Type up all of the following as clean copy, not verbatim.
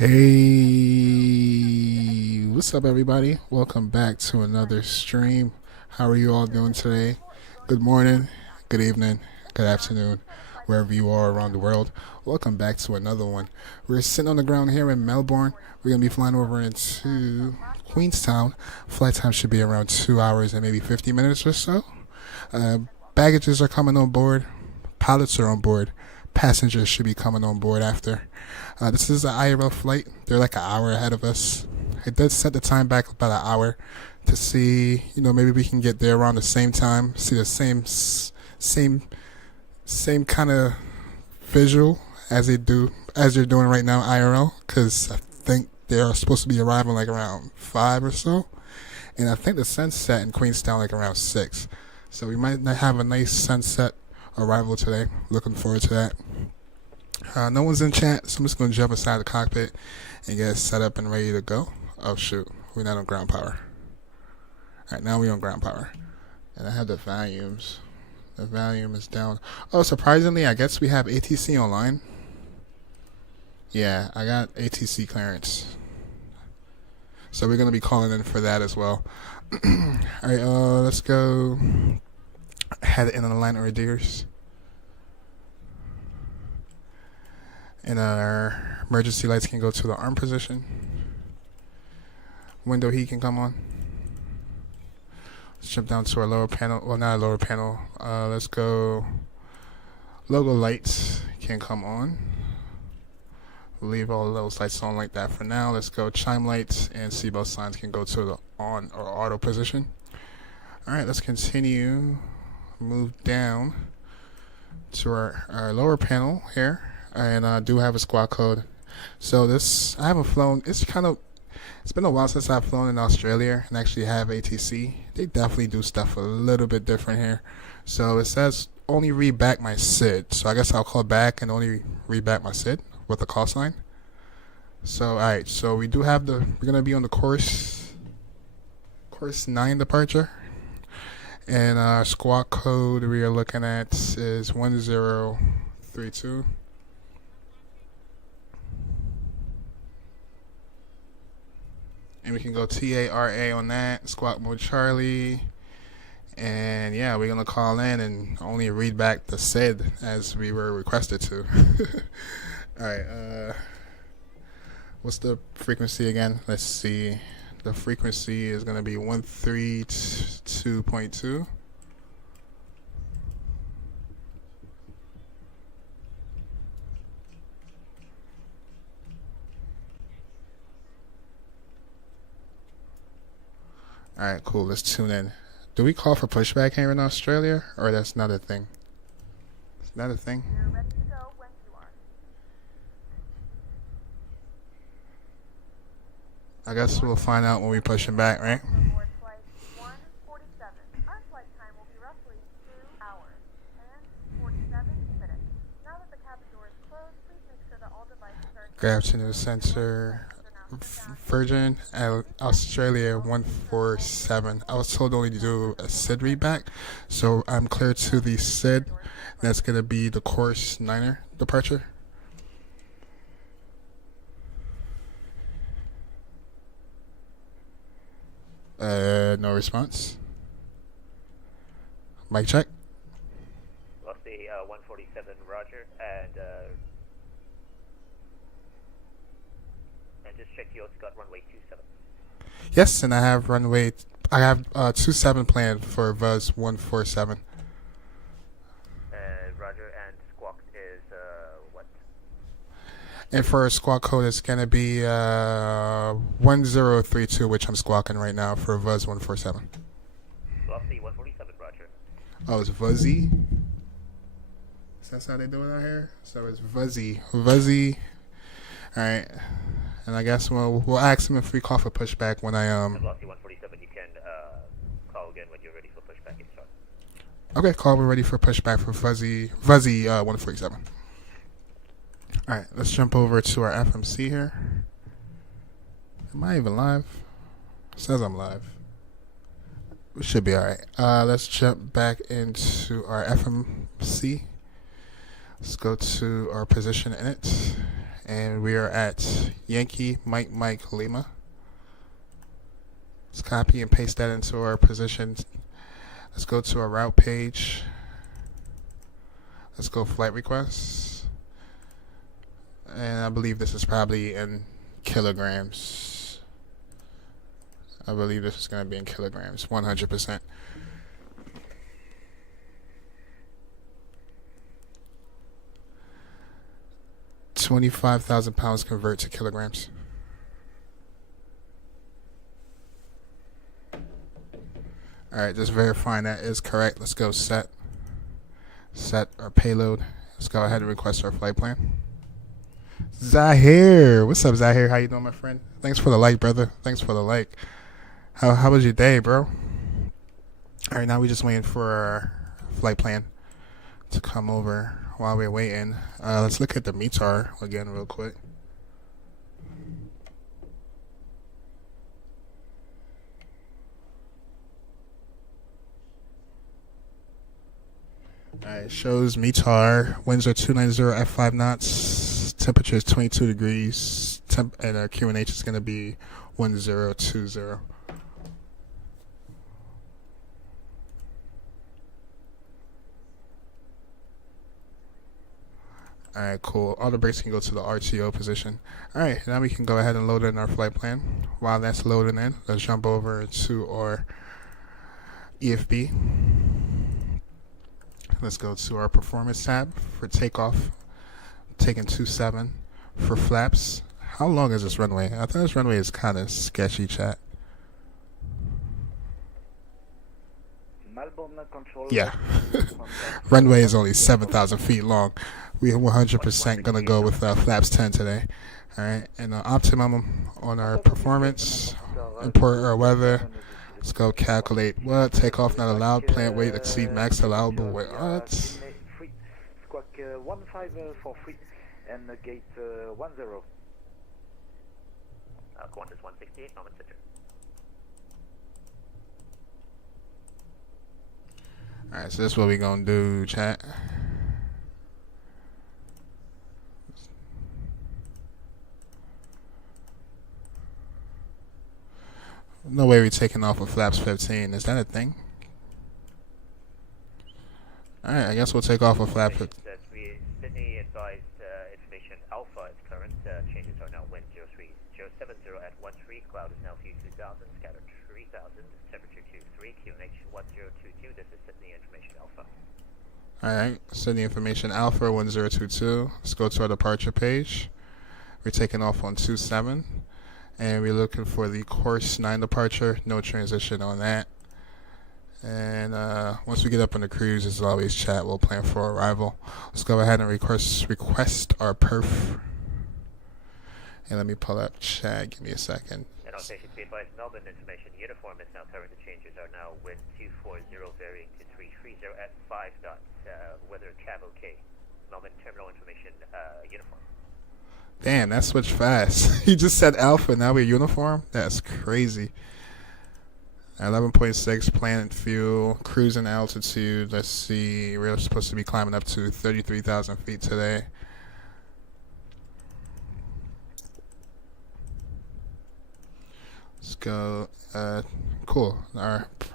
Hey, what's up, everybody? Welcome back to another stream. How are you all doing today? Good morning, good evening, good afternoon, wherever you are around the world. Welcome back to another one. We're sitting on the ground here in Melbourne. We're going to be flying over into Queenstown. Flight time should be around 2 hours and maybe 50 minutes or so. Uh, Baggages are coming on board. Pilots are on board. Passengers should be coming on board after. This is an IRL flight. They're like an hour ahead of us. It does set the time back about an hour to see, maybe we can get there around the same time, see the same kind of visual as they're doing right now IRL, because I think they are supposed to be arriving like around 5 or so, and I think the sunset in Queenstown like around 6. So we might have a nice sunset arrival today. Looking forward to that. No one's in chat, so I'm just going to jump inside the cockpit and get set up and ready to go. Oh shoot, we're not on ground power. Alright, now we're on ground power. And I have the volumes. The volume is down. Oh, surprisingly, I guess we have ATC online. Yeah, I got ATC clearance. So we're going to be calling in for that as well. Alright, let's go head in on the line of deers. And our emergency lights can go to the arm position. Window heat can come on. Let's jump down to our lower panel. Well, not a lower panel. Let's go. Logo lights can come on. We'll leave all those lights on like that for now. Let's go. Chime lights and seatbelt signs can go to the on or auto position. Alright, let's continue. Move down to our lower panel here. And I do have a squawk code. So I haven't flown. It's been a while since I've flown in Australia and actually have ATC. They definitely do stuff a little bit different here. So it says only read back my SID. So I guess I'll call back and only read back my SID with a call sign. So alright, so we're gonna be on the course 9 departure. And our squawk code we are looking at is 1032. And we can go TARA on that, squawk mode Charlie. And yeah, we're going to call in and only read back the SID as we were requested to. Alright, what's the frequency again? Let's see. The frequency is going to be 132.2. Alright, cool. Let's tune in. Do we call for pushback here in Australia? Or that's not a thing? It's not a thing? You're ready to go when you are. I guess we'll find out when we push him back, right? Board flight 147. Our flight time will be roughly 2 hours and 47 minutes. Now that the cabin door is closed, please make sure that all devices are Grab to new sensor. Virgin Australia 147. I was told only to do a SID readback, so I'm clear to the SID. That's gonna be the course 9er departure. No response. Mic check. Lost the 147, Roger, and just check you also got runway 27. Yes, and I have 27 planned for Buzz 147. Roger, and squawk is what? And for a squawk code, it's gonna be 1032, which I'm squawking right now for Buzz 147. Lost the 147, Roger. Oh, it's Fuzzy. That's how they do it out here. So it's Fuzzy. All right. And I guess we'll ask him if we call for pushback when I've lost the 147. You can call again when you're ready for pushback. It's short. Okay, call. We're ready for pushback for Fuzzy 147. All right, let's jump over to our FMC here. Am I even live? It says I'm live. We should be all right. Let's jump back into our FMC. Let's go to our position in it. and we are at Yankee Mike Mike Lima. Let's copy and paste that into our position. Let's go to our route page. Let's go flight requests. And I believe this is probably in kilograms. I believe this is going to be in kilograms, 100%. £25,000 convert to kilograms. Alright, just verifying that is correct. Let's go set our payload. Let's go ahead and request our flight plan. Zahir, what's up, Zahir? How you doing, my friend? Thanks for the like, brother. Thanks for the like. How was your day, bro? Alright, now we're just waiting for our flight plan to come over. While we're waiting, let's look at the METAR again real quick. Alright, shows METAR, winds are 290 at 5 knots, temperature is 22 degrees, and our QNH is going to be 1020. Alright, cool. All the brakes can go to the RTO position. Alright, now we can go ahead and load in our flight plan. While that's loading in, let's jump over to our EFB. Let's go to our performance tab for takeoff. Taking 27 for flaps. How long is this runway? I think this runway is kind of sketchy, chat. Yeah. Runway is only 7,000 feet long. We are 100% going to go with flaps 10 today. Alright, and optimum on our performance. Import our weather. Let's go calculate what? Takeoff not allowed. Plant weight exceed max allowable weight. What? Squawk 1543 and gate 10. Qantas 168, Norman Center. Alright, so this is what we're going to do, chat. No way we're taking off with flaps 15. Is that a thing? Alright, I guess we'll take off with flap 15. Sydney advised information Alpha is current. Changes are now wind 03070 at 13. Cloud is now view 2000. Scattered 3000. Temperature 23. QNH 1022. This is Sydney information Alpha. Alright, Sydney information Alpha 1022. Let's go to our departure page. We're taking off on 27. And we're looking for the course 9 departure. No transition on that. And once we get up on the cruise, as always, chat, we'll plan for arrival. Let's go ahead and request our perf. And let me pull up chat. Give me a second. And on station be advised, Melbourne information uniform is now current. The changes are now wind 240 varying to 330 at 5 knots. Weather cab okay. Melbourne terminal information uniform. Damn, that switched fast. You just said alpha, now we're uniform? That's crazy. 11.6 planet fuel, cruising altitude. Let's see, we're supposed to be climbing up to 33,000 feet today. Let's go. Cool.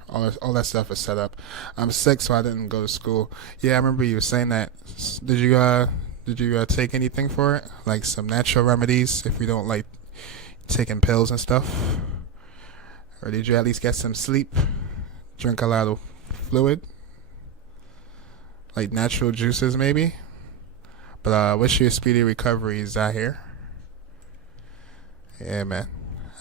All that stuff is set up. I'm sick, so I didn't go to school. Yeah, I remember you were saying that. Did you take anything for it? Like some natural remedies if you don't like taking pills and stuff? Or did you at least get some sleep? Drink a lot of fluid? Like natural juices maybe? But I wish you a speedy recovery, Zahir. Yeah, man.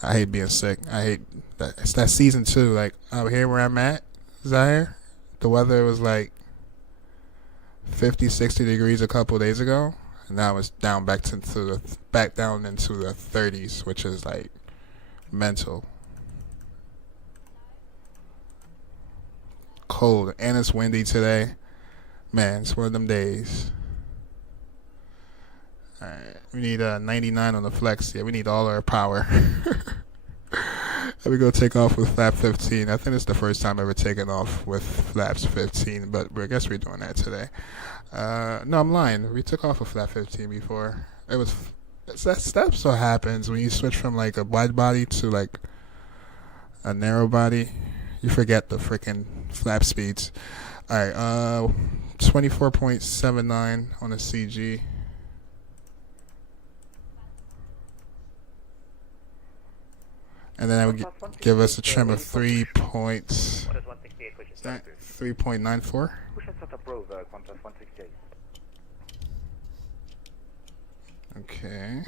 I hate being sick. I hate that. It's that season too. Like out here where I'm at, Zahir, the weather was like 50, 60 degrees a couple days ago, and now it's down back down into the 30s, which is like mental. Cold, and it's windy today. Man, it's one of them days. Alright, we need 99 on the flex. Yeah, we need all our power. Let me go take off with flap 15. I think it's the first time I've ever taken off with flaps 15, but I guess we're doing that today. No, I'm lying. We took off with flap 15 before. It was That's what happens when you switch from like a wide body to like a narrow body. You forget the freaking flap speeds. All right, 24.79 on the CG. And then that would give us a trim of 3 points. What is 168 push? Is that 3.94? Push and start approve, Qantas 168. Okay.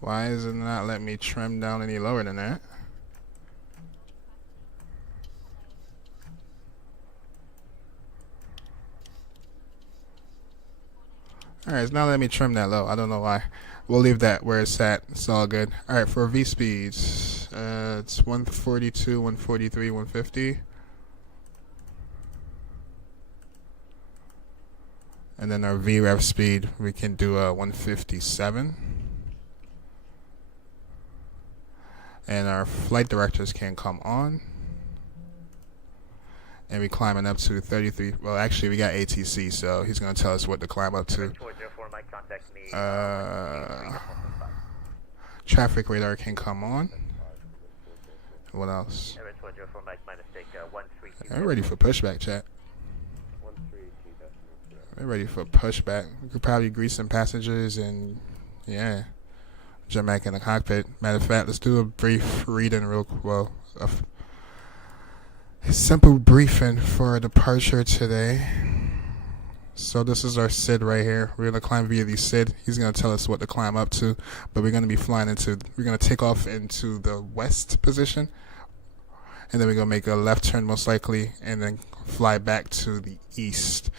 Why is it not letting me trim down any lower than that? Alright, it's not letting me trim that low. I don't know why. We'll leave that where it's at. It's all good. Alright, for V speeds, it's 142, 143, 150. And then our VREF speed, we can do 157. And our flight directors can come on. And we climbing up to 33. Well, actually, we got ATC, so he's going to tell us what to climb up to. Traffic radar can come on. What else? I'm ready for pushback, chat. We're ready for pushback. We could probably grease some passengers and, yeah, jump back in the cockpit. Matter of fact, let's do a brief reading real quick. Well, a simple briefing for departure today. So this is our SID right here. We're going to climb via the SID. He's going to tell us what to climb up to. But we're going to be flying into, we're going to take off into the west position. And then we're going to make a left turn most likely. And then fly back to the east.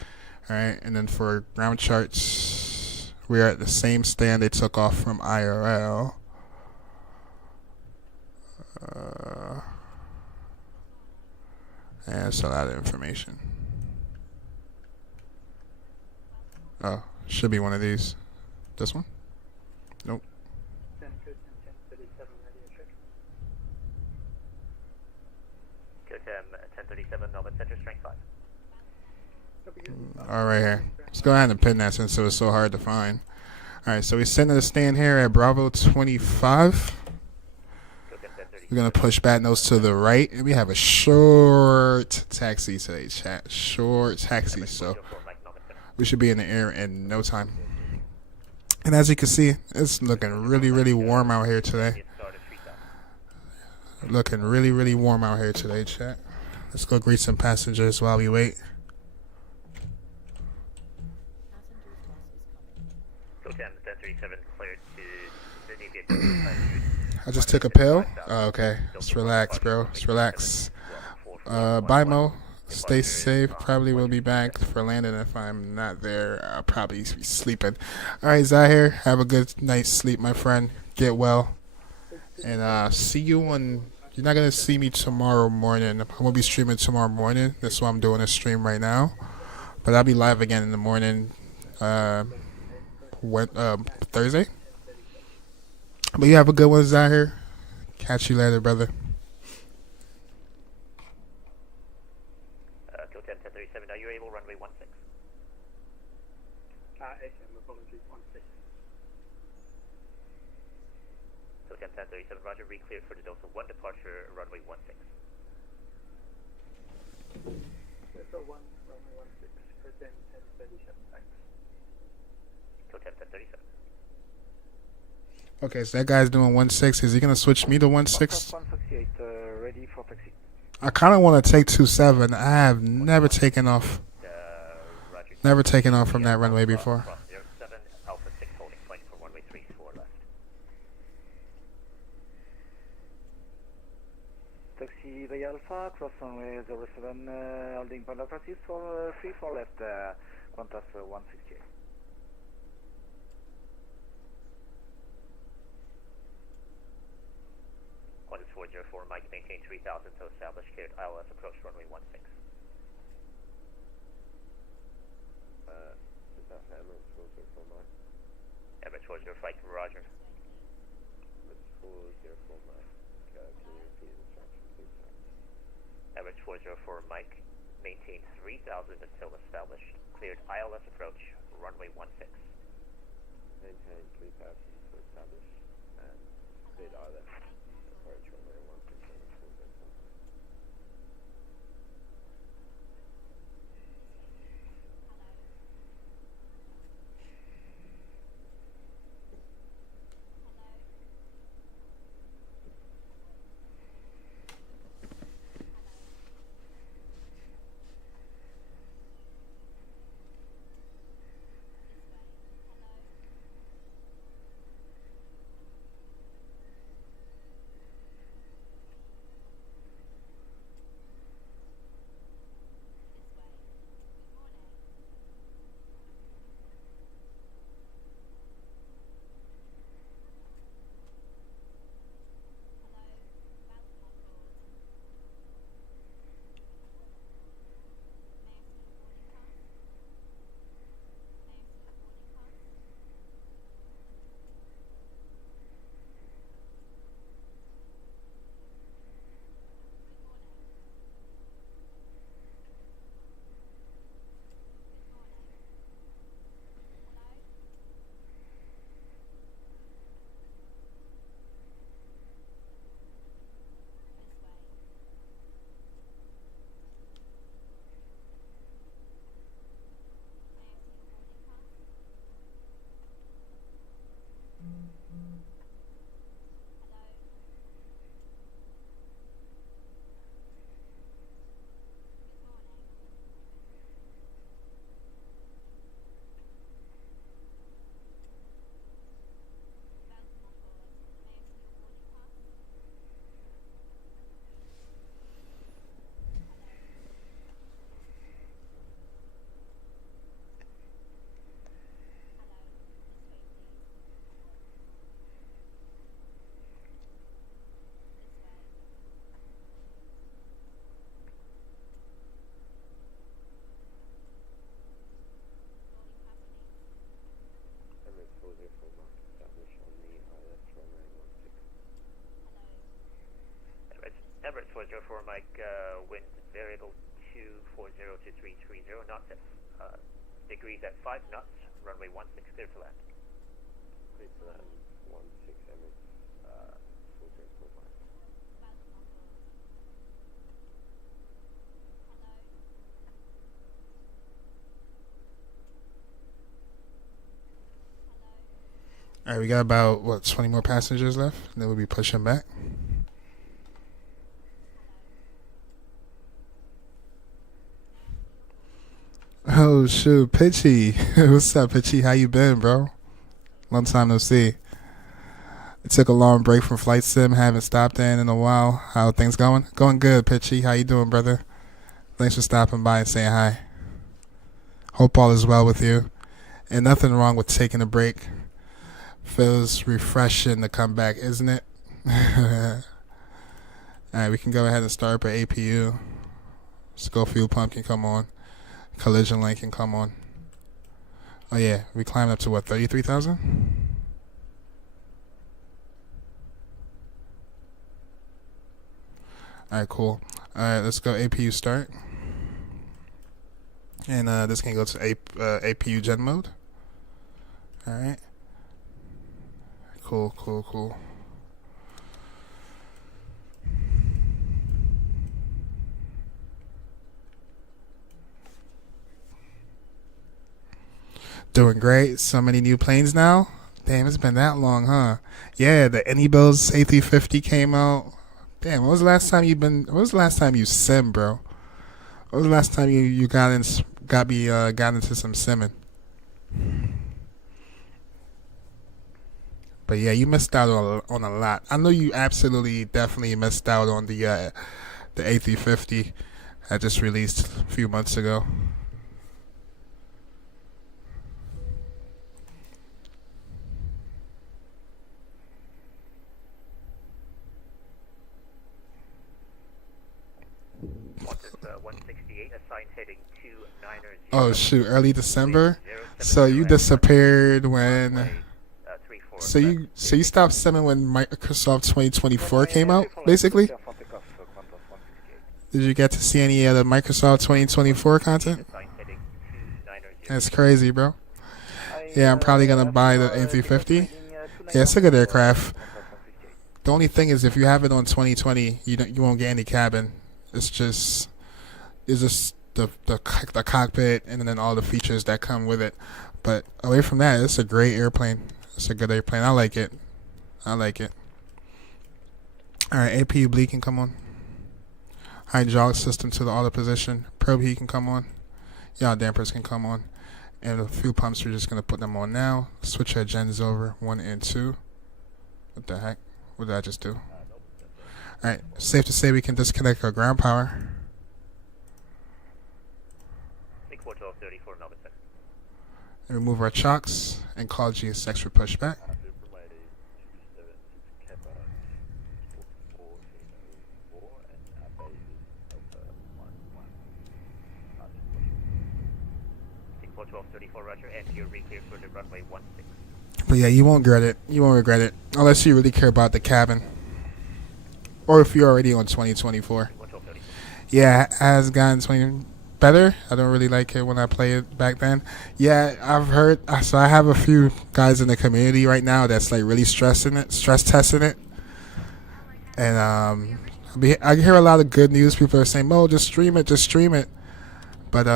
Alright, and then for ground charts, we're at the same stand they took off from IRL. And it's a lot of information. Oh, should be one of these. This one? Nope. Good, 1037, Melbourne Center, strength 5. All right, here. Let's go ahead and pin that since it was so hard to find. All right, so we're sitting at the stand here at Bravo 25. We're going to push bad nose to the right. And we have a short taxi today, chat. Short taxi, so we should be in the air in no time. And as you can see, it's looking really, really warm out here today. Looking really, really warm out here today, chat. Let's go greet some passengers while we wait. I just took a pill. Oh, okay. Let's relax, bro. Let's relax. Bye, Mo. Stay safe. Probably will be back for landing. If I'm not there, I'll probably be sleeping. All right, Zahir. Have a good night's sleep, my friend. Get well. And see you on... You're not going to see me tomorrow morning. I'm going to be streaming tomorrow morning. That's why I'm doing a stream right now. But I'll be live again in the morning. Thursday. But you have a good one, Zahir. Catch you later, brother. Go 1037, are you able runway 16? Apologies, 16. So 1037, roger, re-cleared for the Delta 1 departure, runway 16. Delta 1, runway 16, for 1037, thanks. Go 1037. Okay, so that guy's doing 16. Is he going to switch me to 16? 168, ready for taxi. I kind of want to take 27. I have never taken off. Never taken off from that runway before. 07, Alpha 6 holding flight for runway 34 left. Taxi by Alpha, cross runway 07, holding point of practice for 34 left, Qantas 168. Qantas 404, Mike, maintain 3000 to establish cleared ILS approach runway 16. Is that Emirates 404 Mike? Emirates 405, roger. Emirates 404 Mike. Can you repeat instructions, please, sir? Emirates 404, Mike, maintain 3000 until established. Cleared ILS approach, runway 16. maintain 3000 to establish and cleared ILS. Approach runway 16 and full zero. Emirates 404 mark establish on the ILS runway 16. Emirates 404, Mike, wind variable 240 to 330, knots at degrees at 5 knots, runway 16, clear for land. Clear to land 16 Emirates 404 mark. All right, we got about, what, 20 more passengers left? And then we'll be pushing back. Oh, shoot. Pitchy. What's up, Pitchy? How you been, bro? Long time no see. I took a long break from Flight Sim. Haven't stopped in a while. How are things going? Going good, Pitchy. How you doing, brother? Thanks for stopping by and saying hi. Hope all is well with you. And nothing wrong with taking a break. Feels refreshing to come back, isn't it? Alright, we can go ahead and start up at APU. Skull fuel pump can come on. Collision link can come on. Oh yeah, we climbed up to what, 33,000? Alright, cool. Alright, let's go APU start. And this can go to APU gen mode. Alright. Cool. Doing great. So many new planes now. Damn, it's been that long, huh? Yeah, the Anybills A350 came out. Damn, when was the last time you sim, bro? When was the last time you got into some simming? But yeah, you missed out on a lot. I know you definitely missed out on the A350 that just released a few months ago. Qantas 168, assigned heading 290. Oh shoot, early December. So you disappeared when. So you stopped simming when Microsoft 2024 came out, basically? Did you get to see any of the Microsoft 2024 content? That's crazy, bro. Yeah, I'm probably gonna buy the A350. Yeah, it's a good aircraft. The only thing is, if you have it on 2020, you won't get any cabin. It's just the cockpit and then all the features that come with it. But away from that, it's a great airplane. It's a good airplane. I like it. I like it. All right, APU bleed can come on. Hydraulic system to the auto position. Probe heat can come on. Yaw dampers can come on. And a few pumps, we're just going to put them on now. Switch our gens over, 1 and 2. What the heck? What did I just do? Alright, safe to say we can disconnect our ground power. And remove our chocks and call GSX for pushback. But yeah, you won't regret it. You won't regret it. Unless you really care about the cabin. Or if you're already on 2024. Yeah, it has gotten 20 better. I don't really like it when I play it back then. Yeah, I've heard. So I have a few guys in the community right now that's like really stress testing it. And I hear a lot of good news. People are saying, "Oh, just stream it." But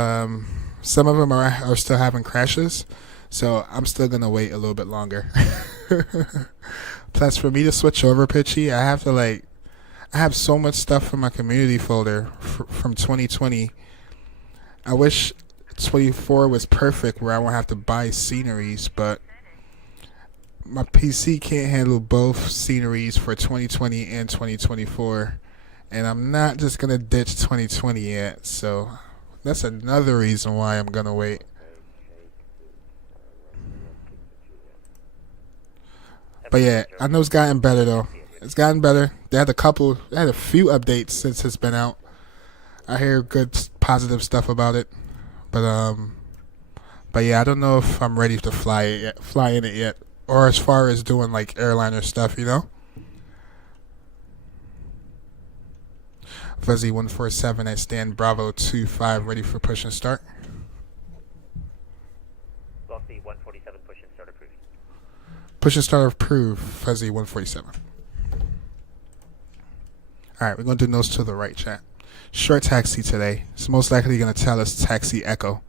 some of them are still having crashes. So I'm still gonna wait a little bit longer. Plus, for me to switch over, Pitchy, I have so much stuff from my community folder from 2020. I wish 24 was perfect where I won't have to buy sceneries, but my PC can't handle both sceneries for 2020 and 2024. And I'm not just gonna ditch 2020 yet, so that's another reason why I'm gonna wait. But yeah, I know it's gotten better though. It's gotten better. They had a few updates since it's been out. I hear good, positive stuff about it. But yeah, I don't know if I'm ready to fly in it yet, or as far as doing like airliner stuff, you know. Fuzzy 147 at stand Bravo 25, ready for push and start. Velocity 147, push and start approved. Push and start approved, Fuzzy 147. Alright, we're going to do nose to the right, chat. Short taxi today. It's most likely going to tell us taxi echo.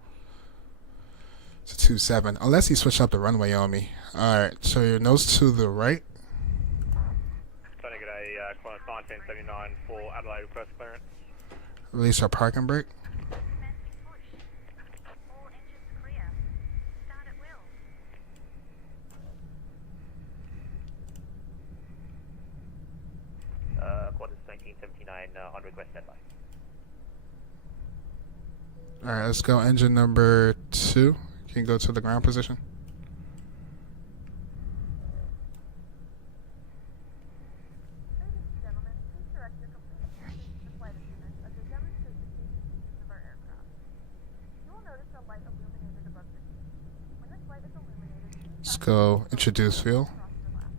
It's a 27, unless he switched up the runway on me. Alright, so your nose to the right. Trying to get a Qantas 1979 for Adelaide request clearance. Release our parking brake. All engines clear. Start at will. Qantas 1979 on request standby. Alright, let's go engine number 2. You can go to the ground position. Ladies and gentlemen, please direct your complete attention to the flight attendants as they demonstrate the safety features of our aircraft. You will notice a light illuminated above your seat. When this light is illuminated, please Let's go introduce fuel. across your lap.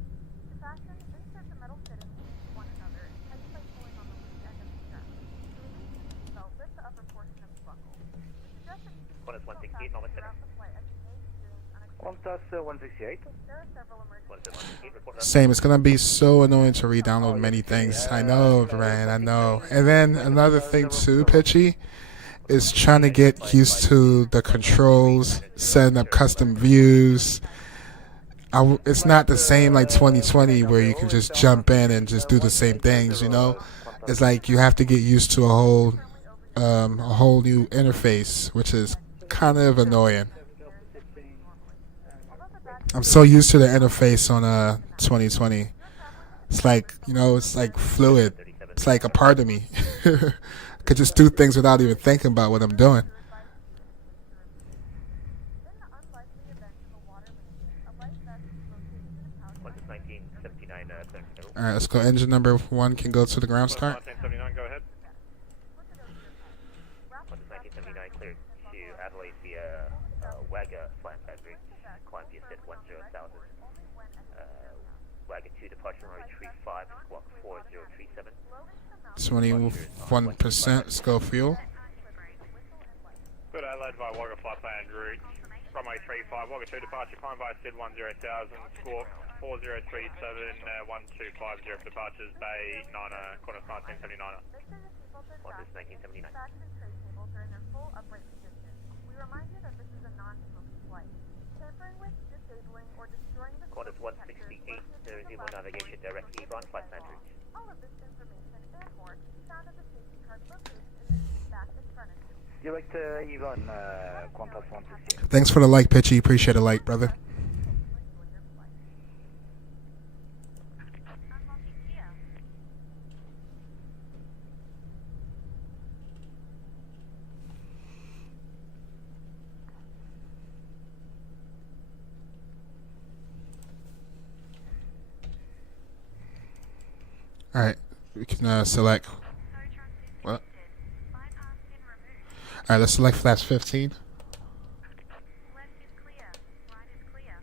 To fasten, insert the metal fittings into one another and tighten by pulling on the loose end of the strap. To release the seatbelt, lift the upper portion of the buckle. We suggest that you keep the Qantas seatbelt 168, fastened Norman throughout the flight as you may experience unexpected. Qantas 168. There are several emergency Qantas 168, report Same, it's gonna be so annoying to re-download many things. I know, man, I know. And then another thing too, Pitchy, is trying to get used to the controls, setting up custom views. It's not the same like 2020 where you can just jump in and just do the same things, you know. It's like you have to get used to a whole new interface, which is kind of annoying. I'm so used to the interface on 2020. It's like, you know, it's like fluid. It's like a part of me. I could just do things without even thinking about what I'm doing. In the unlikely event of a water landing, a life vest is located in the pouch. Qantas 1979 clearance middle. All right, let's go. Engine number 1 can go to the ground start. 1979, go ahead. Qantas 1979 cleared to Adelaide via Wagga flying fabric. Climb via set 10,000. Wagga 2 departure runway 35, squawk 4037. 21%. Let's go fuel. Good Adelaide via Wagga flight plan route runway 35, Wagga 2 departure, climb via SID 10,000, squawk 4037, 1250 for departures, Bay 9, Qantas 1979. Make sure your seatbelts are Qantas fastened, 1979. bags and tray tables are in their full upright position. We remind you that this is a non-smoking flight. Tampering with, disabling, or destroying the Qantas smoke detectors 168, 0 located in the navigation laboratory direct is Avon, flight prohibited by plan law. route. All of this information and more can be found at the safety card located in the seat back in front of you. Direct Yvonne, Qantas 168. Thanks for the like, Pitchy. Appreciate a like, brother. Enjoy your flight. Unlocking Kia. All right, we can select. What? All right, let's select flaps 15. Left is clear. Right is clear.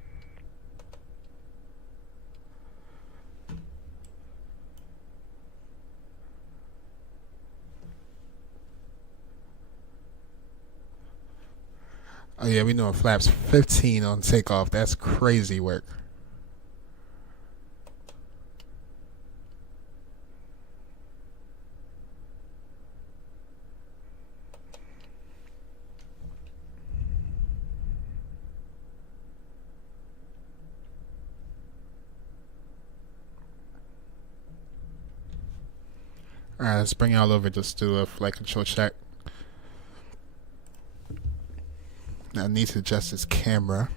Oh yeah, we know flaps 15 on takeoff. That's crazy work. Alright, let's bring y'all over just to a flight control check. I need to adjust this camera.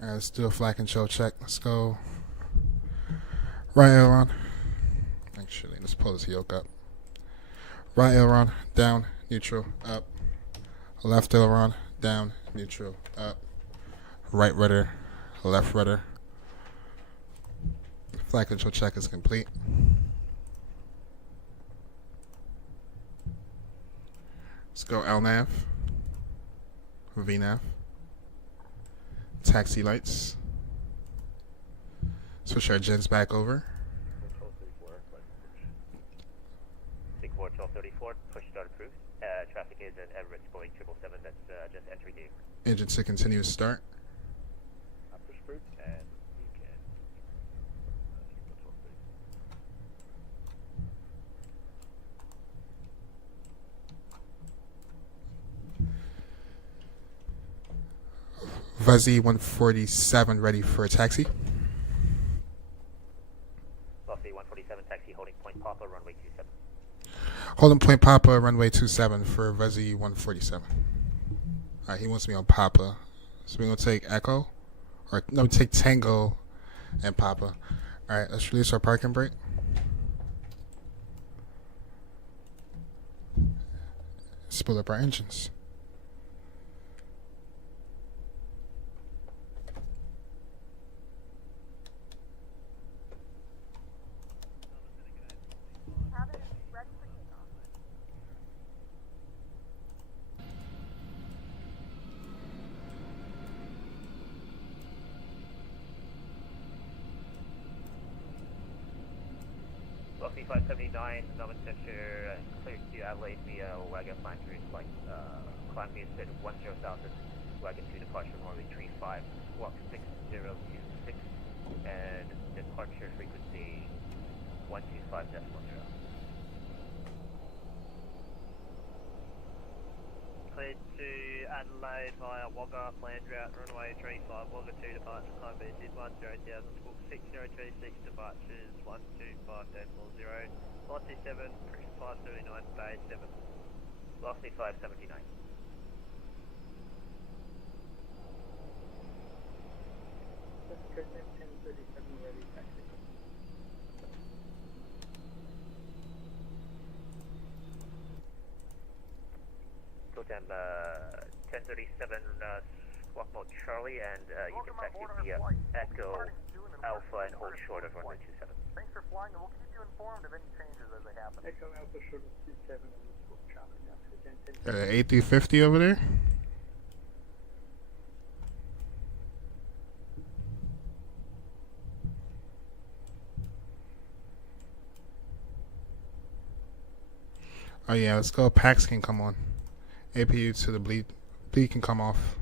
Alright, let's do a flight control check. Let's go. Right aileron. Actually, let's pull this yoke up. Right aileron, down, neutral, up. Left aileron, down, neutral, up. Right rudder, left rudder. Flight control check is complete. Let's go LNAV, VNAV, taxi lights. Switch our gens back over. 1234, push start approved. Traffic is in Everett, Boeing 777, that's just entry date. Engine to continuous start. Push approved, and you can. Fuzzy 147 ready for a taxi. Velocity 147, taxi holding point Papa, runway 27. Holding point Papa, runway 27 for Fuzzy 147. Alright, he wants me on Papa. So we're going to take Echo. Or, no, take Tango and Papa. Alright, let's release our parking brake. Spool up our engines. Cabin is ready for takeoff. Velocity 579, Melbourne Center, cleared to Adelaide via Wagga Fine Route Flight. Climb is at 10,000, Wagga 2 departure runway 35, squawk 6026, and departure frequency 125.0. Cleared to Adelaide via Wagga, planned route, runway 35, Wagga 2 departure, climb is 10,000, squawk 6026, departures 125.40, velocity 7, pressure 579, Bay 7. Velocity 579. President 1037 ready, taxi. Totem 1037, squawk mode Charlie, and you can taxi via Echo Alpha and hold short of runway 27. Thanks for flying, and we'll keep you informed of any changes as they happen. Echo Alpha short of 27 and squawk Charlie now, President 10. A350 over there. Oh yeah, let's go. Pax can come on. APU to the bleed. Bleed can come off.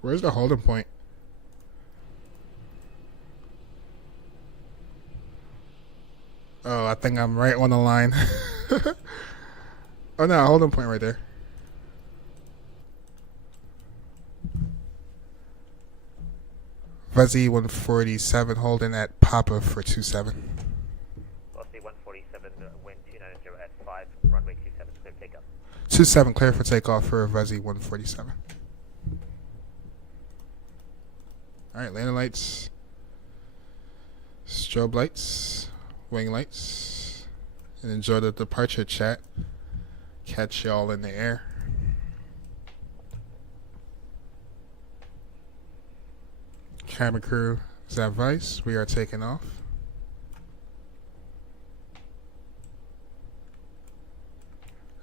Where's the holding point? Oh, I think I'm right on the line. Oh no, holding point right there. Vuzzy 147 holding at Papa for 27. Velocity 147, wind 290 at 5, runway 27, clear takeoff. 27 clear for takeoff for Vuzzy 147. Alright, landing lights, strobe lights, wing lights, and enjoy the departure chat. Catch y'all in the air. Camera crew is at Vice. We are taking off.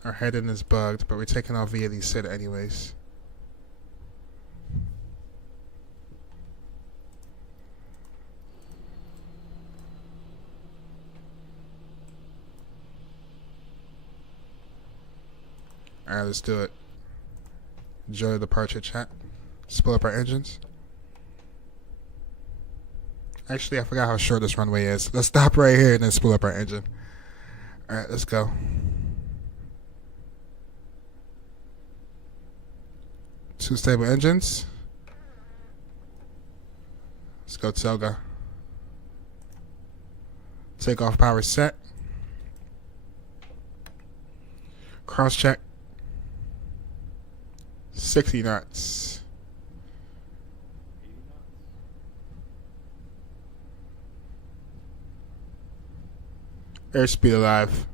Our heading is bugged, but we're taking off via the SID anyways. Alright, let's do it. Enjoy the departure chat. Spool up our engines. Actually, I forgot how short this runway is. Let's stop right here and then spool up our engine. Alright, let's go. Two stable engines. Let's go, Telga. Takeoff power set. Cross check. 60 knots. Airspeed alive.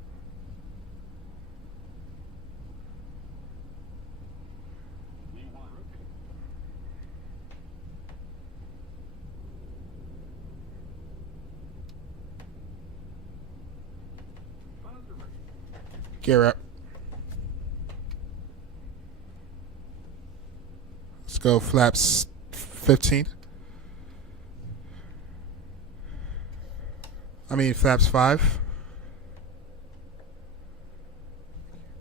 Gear up. Let's go flaps 15. I mean flaps 5.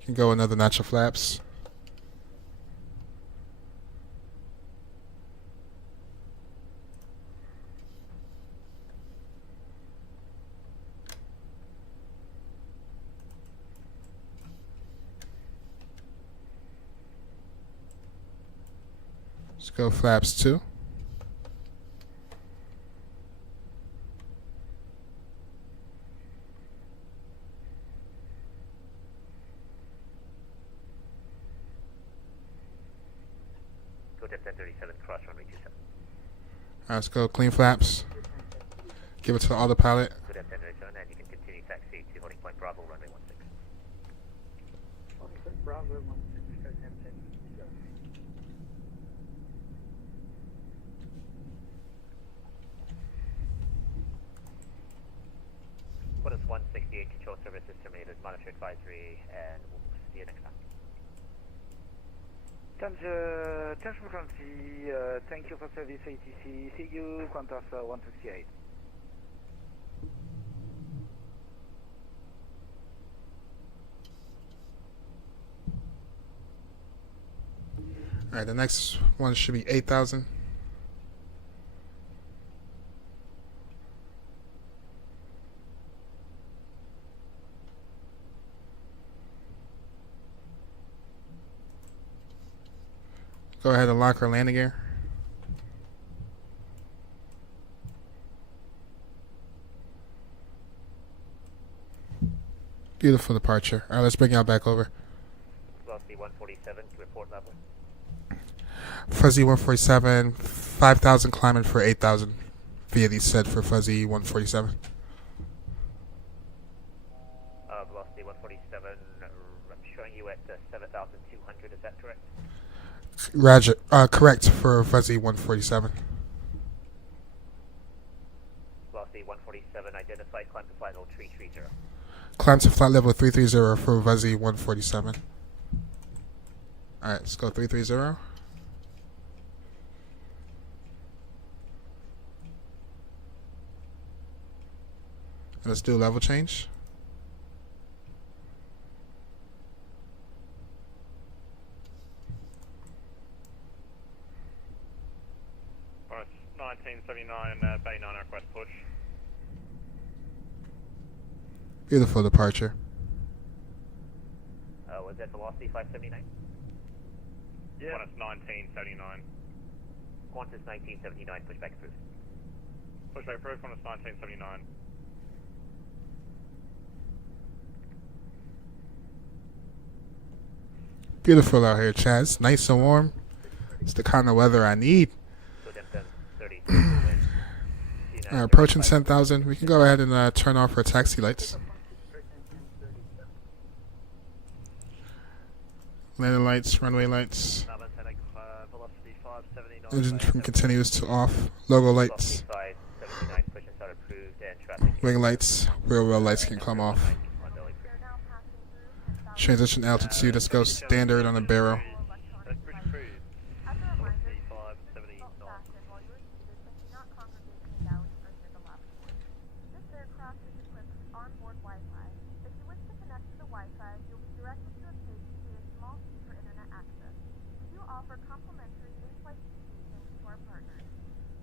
Can go another notch of flaps. Let's go flaps 2. Go depth 1037, cross runway 27. Let's go clean flaps. Give it to the autopilot. Go depth 1037, and you can continue taxi to holding point Bravo, runway 16. Bravo 16, go 10. What is 168 control services terminated, monitor advisory, and we'll see you next time. Change frequency, thank you for service ATC, see you, Qantas 168. Alright, the next one should be 8,000. Go ahead and lock our landing gear. Beautiful departure. Alright, let's bring y'all back over. Velocity 147 to report level. Fuzzy 147, 5,000 climbing for 8,000. VAD said for Fuzzy 147. Velocity 147, I'm showing you at 7,200, is that correct? Roger. Correct for Fuzzy 147. Velocity 147, identified, climb to flight level 330. Climb to flight level 330 for Fuzzy 147. Alright, let's go 330. Let's do level change. Alright, 1979, Bay 9 request push. Beautiful departure. Was that velocity 579? Yeah. Qantas 1979. Qantas 1979, pushback approved. Pushback approved, Qantas 1979. Beautiful out here, Chaz. Nice and warm. It's the kind of weather I need. Approaching 10,000. We can go ahead and turn off our taxi lights. Landing lights, runway lights. Velocity 579. Engine trim continues to off. Logo lights. Wing lights. Rear wheel lights can come off. Transition altitude. Let's go standard on the barrel. That's pretty crude. Velocity 579. While you are seated and do not congregate in the galley or near the lavatory. This aircraft is equipped with onboard Wi-Fi. If you wish to connect to the Wi-Fi, you'll be directed to a page with a small fee for internet access. We do offer complimentary in-flight communications to our partners.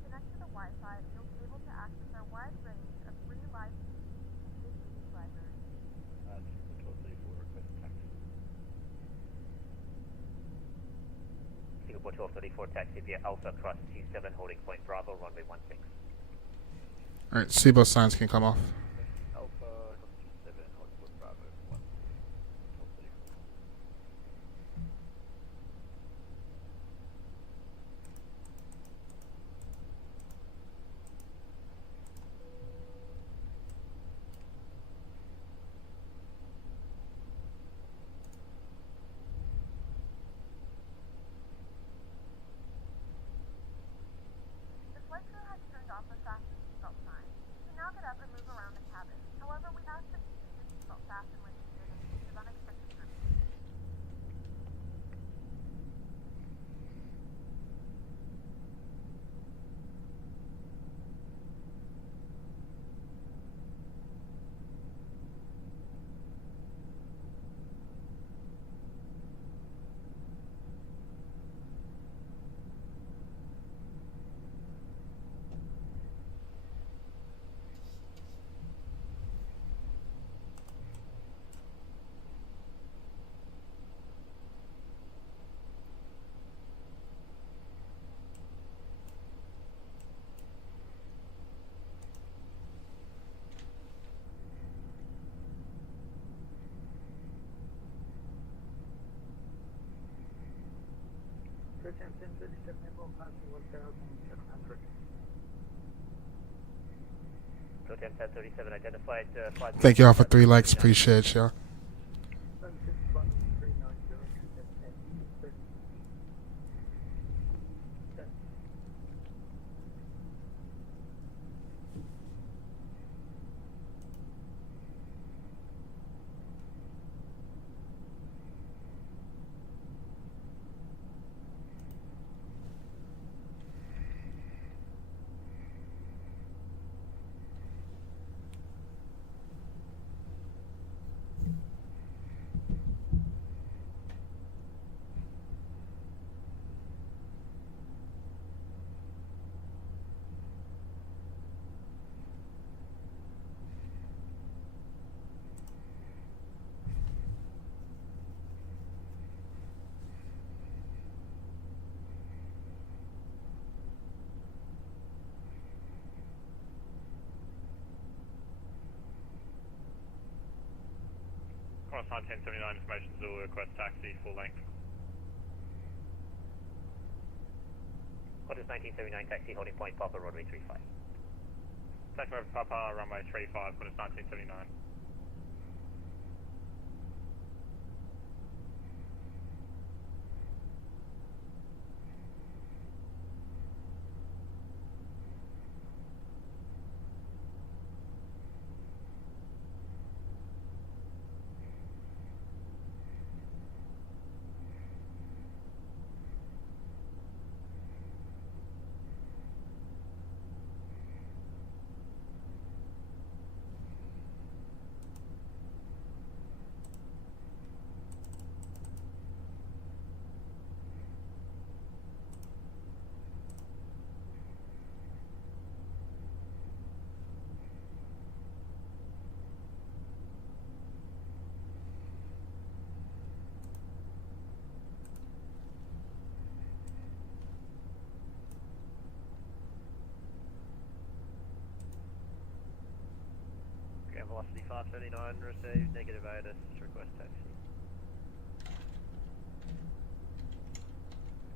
Connect to the Wi-Fi and you'll be able to access our wide range of free live feeds and big news library. Singapore 1234 taxi via Alpha cross T7 holding point Bravo runway 16. Alright, seatbelt signs can come off. Alpha 7, holding point Bravo 1. The flight crew has turned off the fasten seatbelt sign. You can now get up and move around the cabin. However, we ask that you keep your seatbelt fastened when needed in case of unexpected turbulence. Hotel 1037 identified 5. Thank y'all for 3 likes. Appreciate y'all. Qantas 1979, information Zulu, request taxi, full length. Qantas 1979 taxi holding point Papa runway 35. Taxi over Papa, runway 35, Qantas 1979. Ground velocity 539 received, negative ATIS, request taxi.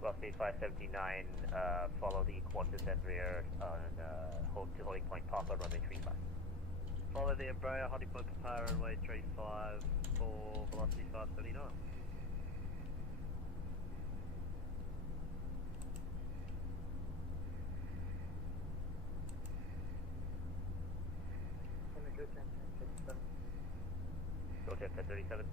Velocity 579, follow the Qantas and rear on hold to holding point Papa runway 35. Follow the Embraer, holding point Papa, runway 35 for velocity 579. Go to 1037.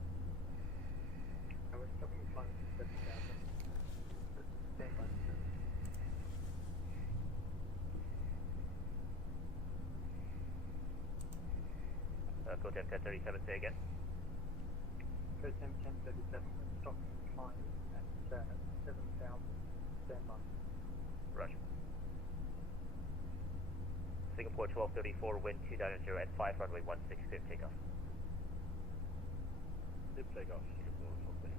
Go to 1037, say again. Roger. Singapore 1234, wind 290 at 5, runway 16, clear takeoff. Dip takeoff, Singapore, something.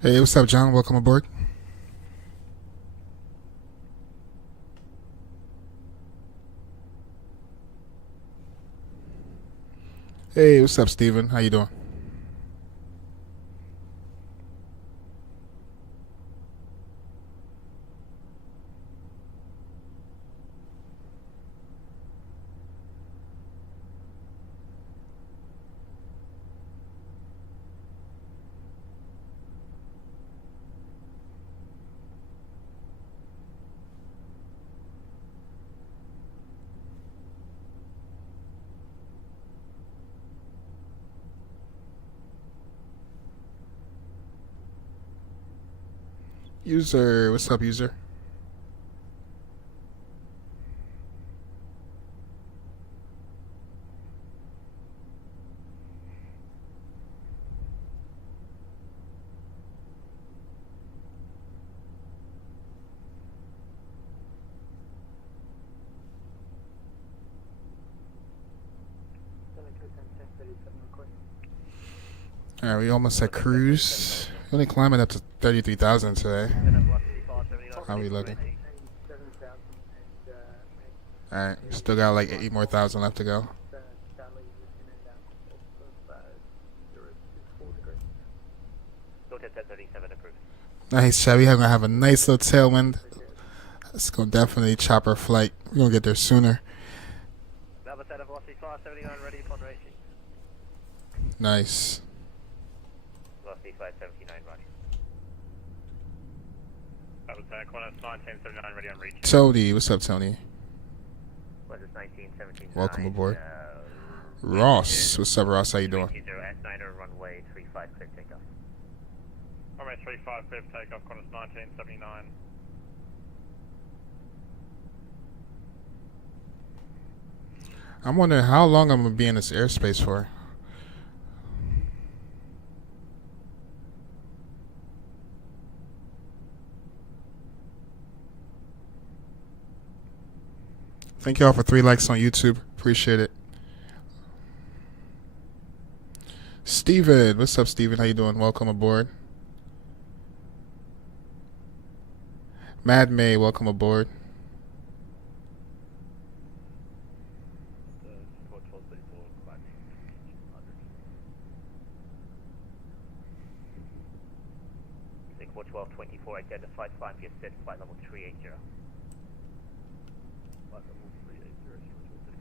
Hey, what's up, John? Welcome aboard. Hey, what's up, Steven? How you doing? User, what's up, user? All right, we almost at cruise. Only climbing up to 33,000 today. How we looking? All right, still got like 8 more thousand left to go. Go to 1037, approved. Nice, Chevy. We're gonna have a nice little tailwind. It's gonna definitely chop our flight. We're gonna get there sooner. Number set of velocity 579, ready upon reaching. Nice. Velocity 579, roger. That was Qantas 1979, ready on reach. Tony, what's up, Tony? Qantas 1979. Welcome aboard. Ross, what's up, Ross? How you doing? 30 at 9 runway 35, clear takeoff. Runway 35, clear for takeoff, Qantas 1979. I'm wondering how long I'm gonna be in this airspace for. Thank y'all for 3 likes on YouTube. Appreciate it. Steven, what's up, Steven? How you doing? Welcome aboard. Mad May, welcome aboard. 1234, climbing 100. Singapore 1224 identified, climb your set, flight level 380. Flight level 380, schedule 34.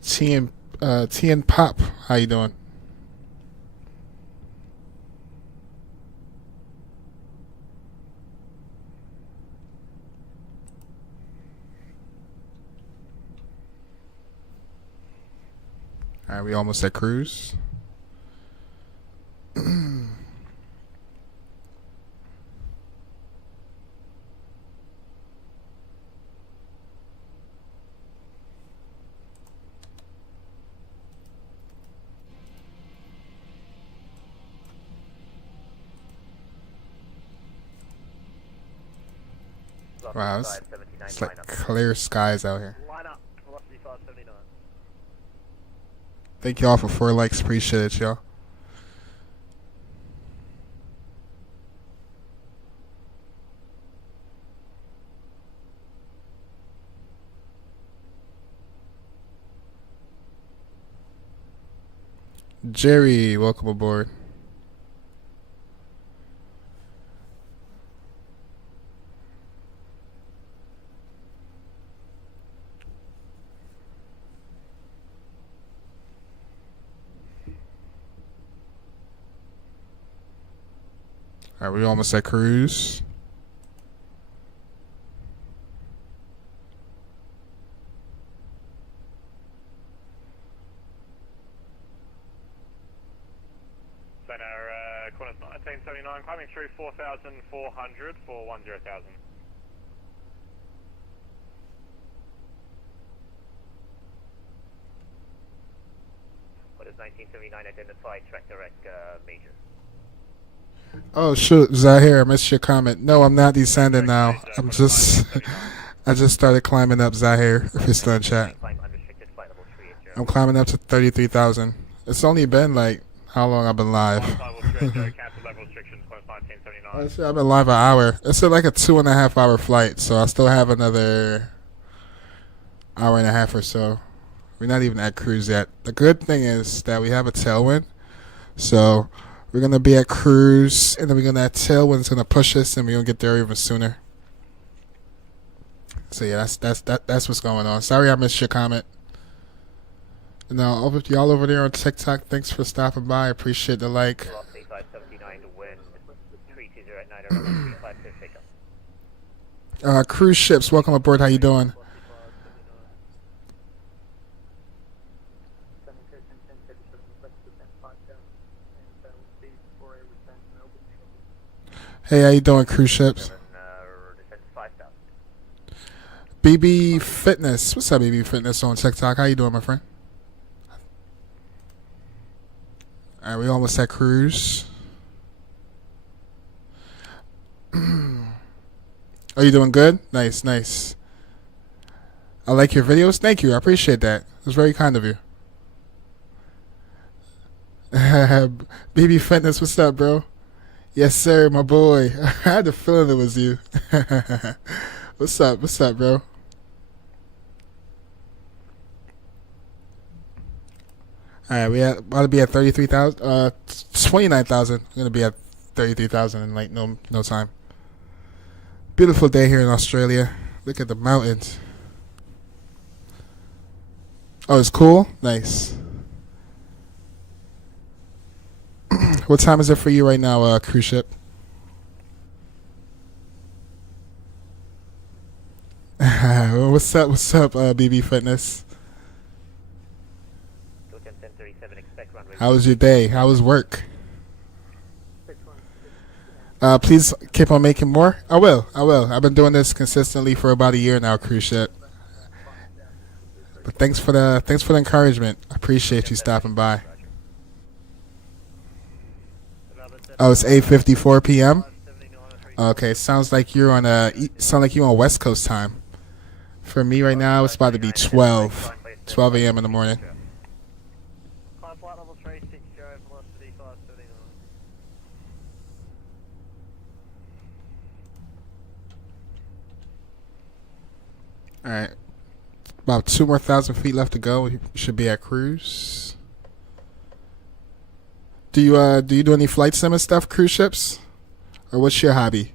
T and Pop, how you doing? All right, we almost at cruise. Wow, it's like clear skies out here. Line up, velocity 579. Thank y'all for 4 likes. Appreciate it, y'all. Jerry, welcome aboard. All right, we almost at cruise. Center, Qantas 1979, climbing through 4,400 for 10,000. What is 1979 identified, track direct, major. Oh shoot, Zahir, I missed your comment. No, I'm not descending now. I'm just I just started climbing up, Zahir, if you're still in chat. Climb unrestricted, flight level 380. I'm climbing up to 33,000. It's only been like how long I've been live. Level 380, cancel level restrictions, Qantas 1979. Honestly, I've been live an hour. It's like a 2.5 hour flight, so I still have another hour and a half or so. We're not even at cruise yet. The good thing is that we have a tailwind, so we're gonna be at cruise, and then we're gonna that tailwind's gonna push us, and we're gonna get there even sooner. So yeah, that's what's going on. Sorry I missed your comment. Now, over to y'all over there on TikTok, thanks for stopping by. I appreciate the like. Velocity 579 to wind 320 at 9 35 pickup. Cruise ships, welcome aboard. How you doing? Hey, how you doing, cruise ships? Descent 5,000. BB Fitness. What's up, BB Fitness on TikTok? How you doing, my friend? All right, we almost at cruise. Are you doing good? Nice, nice. I like your videos. Thank you. I appreciate that. It was very kind of you. BB Fitness, what's up, bro? Yes, sir, my boy. I had the feeling it was you. What's up? What's up, bro? All right, we about to be at 33,000. 29,000. We're gonna be at 33,000 in like no time. Beautiful day here in Australia. Look at the mountains. Oh, it's cool. Nice. What time is it for you right now, cruise ship? What's up, BB Fitness? expect runway. How was your day? How was work? Please keep on making more. I will. I will. I've been doing this consistently for about a year now, cruise ship. But thanks for the encouragement. I appreciate you stopping by. Oh, it's 8:54 p.m. Okay, sounds like you're on West Coast time. For me right now, it's about to be 12 a.m. in the morning. Climb flight level 360, velocity 579. All right, about 2,000 more feet left to go. We should be at cruise. Do you do any flight sim and stuff, cruise ships, or what's your hobby?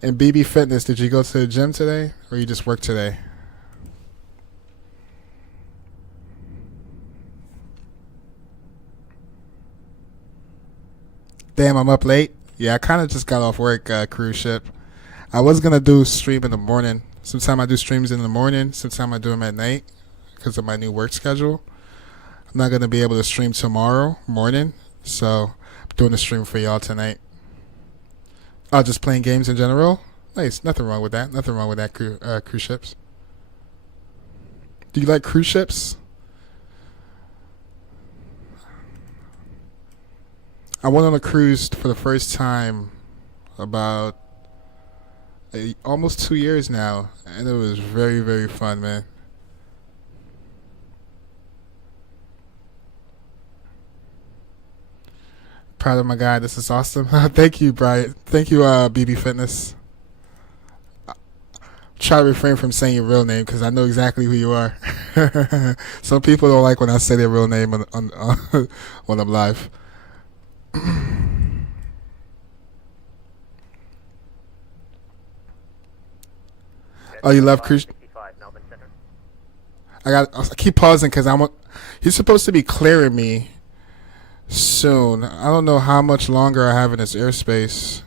And BB Fitness, did you go to the gym today, or you just work today? Damn, I'm up late. Yeah, I kind of just got off work, cruise ship. I was gonna do stream in the morning. Sometimes I do streams in the morning. Sometimes I do them at night because of my new work schedule. I'm not gonna be able to stream tomorrow morning, so I'm doing a stream for y'all tonight. Oh, just playing games in general. Nice, nothing wrong with that. Nothing wrong with that. Cruise ships. Do you like cruise ships? I went on a cruise for the first time about almost 2 years now, and it was very, very fun, man. Proud of my guy. This is awesome. Thank you, Brian. Thank you, BB Fitness. Try to refrain from saying your real name because I know exactly who you are. Some people don't like when I say their real name when I'm live. Oh, you love cruise? I keep pausing because he's supposed to be clearing me soon. I don't know how much longer I have in this airspace.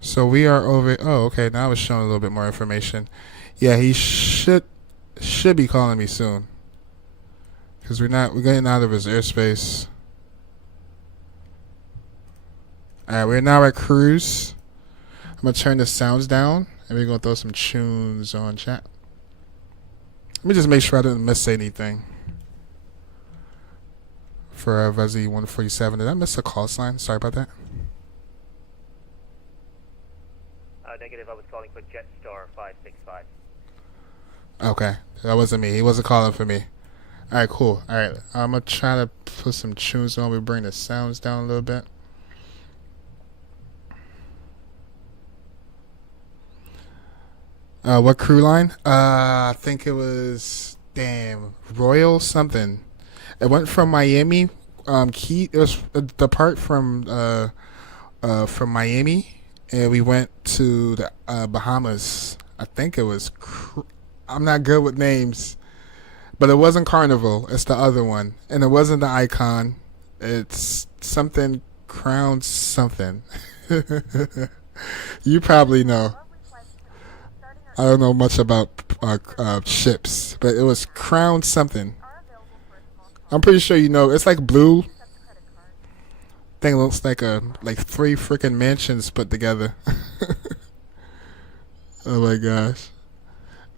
So we are over. Oh, okay. Now it's showing a little bit more information. Yeah, he should be calling me soon because we're getting out of his airspace. All right, we're now at cruise. I'm gonna turn the sounds down and we're gonna throw some tunes on chat. Let me just make sure I didn't miss anything. For Vezi 147, did I miss a call sign? Sorry about that. Negative, I was calling for Jetstar 565. Okay, that wasn't me. He wasn't calling for me. All right, cool. All right, I'm gonna try to put some tunes on. We bring the sounds down a little bit. What crew line? I think it was Royal something. It went from Miami. It was the part from Miami. And we went to the Bahamas. I think it was. I'm not good with names, but it wasn't Carnival. It's the other one, and it wasn't the Icon. It's something Crown something. You probably know. I don't know much about ships, but it was Crown something. I'm pretty sure you know. It's like blue. Thing looks like 3 freaking mansions put together. Oh my gosh.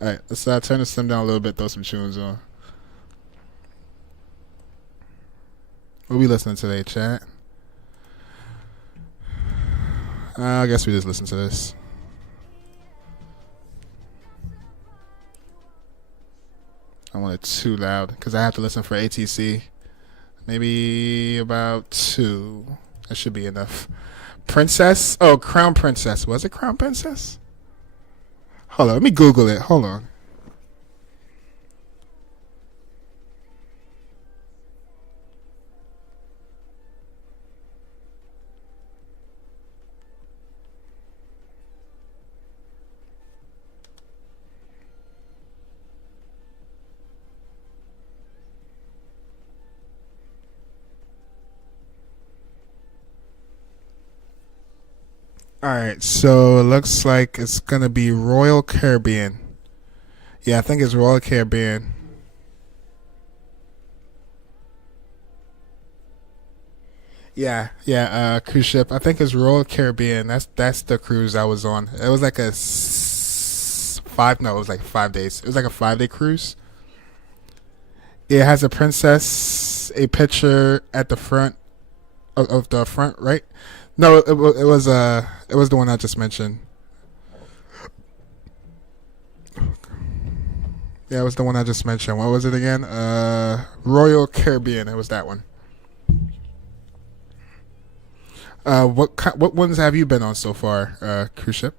Alright, let's turn the sim down a little bit, throw some tunes on. What we listening to today, chat? I guess we just listen to this. I want it too loud because I have to listen for ATC. Maybe about 2. That should be enough. Princess? Oh, Crown Princess. Was it Crown Princess? Hold on. Let me Google it. Hold on. Alright, so it looks like it's going to be Royal Caribbean. Yeah, I think it's Royal Caribbean. Yeah, cruise ship. I think it's Royal Caribbean. That's the cruise I was on. It was like a five. No, it was like 5 days. It was like a 5 day cruise. It has a princess, a picture at the front of the front, right? No, it was the one I just mentioned. Yeah, it was the one I just mentioned. What was it again? Royal Caribbean. It was that one. What ones have you been on so far, cruise ship?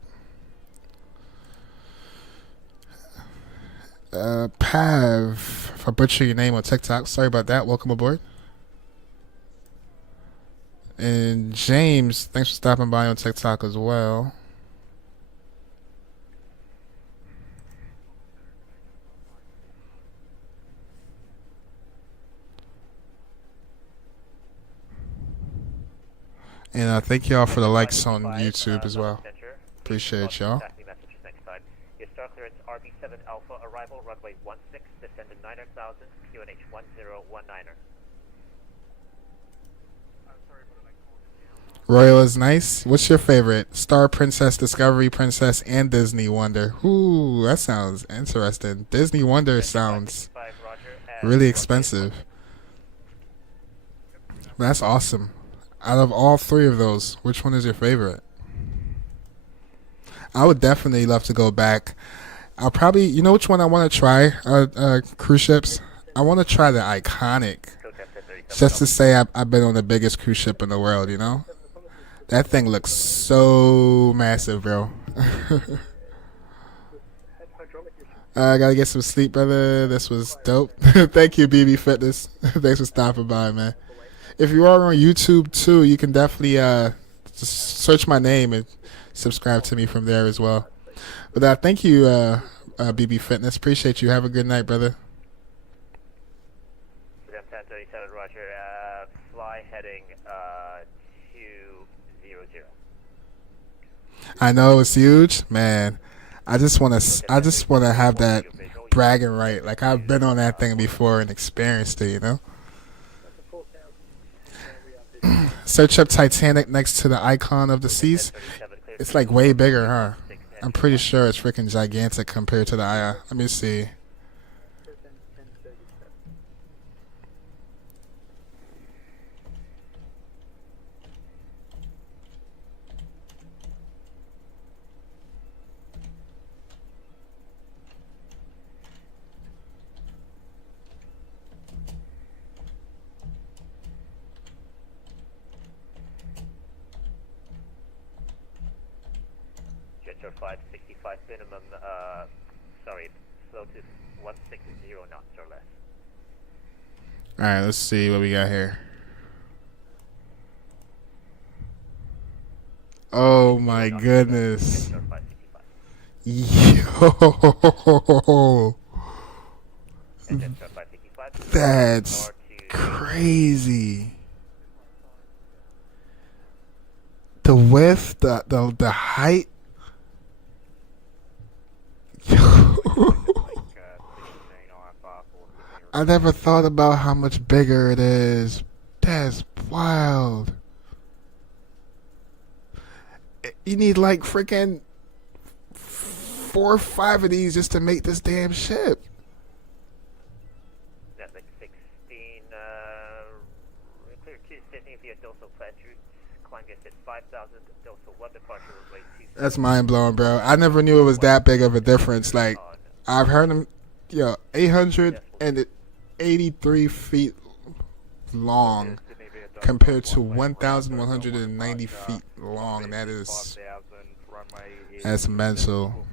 Pav, if I butcher your name on TikTok, sorry about that. Welcome aboard. And James, thanks for stopping by on TikTok as well. And thank y'all for the likes on YouTube as well. Appreciate y'all. Your star clearance RB7 Alpha arrival runway 16 descending 9000 QNH 1019er. Royal is nice. What's your favorite? Star Princess, Discovery Princess, and Disney Wonder. Ooh, that sounds interesting. Disney Wonder sounds really expensive. That's awesome. Out of all three of those, which one is your favorite? I would definitely love to go back. I'll probably, you know which one I want to try, cruise ships? I want to try the Iconic. Just to say I've been on the biggest cruise ship in the world, you know? That thing looks so massive, bro. I gotta get some sleep, brother. This was dope. Thank you, BB Fitness. Thanks for stopping by, man. If you are on YouTube too, you can definitely just search my name and subscribe to me from there as well. But thank you, BB Fitness. Appreciate you. Have a good night, brother. 1037, Roger. Fly heading 200. I know it's huge, man. I just wanna have that bragging right. Like I've been on that thing before and experienced it, you know. Search up Titanic next to the icon of the seas. It's like way bigger, huh? I'm pretty sure it's freaking gigantic compared to the eye. Let me see. Jet 565 minimum, slow to 160 knots or less. Alright, let's see what we got here. Oh my goodness. Yo. That's crazy. The width, the height. I never thought about how much bigger it is. That's wild. You need like freaking 4 or 5 of these just to make this damn ship. That's like 16, clear 2 Sydney via Dorsal Pledge route, climb gets at 5,000, Dorsal 1 departure runway 2. That's mind blowing, bro. I never knew it was that big of a difference. Like, I've heard them, 883 feet long compared to 1,190 feet long. That's mental.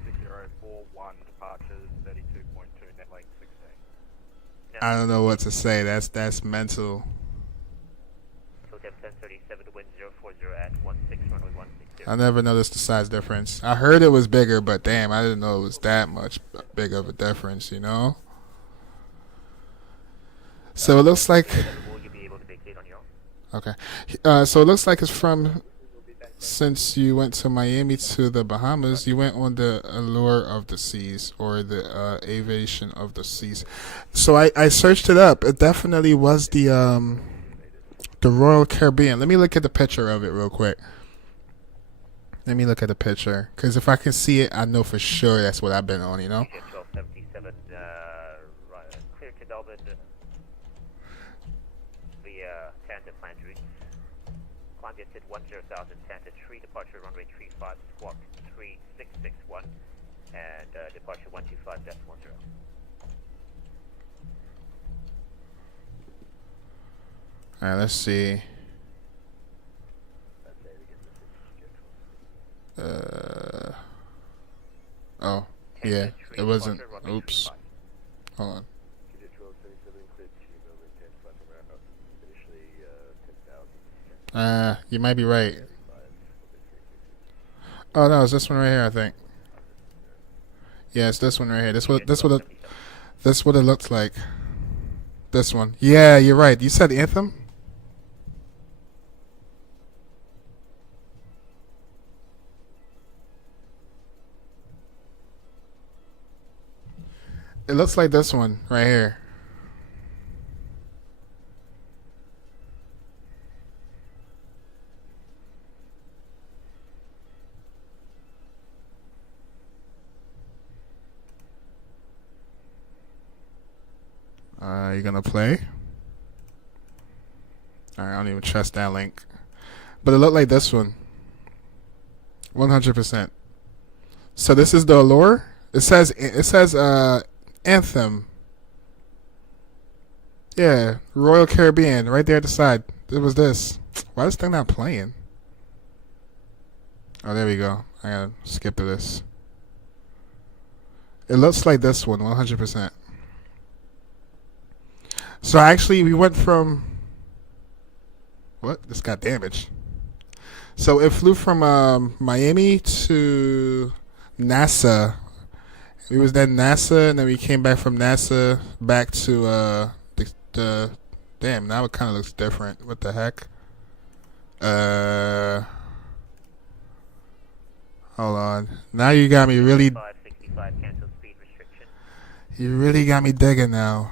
I don't know what to say. That's mental. I never noticed the size difference. I heard it was bigger, but damn, I didn't know it was that much big of a difference, you know? So it looks like... Okay. So it looks like it's from... Since you went to Miami to the Bahamas, you went on the Allure of the Seas, or the Aviation of the Seas. So I searched it up. It definitely was the The Royal Caribbean. Let me look at the picture of it real quick. Let me look at the picture. Because if I can see it, I know for sure that's what I've been on, you know? 1277, right, clear to Melbourne via Tanda planned route. Climb at 10,000, Tanda 3, departure runway 35, squawk 3661, and departure 125.10. Alright, let's see. Oh, yeah, it wasn't. Oops. Hold on. You might be right. Oh no, it's this one right here, I think. Yeah, it's this one right here. This what it looks like. This one. Yeah, you're right. You said Anthem? It looks like this one right here. You gonna play? Alright, I don't even trust that link. But it looked like this one. 100%. So this is the Allure? It says Anthem. Yeah, Royal Caribbean, right there at the side. It was this. Why is this thing not playing? Oh, there we go. I gotta skip to this. It looks like this one, 100%. So actually, we went from... What? This got damaged. So it flew from Miami to NASA. We was then NASA, and then we came back from NASA back to the damn. Now it kind of looks different. What the heck? Hold on. Now you got me really. 565 cancel speed restriction. You really got me digging now.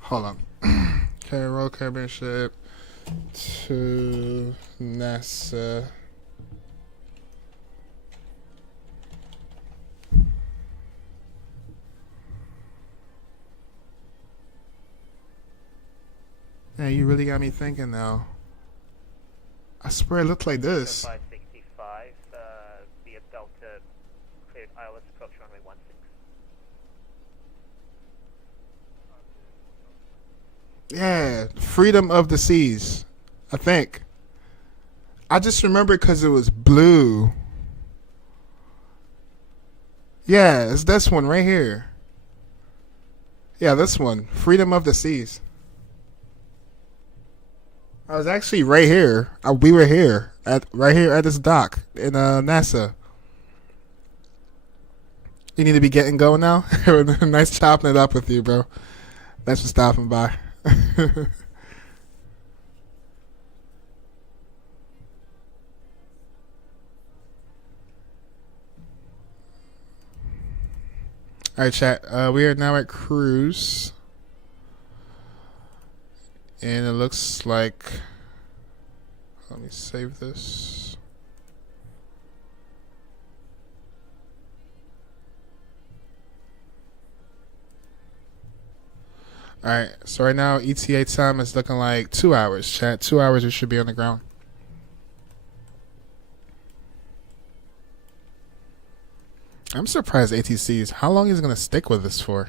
Hold on. Okay, Royal Caribbean ship to NASA. Yeah, you really got me thinking now. I swear it looked like this. 565 via Delta cleared ILS approach runway 16. Yeah, Freedom of the Seas, I think. I just remember because it was blue. Yeah, it's this one right here. Yeah, this one, Freedom of the Seas. I was actually right here. We were here right here at this dock in NASA. You need to be getting going now. Nice chopping it up with you, bro. Thanks for stopping by. All right, chat. We are now at cruise. And it looks like, let me save this. Alright, so right now ETA time is looking like 2 hours, chat. 2 hours we should be on the ground. I'm surprised ATCs, how long is it going to stick with us for?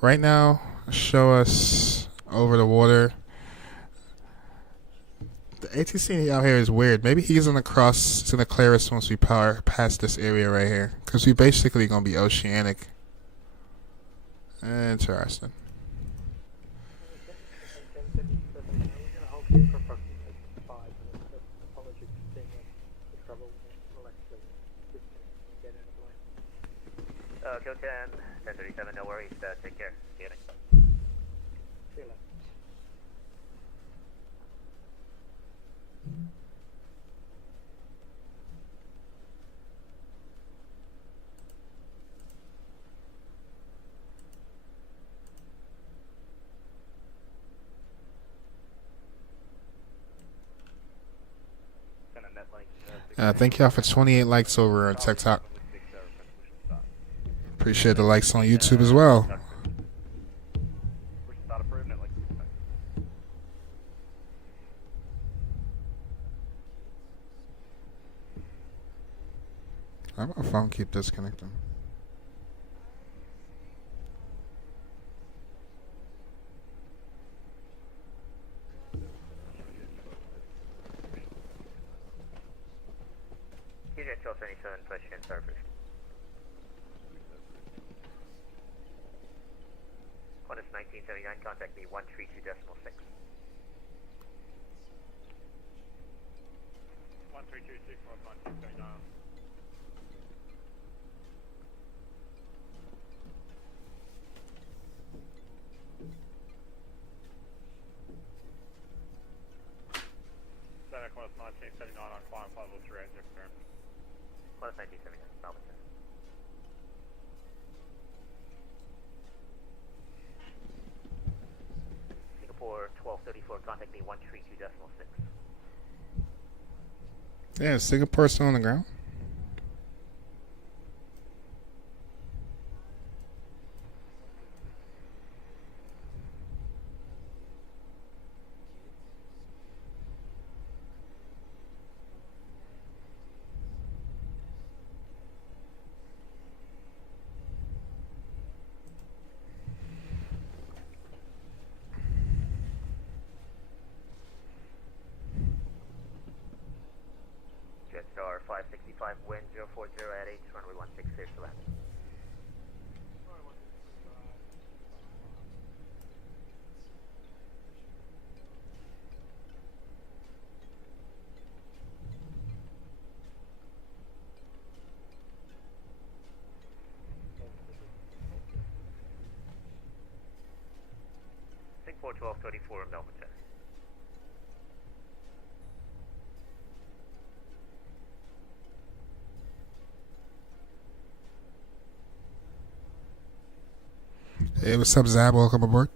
Right now, show us over the water. The ATC out here is weird. Maybe he's gonna cross. It's gonna clear us once we power past this area right here, because we basically gonna be oceanic. Interesting. Kill 10, 1037, no worries. Take care. See you next time. See you later. Thank y'all for 28 likes over on TikTok. Appreciate the likes on YouTube as well. Push start approved, net like Why my phone keep disconnecting? TJ 1277, question surface. Qantas 1979, contact me 132.6. 1326 1979. Center Qantas 1979 on climb 503 and confirm. Qantas 1979, Melbourne Center. Singapore 1234, contact me 132.6. Yeah, Singapore still on the ground. Jetstar 565, wind 040 at 8, runway 16, clear to land. Singapore 1234, Melbourne Center. Hey, what's up, Zab? Welcome aboard.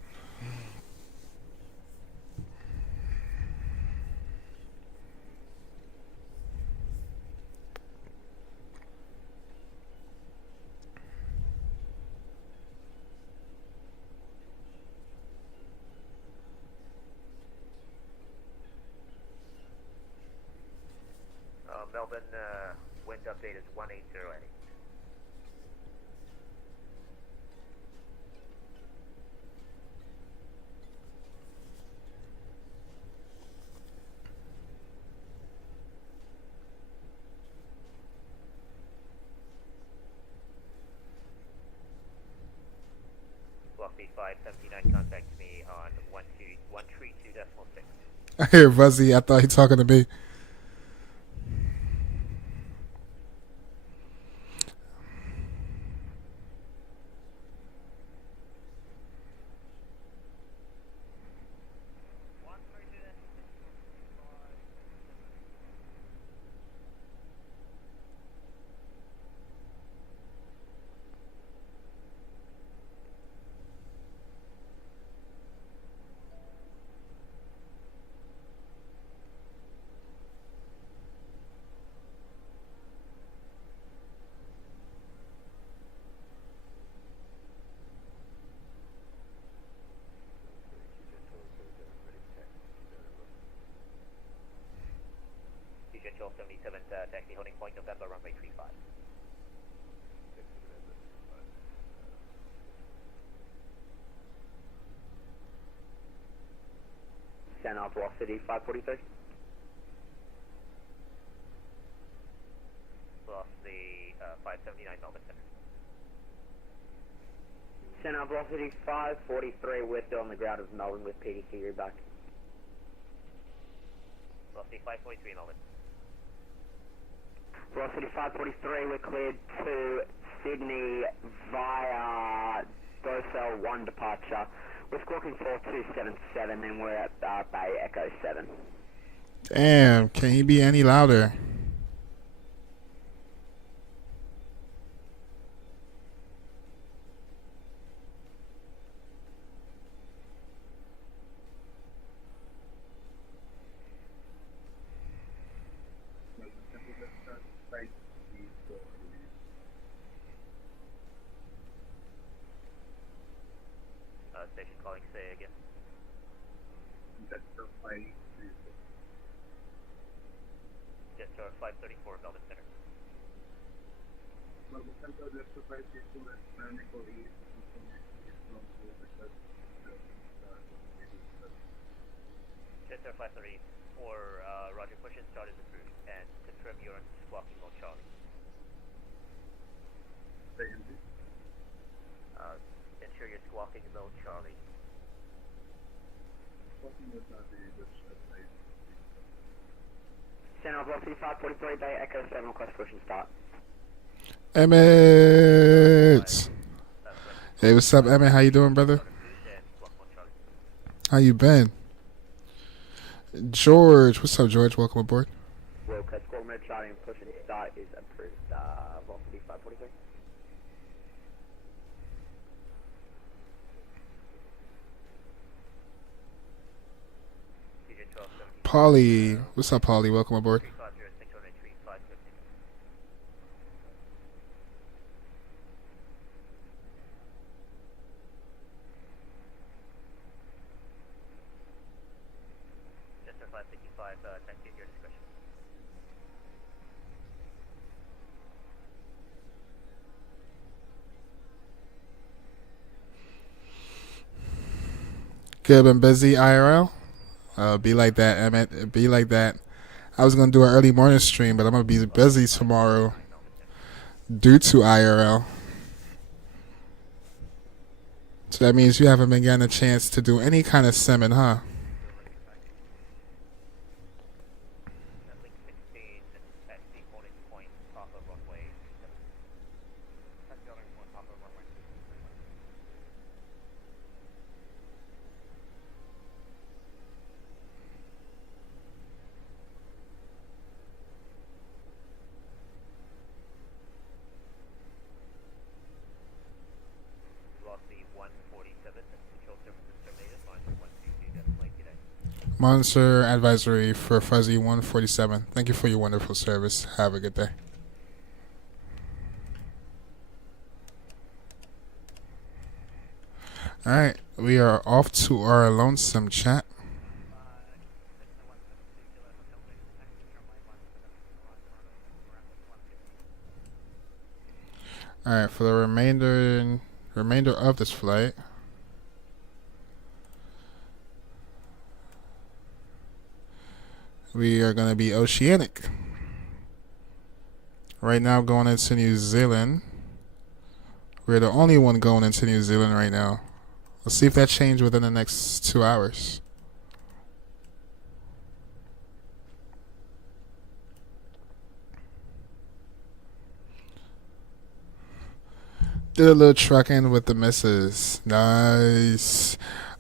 Melbourne, wind update is 180 at 8. Block B579, contact me on 132.6. I hear Fuzzy. I thought he talking to me. TJ 1277, taxi holding point November, runway 35. Center velocity 543. Velocity 579, Melbourne Center. Center velocity 543, we're still on the ground of Melbourne with PDC back. Velocity 543, Melbourne. Velocity 543, we're cleared to Sydney via Docel 1 departure. We're squawking 4277 and we're at Bay Echo 7. Damn, can he be any louder? station calling, say again. Jetstar 534. Jetstar 534, Melbourne Center. Melbourne Center, Jetstar 534 and landing for East information is from Jetstar 534, Roger, push and start is approved, and confirm you're on squawking mode, Charlie. Second, please. Ensure you're squawking mode, Charlie. Talking with the Jetstar 534. Center velocity 543, Bay Echo 7, request push and start. Emmett. Hey, what's up, Emmett? How you doing, brother? How you been? George, what's up, George? Welcome aboard. Wilco, squawk mode Charlie and push and start is approved. Velocity 543. Polly, what's up, Polly? Welcome aboard. Jetstar 555, taxi at your discretion. Good, been busy IRL? Be like that, Emmett. Be like that. I was going to do an early morning stream, but I'm going to be busy tomorrow due to IRL. So that means you haven't been getting a chance to do any kind of simming, huh? Link 16, taxi holding point, Papa runway 7. Taxi holding point, Papa runway 7. Velocity 147, control services terminated, monitor 122, just like today. Monitor advisory for Fuzzy 147. Thank you for your wonderful service. Have a good day. Alright, we are off to our lonesome chat. Alright, for the remainder of this flight, we are going to be oceanic. Right now going into New Zealand. We're the only one going into New Zealand right now. Let's see if that changes within the next 2 hours. Did a little trucking with the missus. Nice.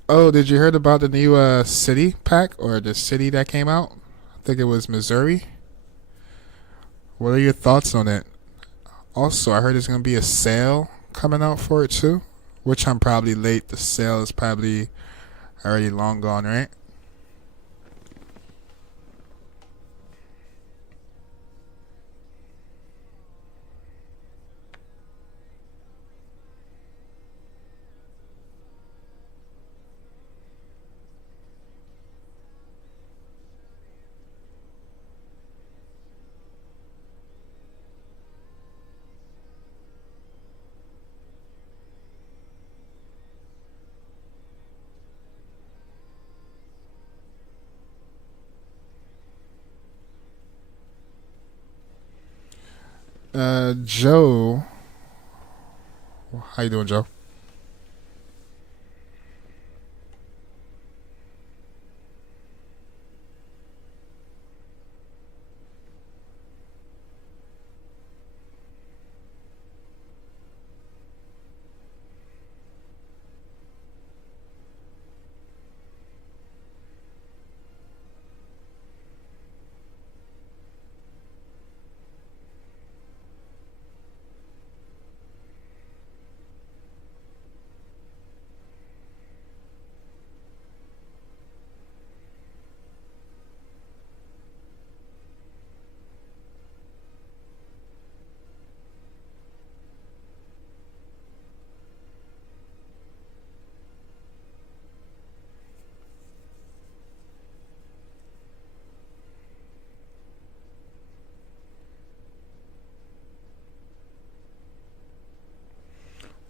Oh, did you hear about the new city pack or the city that came out? I think it was Missouri. What are your thoughts on it? Also, I heard there's going to be a sale coming out for it too, which I'm probably late. The sale is probably already long gone, right? Joe. How you doing, Joe?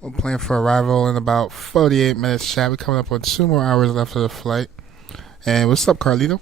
We're planning for arrival in about 48 minutes, chat. We're coming up on 2 more hours left of the flight. And what's up, Carlito?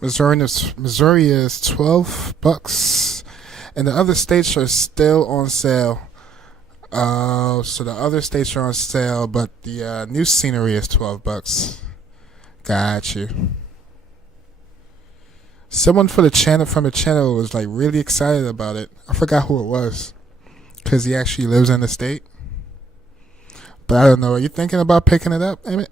Missouri is $12, and the other states are still on sale. So the other states are on sale, but the new scenery is $12. Got you. Someone from the channel was like really excited about it. I forgot who it was, because he actually lives in the state. But I don't know. Are you thinking about picking it up, Emmett?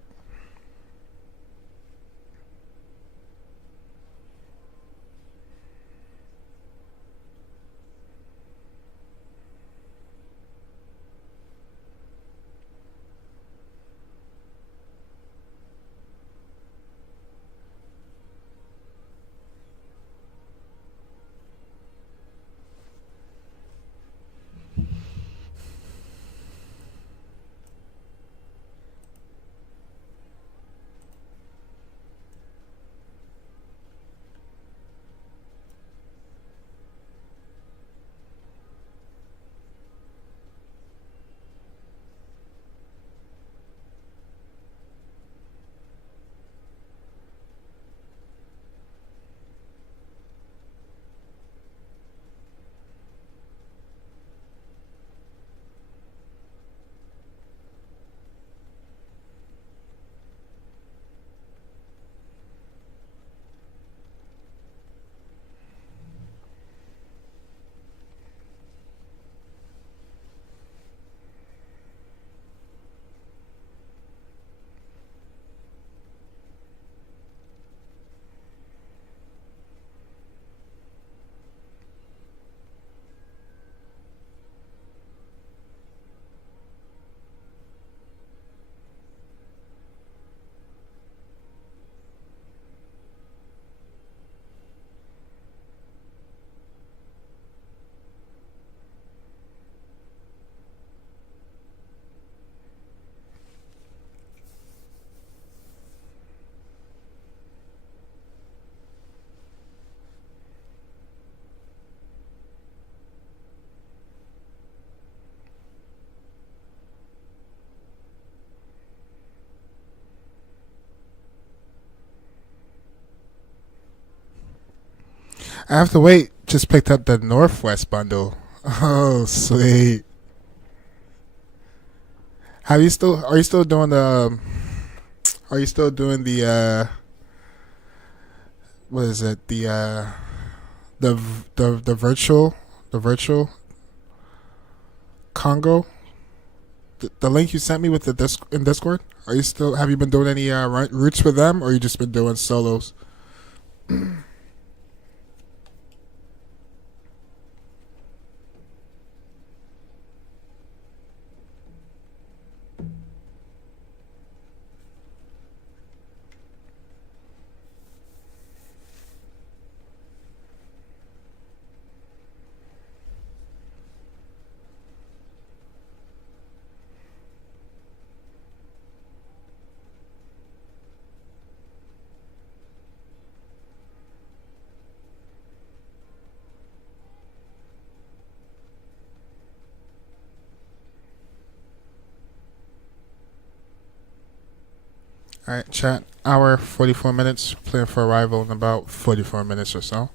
I have to wait. Just picked up the Northwest bundle. Oh, sweet. Are you still doing the what is it? The virtual Congo? The link you sent me with the in Discord? Have you been doing any routes with them, or you just been doing solos? Alright, chat. Hour, 44 minutes. Plan for arrival in about 44 minutes or so.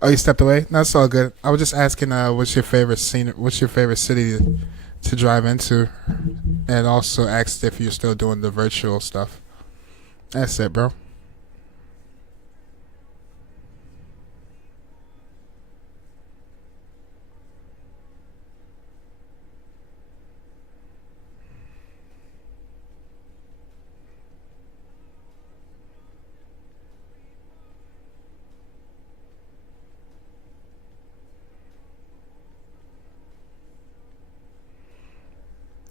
Oh, you stepped away? That's all good. I was just asking, what's your favorite scene? What's your favorite city to drive into? And also asked if you're still doing the virtual stuff. That's it, bro.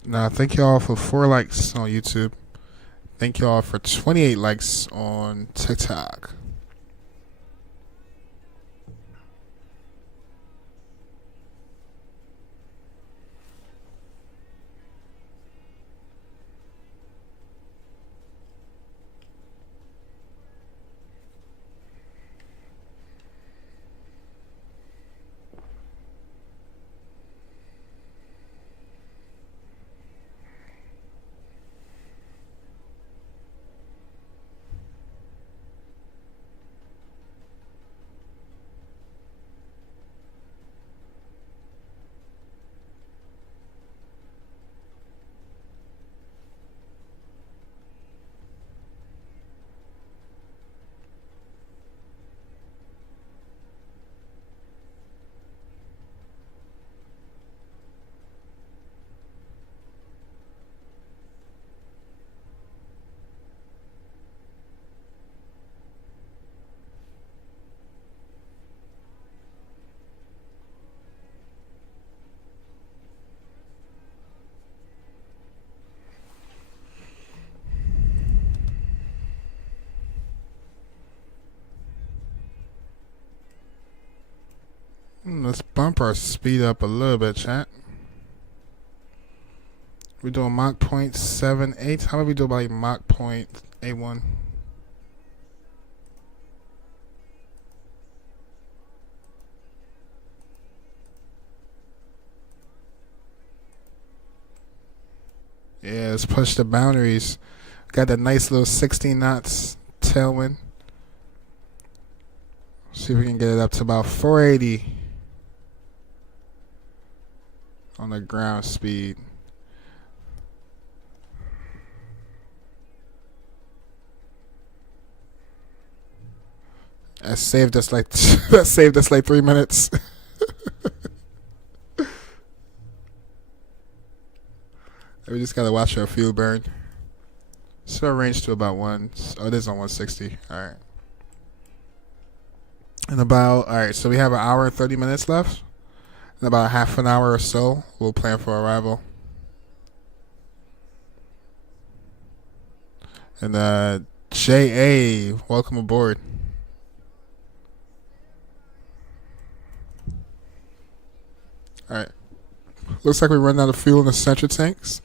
Now, thank y'all for 4 likes on YouTube. Thank y'all for 28 likes on TikTok. Let's bump our speed up a little bit, chat. We're doing Mach 0.78. How about we do like Mach 0.81? Yeah, let's push the boundaries. Got that nice little 16 knots tailwind. See if we can get it up to about 480 on the ground speed. That saved us like 3 minutes. We just gotta watch our fuel burn. So range to about it is on 160. Alright. And alright, so we have an hour and 30 minutes left. In about half an hour or so, we'll plan for arrival. And JA, welcome aboard. Alright. Looks like we run out of fuel in the center tanks.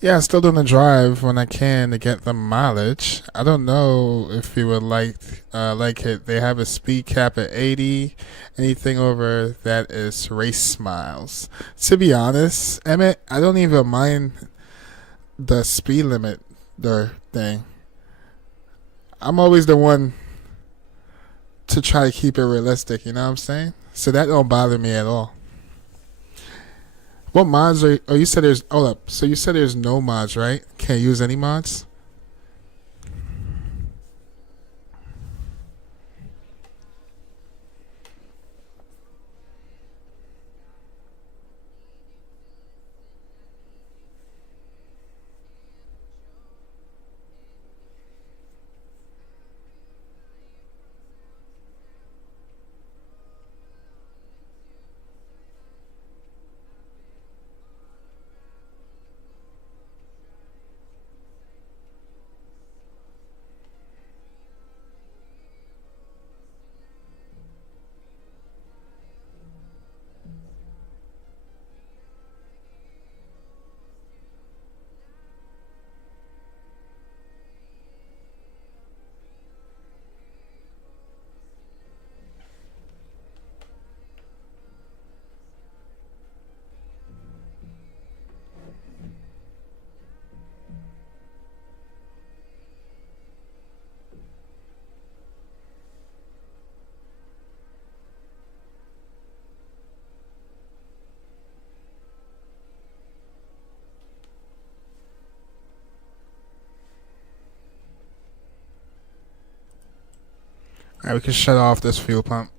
Yeah, still doing the drive when I can to get the mileage. I don't know if you would like it. They have a speed cap at 80. Anything over that is race miles. To be honest, Emmett, I don't even mind the speed limit, the thing. I'm always the one to try to keep it realistic. You know what I'm saying? So that don't bother me at all. What mods are? Oh, you said there's. Hold up. So you said there's no mods, right? Can't use any mods. Alright, we can shut off this fuel pump.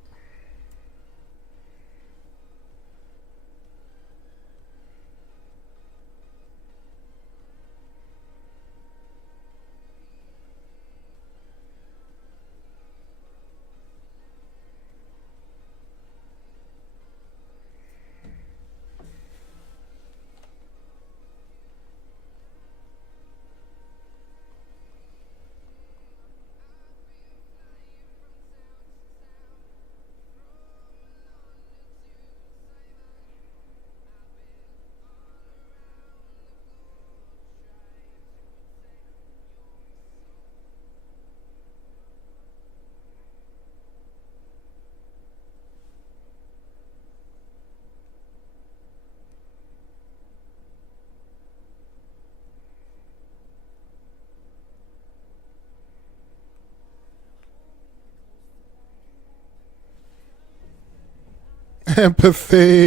Empathy.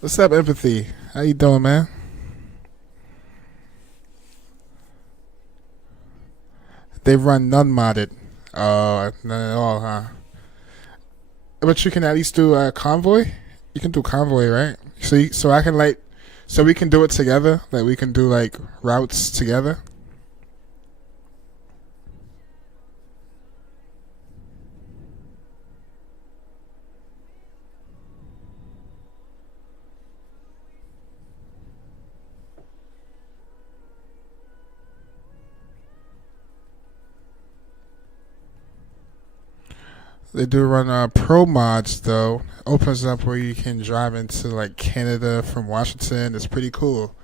What's up, Empathy? How you doing, man? They run none modded. None at all, huh? But you can at least do a convoy. You can do convoy, right? So I can so we can do it together. Like we can do like routes together. They do run pro mods though. Opens up where you can drive into like Canada from Washington. It's pretty cool.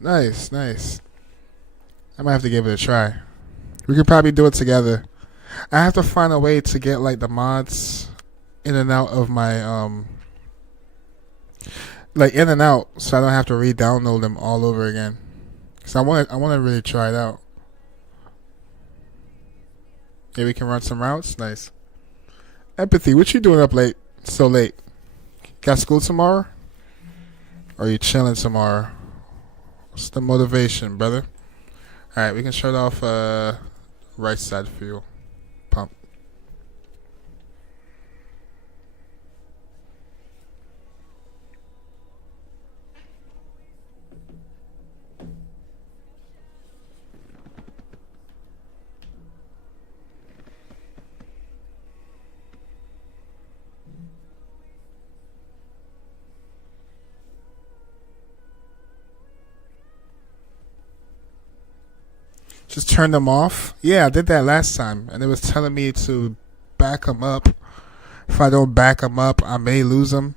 Nice, nice. I might have to give it a try. We could probably do it together. I have to find a way to get like the mods in and out of my like in and out, so I don't have to re-download them all over again. Cause I want to really try it out. Yeah, we can run some routes. Nice. Empathy, what you doing up late? So late? Got school tomorrow? Or are you chilling tomorrow? What's the motivation, brother? Alright, we can shut off right side fuel pump. Just turn them off. Yeah, I did that last time, and it was telling me to back them up. If I don't back them up, I may lose them.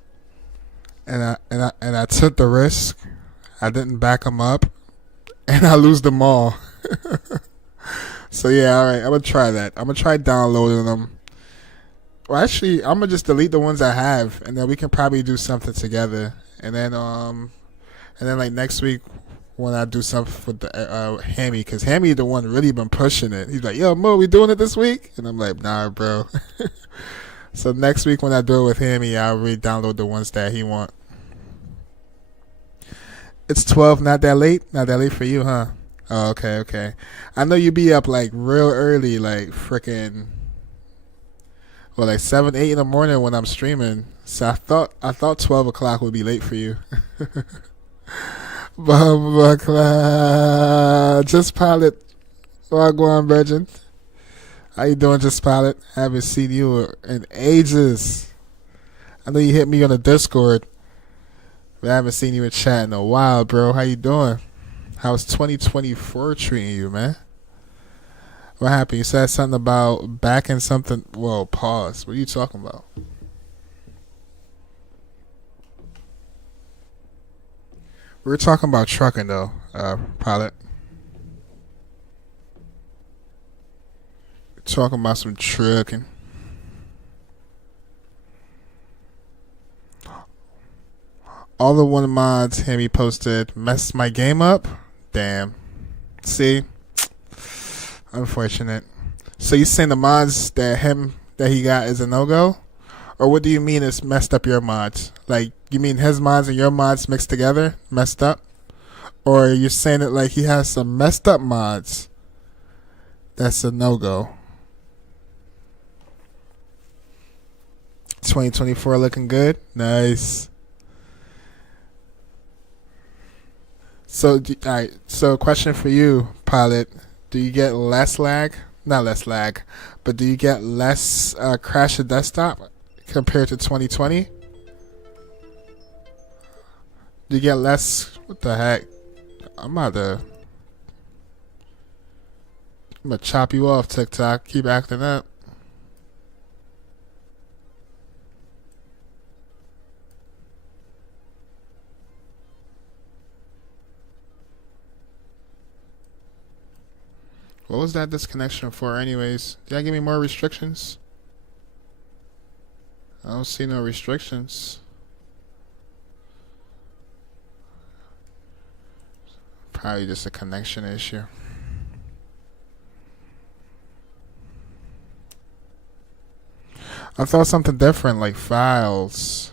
And I took the risk. I didn't back them up, and I lose them all. So yeah, all right. I'm gonna try that. I'm gonna try downloading them. Well, actually, I'm gonna just delete the ones I have, and then we can probably do something together. And then like next week when I do something with the Hammy, because Hammy the one really been pushing it. He's like, "Yo, Mo, we doing it this week?" And I'm like, "Nah, bro." So next week when I do it with Hammy, I'll re-download the ones that he want. It's 12, not that late? Not that late for you, huh? Oh, okay. I know you be up like real early, like freaking, well, like 7, 8 in the morning when I'm streaming. So I thought 12 o'clock would be late for you. Bumba Just Pilot. Wagwan, Virgin. How you doing, Just Pilot? Haven't seen you in ages. I know you hit me on the Discord, but I haven't seen you in chat in a while, bro. How you doing? How's 2024 treating you, man? What happened? You said something about backing something. Whoa, pause. What are you talking about? We were talking about trucking, though, Pilot. We're talking about some trucking. All the one mods Hammy posted messed my game up. Damn. See? Unfortunate. So you saying the mods that he got is a no-go? Or what do you mean it's messed up your mods? Like, you mean his mods and your mods mixed together? Messed up? Or you're saying it like he has some messed up mods? That's a no-go. 2024 looking good? Nice. So, alright. So, question for you, Pilot. Do you get less lag? Not less lag, but do you get less crash of desktop compared to 2020? Do you get less? What the heck? I'm gonna chop you off, TikTok. Keep acting up. What was that disconnection for anyways? Did I give me more restrictions? I don't see no restrictions. Probably just a connection issue. I thought something different, like files.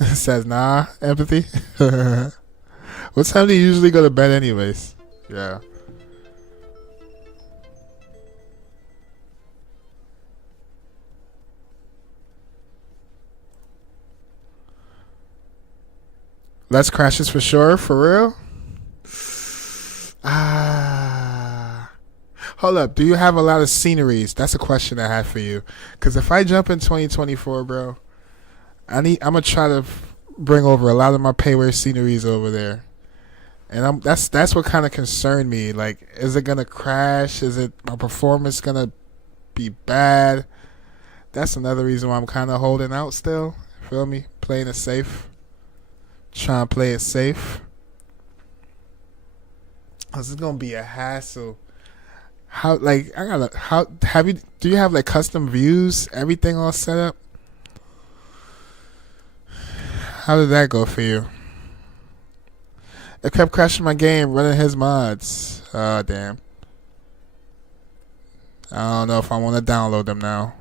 It says, nah, empathy. What time do you usually go to bed anyways? Yeah. Less crashes for sure, for real? Hold up, do you have a lot of sceneries? That's a question I have for you. Because if I jump in 2024, bro, I'm gonna try to bring over a lot of my payware sceneries over there. And that's what kind of concerned me. Like, is it gonna crash? Is it my performance gonna be bad? That's another reason why I'm kind of holding out still. Feel me? Playing it safe. Trying to play it safe. This is gonna be a hassle. Do you have like custom views, everything all set up? How did that go for you? It kept crashing my game running his mods. Oh damn. I don't know if I want to download them now.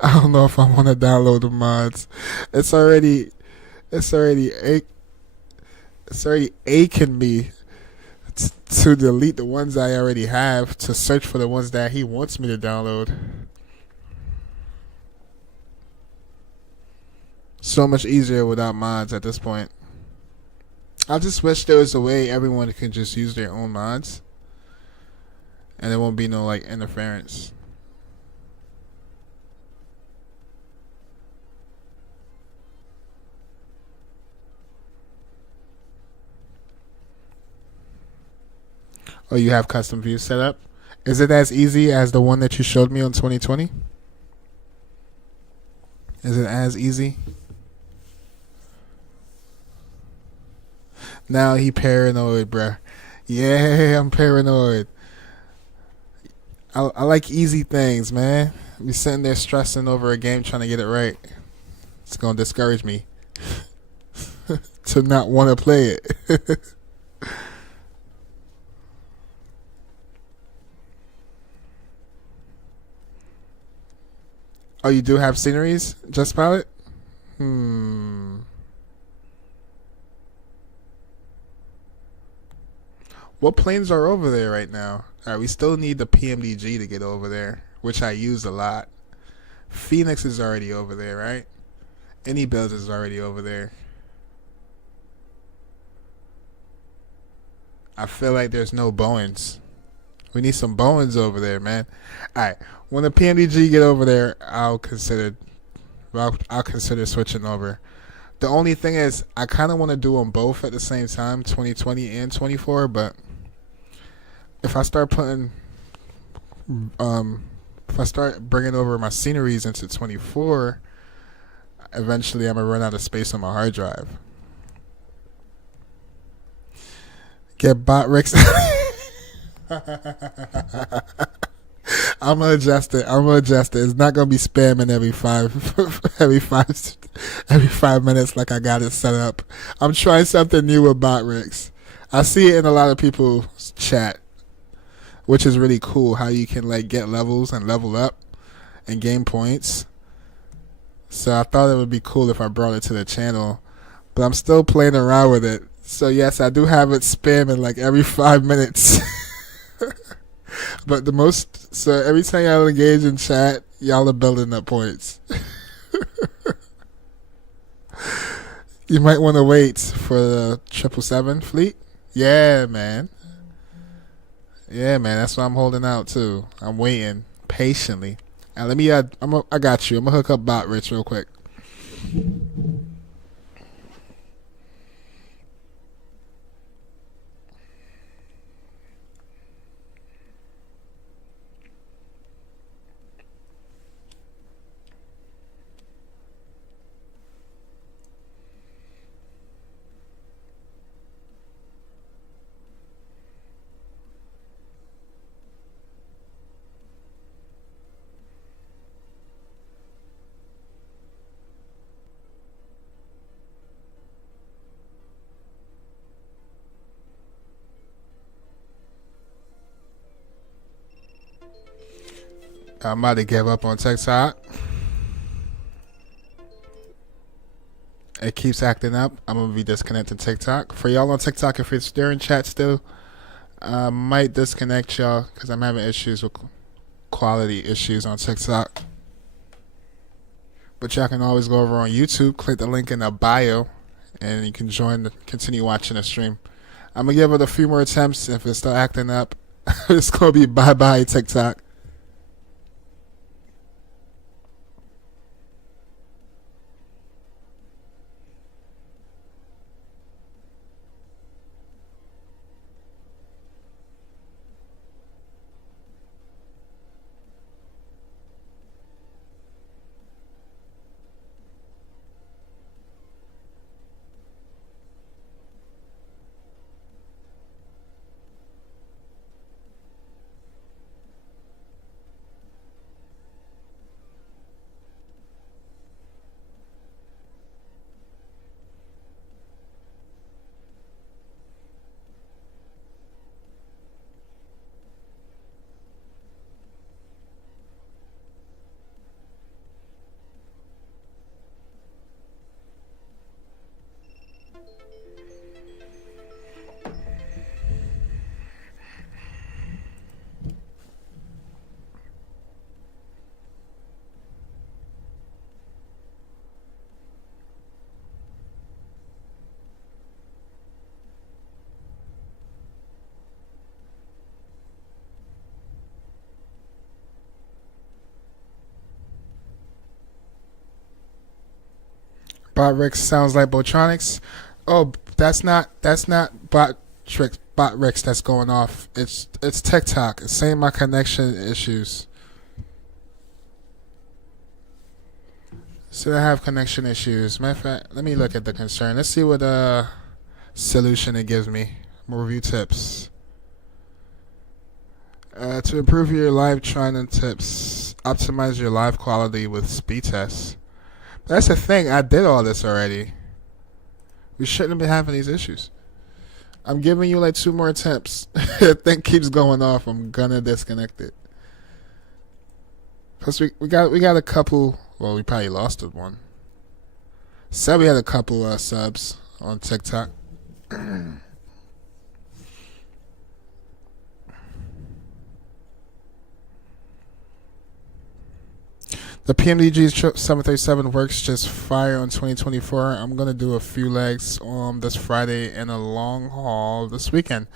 I don't know if I want to download the mods. It's already aching me to delete the ones I already have to search for the ones that he wants me to download. So much easier without mods at this point. I just wish there was a way everyone can just use their own mods and there won't be no like interference. Oh, you have custom views set up? Is it as easy as the one that you showed me on 2020? Is it as easy? Now he paranoid, bruh. Yeah, I'm paranoid. I like easy things, man. Be sitting there stressing over a game trying to get it right. It's gonna discourage me to not want to play it. Oh, you do have sceneries, Just Pilot? What planes are over there right now? Alright, we still need the PMDG to get over there, which I use a lot. Phoenix is already over there, right? Any Bills is already over there. I feel like there's no Boeings. We need some Boeings over there, man. Alright, when the PMDG get over there, I'll consider switching over. The only thing is, I kind of want to do them both at the same time, 2020 and 24, but if I start putting, if I start bringing over my sceneries into 24, eventually I'm going to run out of space on my hard drive. Get bot Ricks. I'm gonna adjust it. It's not gonna be spamming every 5 minutes like I got it set up. I'm trying something new with bot Ricks. I see it in a lot of people's chat, which is really cool. How you can like get levels and level up and gain points. So I thought it would be cool if I brought it to the channel, but I'm still playing around with it. So yes, I do have it spamming like every 5 minutes. But so every time y'all engage in chat, y'all are building up points. You might want to wait for the 777 fleet. Yeah, man. That's what I'm holding out too. I'm waiting patiently. And I got you. I'm gonna hook up Bot Rich real quick. I'm about to give up on TikTok. It keeps acting up. I'm going to be disconnecting TikTok. For y'all on TikTok, if it's during chat still, I might disconnect y'all because I'm having issues with quality issues on TikTok. But y'all can always go over on YouTube, click the link in the bio, and you can continue watching the stream. I'm going to give it a few more attempts. If it's still acting up, it's going to be bye-bye TikTok. Bot Ricks sounds like Botronics. Oh, that's not Bot Tricks. bot Rex that's going off. It's TikTok. It's saying my connection issues. So I have connection issues. Matter of fact, let me look at the concern. Let's see what solution it gives me. More review tips. To improve your live training tips, optimize your live quality with speed tests. That's the thing. I did all this already. We shouldn't be having these issues. I'm giving you like 2 more attempts. If thing keeps going off, I'm gonna disconnect it. Plus we got a couple. Well, we probably lost it one. Said we had a couple subs on TikTok. The PMDG 737 works just fire on 2024. I'm gonna do a few legs on this Friday and a long haul this weekend.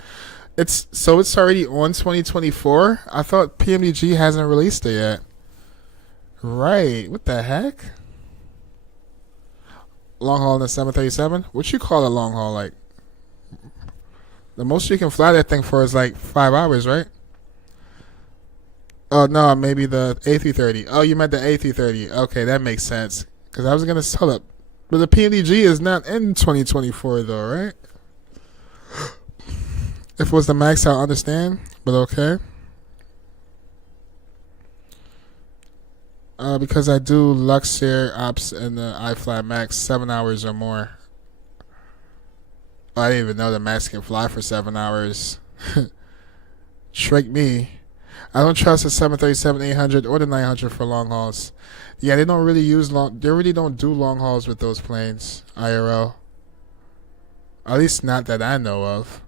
It's already on 2024. I thought PMDG hasn't released it yet. Right? What the heck? Long haul in the 737. What you call a long haul? Like the most you can fly that thing for is like 5 hours, right? Oh, no, maybe the A330. Oh, you meant the A330. Okay, that makes sense. Because I was going to hold up. But the PMDG is not in 2024, though, right? If it was the max, I'll understand. But okay. Because I do Luxair ops and the iFly Max 7 hours or more. I didn't even know the Max can fly for 7 hours. Trick me. I don't trust the 737-800 or the 900 for long hauls. Yeah, they don't really they really don't do long hauls with those planes, IRL. At least not that I know of.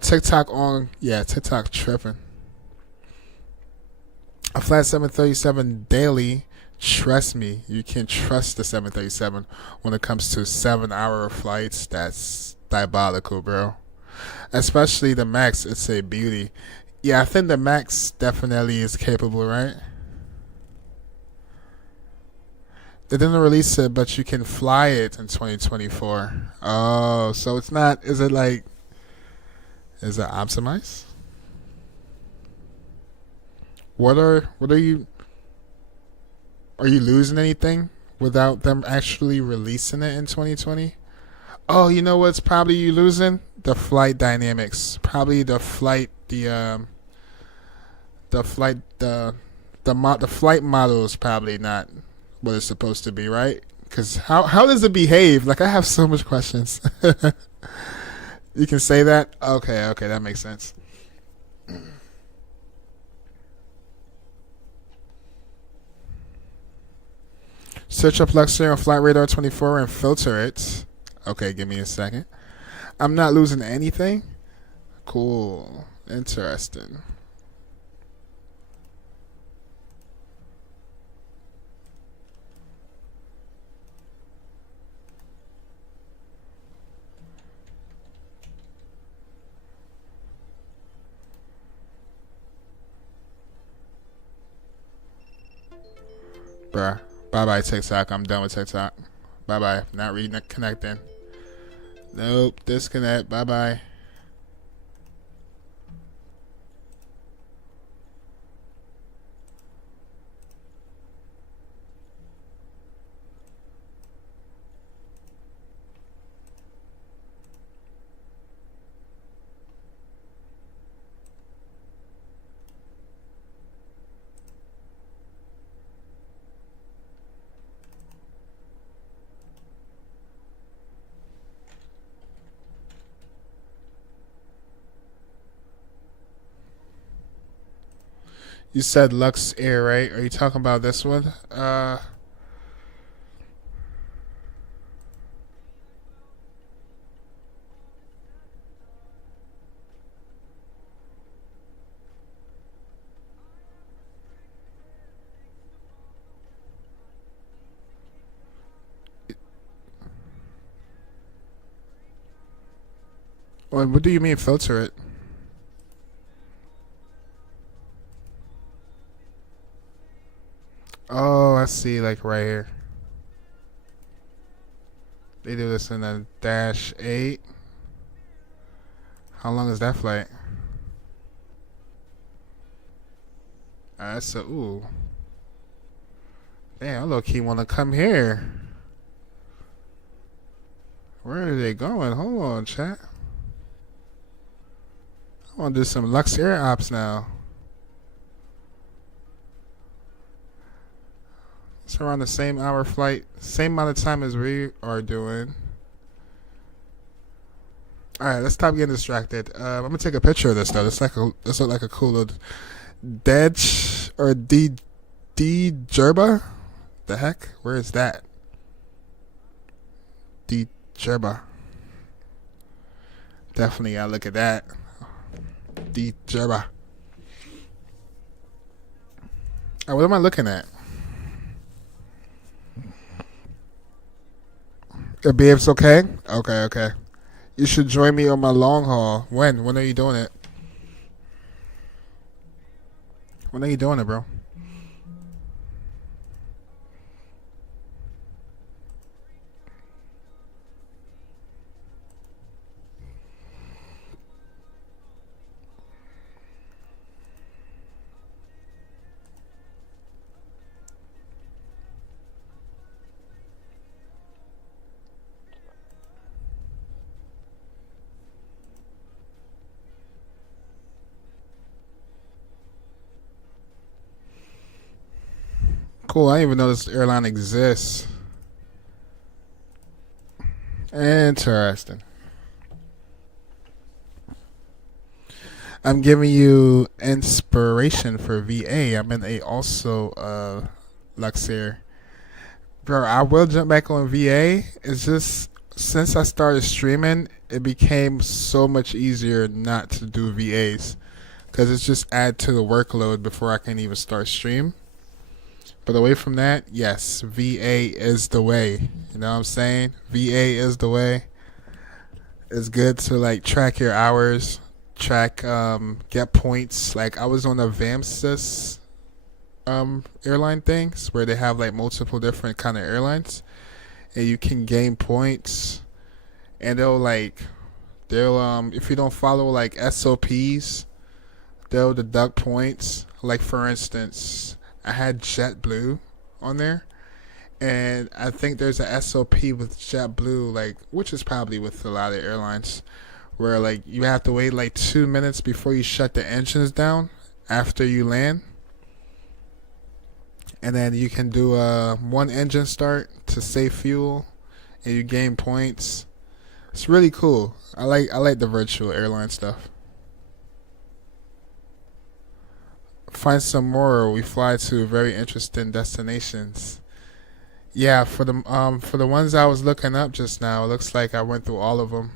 TikTok TikTok tripping. A flat 737 daily, trust me, you can trust the 737 when it comes to 7-hour flights. That's diabolical, bro. Especially the Max, it's a beauty. Yeah, I think the Max definitely is capable, right? They didn't release it, but you can fly it in 2024. Oh, so it's not, is it optimized? Are you losing anything without them actually releasing it in 2020? Oh, you know what's probably you losing? The flight dynamics. Probably the flight flight model is probably not what it's supposed to be, right? Because how does it behave? Like, I have so much questions. You can say that? Okay, that makes sense. Search up Luxair on Flight Radar 24 and filter it. Okay, give me a second. I'm not losing anything? Cool. Interesting. Bruh. Bye-bye, TikTok. I'm done with TikTok. Bye-bye. Not reconnecting. Nope. Disconnect. Bye-bye. You said Lux Air, right? Are you talking about this one? What do you mean filter it? Oh, I see, like right here. They do this in a -8. How long is that flight? That's a ooh. Damn, I low-key want to come here. Where are they going? Hold on, chat. I want to do some Lux Air Ops now. It's around the same hour flight, same amount of time as we are doing. All right, let's stop getting distracted. I'm gonna take a picture of this though. This look like a cool little Dedge or D Jerba. The heck? Where is that? D Jerba. Definitely gotta look at that. D Jerba. What am I looking at? Babes, okay? Okay. You should join me on my long haul. When? When are you doing it? When are you doing it, bro? Cool, I didn't even know this airline exists. Interesting. I'm giving you inspiration for VA. I'm in a also Luxair. Bro, I will jump back on VA. It's just since I started streaming, it became so much easier not to do VAs. Because it's just add to the workload before I can even start stream. But away from that, yes, VA is the way. You know what I'm saying? VA is the way. It's good to like track your hours, get points. Like I was on the VAMSIS airline things where they have like multiple different kind of airlines, and you can gain points. And they'll if you don't follow like SOPs, they'll deduct points. Like for instance, I had JetBlue on there, and I think there's a SOP with JetBlue, like which is probably with a lot of airlines, where like you have to wait like 2 minutes before you shut the engines down after you land, and then you can do one engine start to save fuel, and you gain points. It's really cool. I like the virtual airline stuff. Find some more. We fly to very interesting destinations. Yeah, for the ones I was looking up just now, it looks like I went through all of them.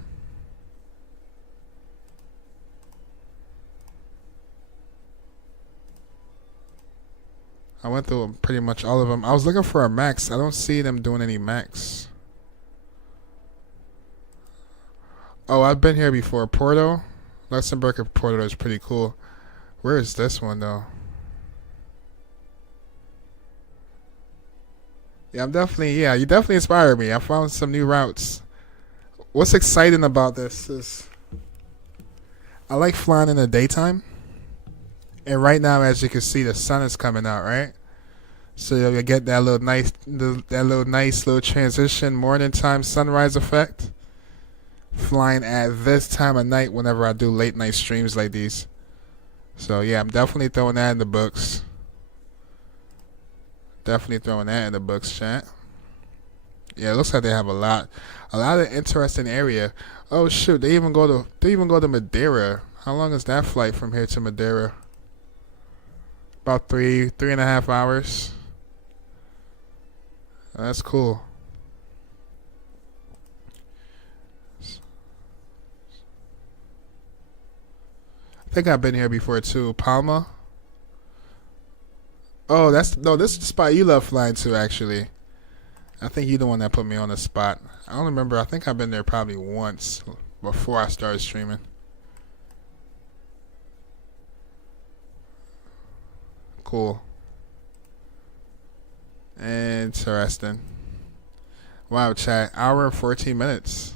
I went through pretty much all of them. I was looking for a max. I don't see them doing any max. Oh, I've been here before. Porto, Luxembourg and Porto is pretty cool. Where is this one though? Yeah, you definitely inspired me. I found some new routes. What's exciting about this is I like flying in the daytime. And right now, as you can see, the sun is coming out, right? So you'll get that little nice little transition morning time sunrise effect. Flying at this time of night whenever I do late night streams like these. So yeah, I'm definitely throwing that in the books. Definitely throwing that in the books, chat. Yeah, it looks like they have a lot of interesting area. Oh shoot, they even go to Madeira. How long is that flight from here to Madeira? About 3.5 hours. That's cool. I think I've been here before too. Palma. Oh, this is the spot you love flying to actually. I think you're the one that put me on the spot. I don't remember. I think I've been there probably once before I started streaming. Cool. Interesting. Wow, chat. Hour and 14 minutes.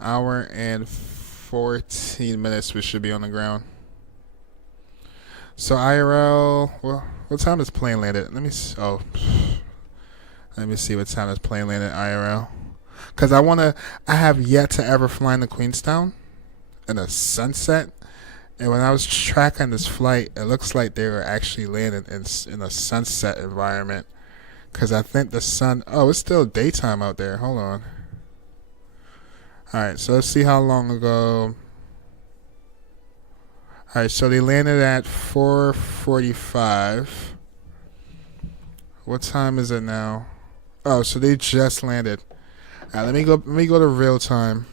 Hour and 14 minutes we should be on the ground. So IRL, well, what time is plane landed? Let me see what time is plane landed IRL. Because I have yet to ever fly into Queenstown in a sunset. And when I was tracking this flight, it looks like they were actually landing in a sunset environment. Because I think the sun, it's still daytime out there. Hold on. Alright, so let's see how long ago. Alright, so they landed at 4:45. What time is it now? Oh, so they just landed. Alright, let me go to real time.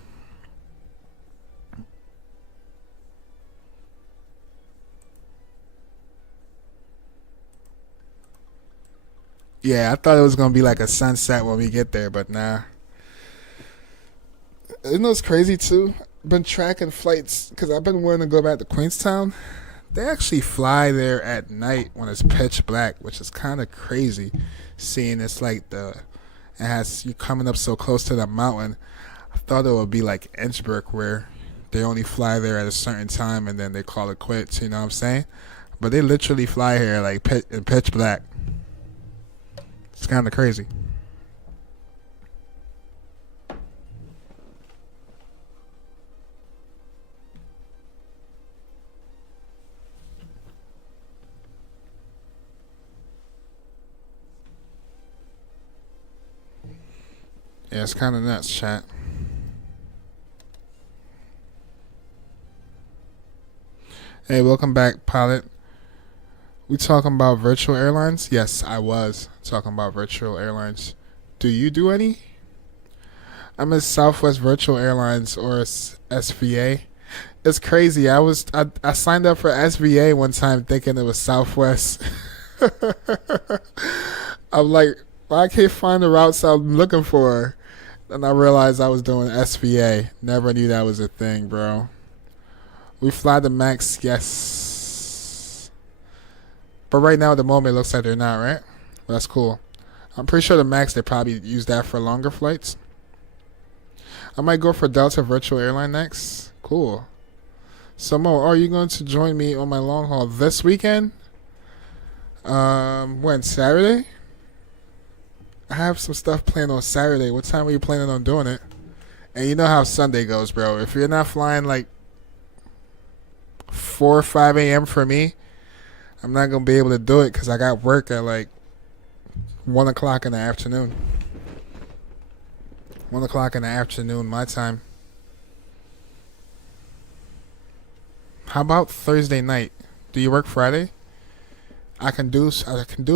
Yeah, I thought it was gonna be like a sunset when we get there, but nah. You know what's crazy too? Been tracking flights because I've been wanting to go back to Queenstown. They actually fly there at night when it's pitch black, which is kind of crazy. Seeing it's like it has you coming up so close to the mountain. I thought it would be like Innsbruck where they only fly there at a certain time and then they call it quits. You know what I'm saying? But they literally fly here like in pitch black. It's kind of crazy. Yeah, it's kind of nuts, chat. Hey, welcome back, pilot. We talking about virtual airlines? Yes, I was talking about virtual airlines. Do you do any? I'm in Southwest Virtual Airlines or SVA. It's crazy. I signed up for SVA one time thinking it was Southwest. I'm like, well, I can't find the routes I'm looking for. And I realized I was doing SVA. Never knew that was a thing, bro. We fly the MAX, yes. But right now, at the moment, it looks like they're not, right? Well, that's cool. I'm pretty sure the MAX, they probably use that for longer flights. I might go for Delta Virtual Airline next. Cool. So, Mo, are you going to join me on my long haul this weekend? When? Saturday? I have some stuff planned on Saturday. What time are you planning on doing it? And you know how Sunday goes, bro. If you're not flying like 4 or 5 a.m. for me, I'm not going to be able to do it because I got work at like 1 o'clock in the afternoon. 1 o'clock in the afternoon, my time. How about Thursday night? Do you work Friday? I can do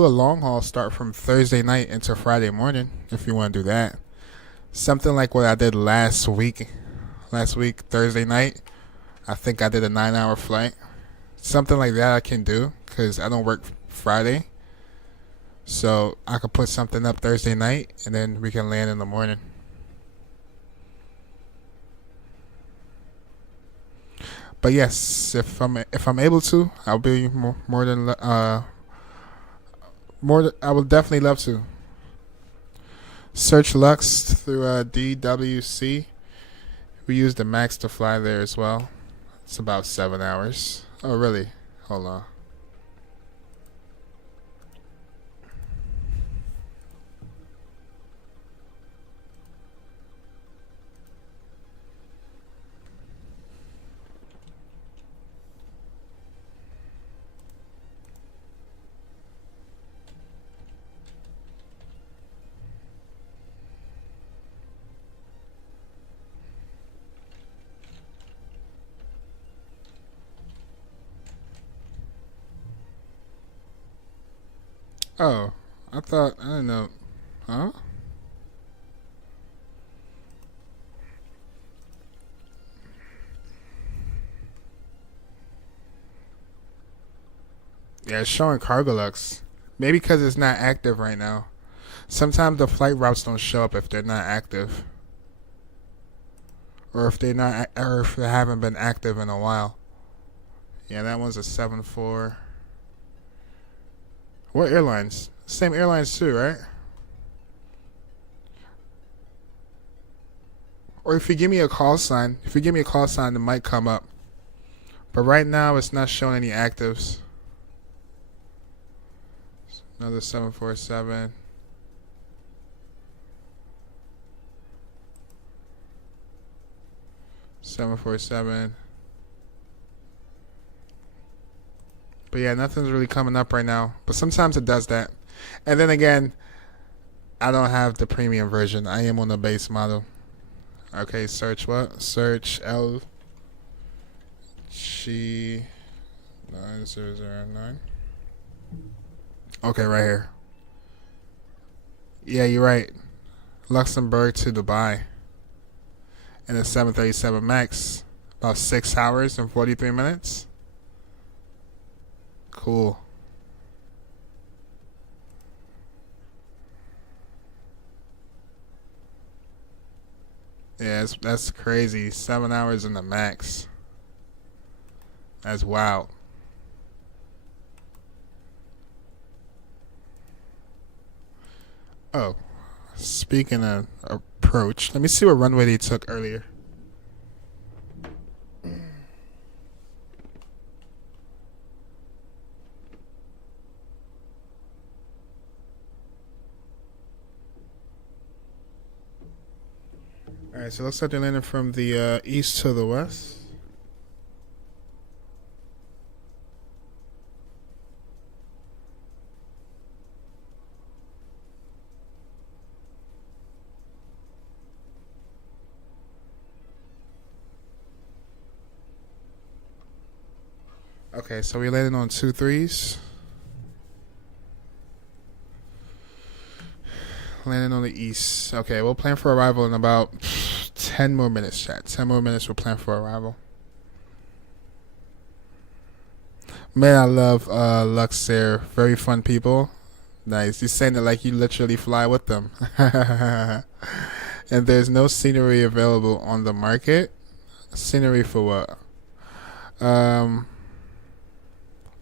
a long haul start from Thursday night into Friday morning if you want to do that. Something like what I did last week. Last week, Thursday night, I think I did a 9-hour flight. Something like that I can do because I don't work Friday. So I could put something up Thursday night and then we can land in the morning. But yes, if I'm able to, I'll be more than I would definitely love to. Search Lux through DWC. We use the MAX to fly there as well. It's about 7 hours. Oh really? Hold on. Oh, I didn't know. Huh? Yeah, it's showing Cargolux. Maybe because it's not active right now. Sometimes the flight routes don't show up if they're not active. Or if they haven't been active in a while. Yeah, that one's a 7-4. What airlines? Same airlines too, right? Or if you give me a call sign, it might come up. But right now, it's not showing any actives. Another 747. But yeah, nothing's really coming up right now. But sometimes it does that. And then again, I don't have the premium version. I am on the base model. Okay, search what? Search LG9009. Okay, right here. Yeah, you're right. Luxembourg to Dubai. And a 737 MAX. About 6 hours and 43 minutes. Cool. Yeah, that's crazy. 7 hours in the MAX. That's wild. Oh, speaking of approach, let me see what runway they took earlier. Alright, so looks like they're landing from the east to the west. Okay, so we landed on 2-3s. Landing on the east. Okay, we'll plan for arrival in about 10 more minutes, chat. 10 more minutes, we'll plan for arrival. Man, I love Luxair. Very fun people. Nice. You're saying it like you literally fly with them. And there's no scenery available on the market. Scenery for what?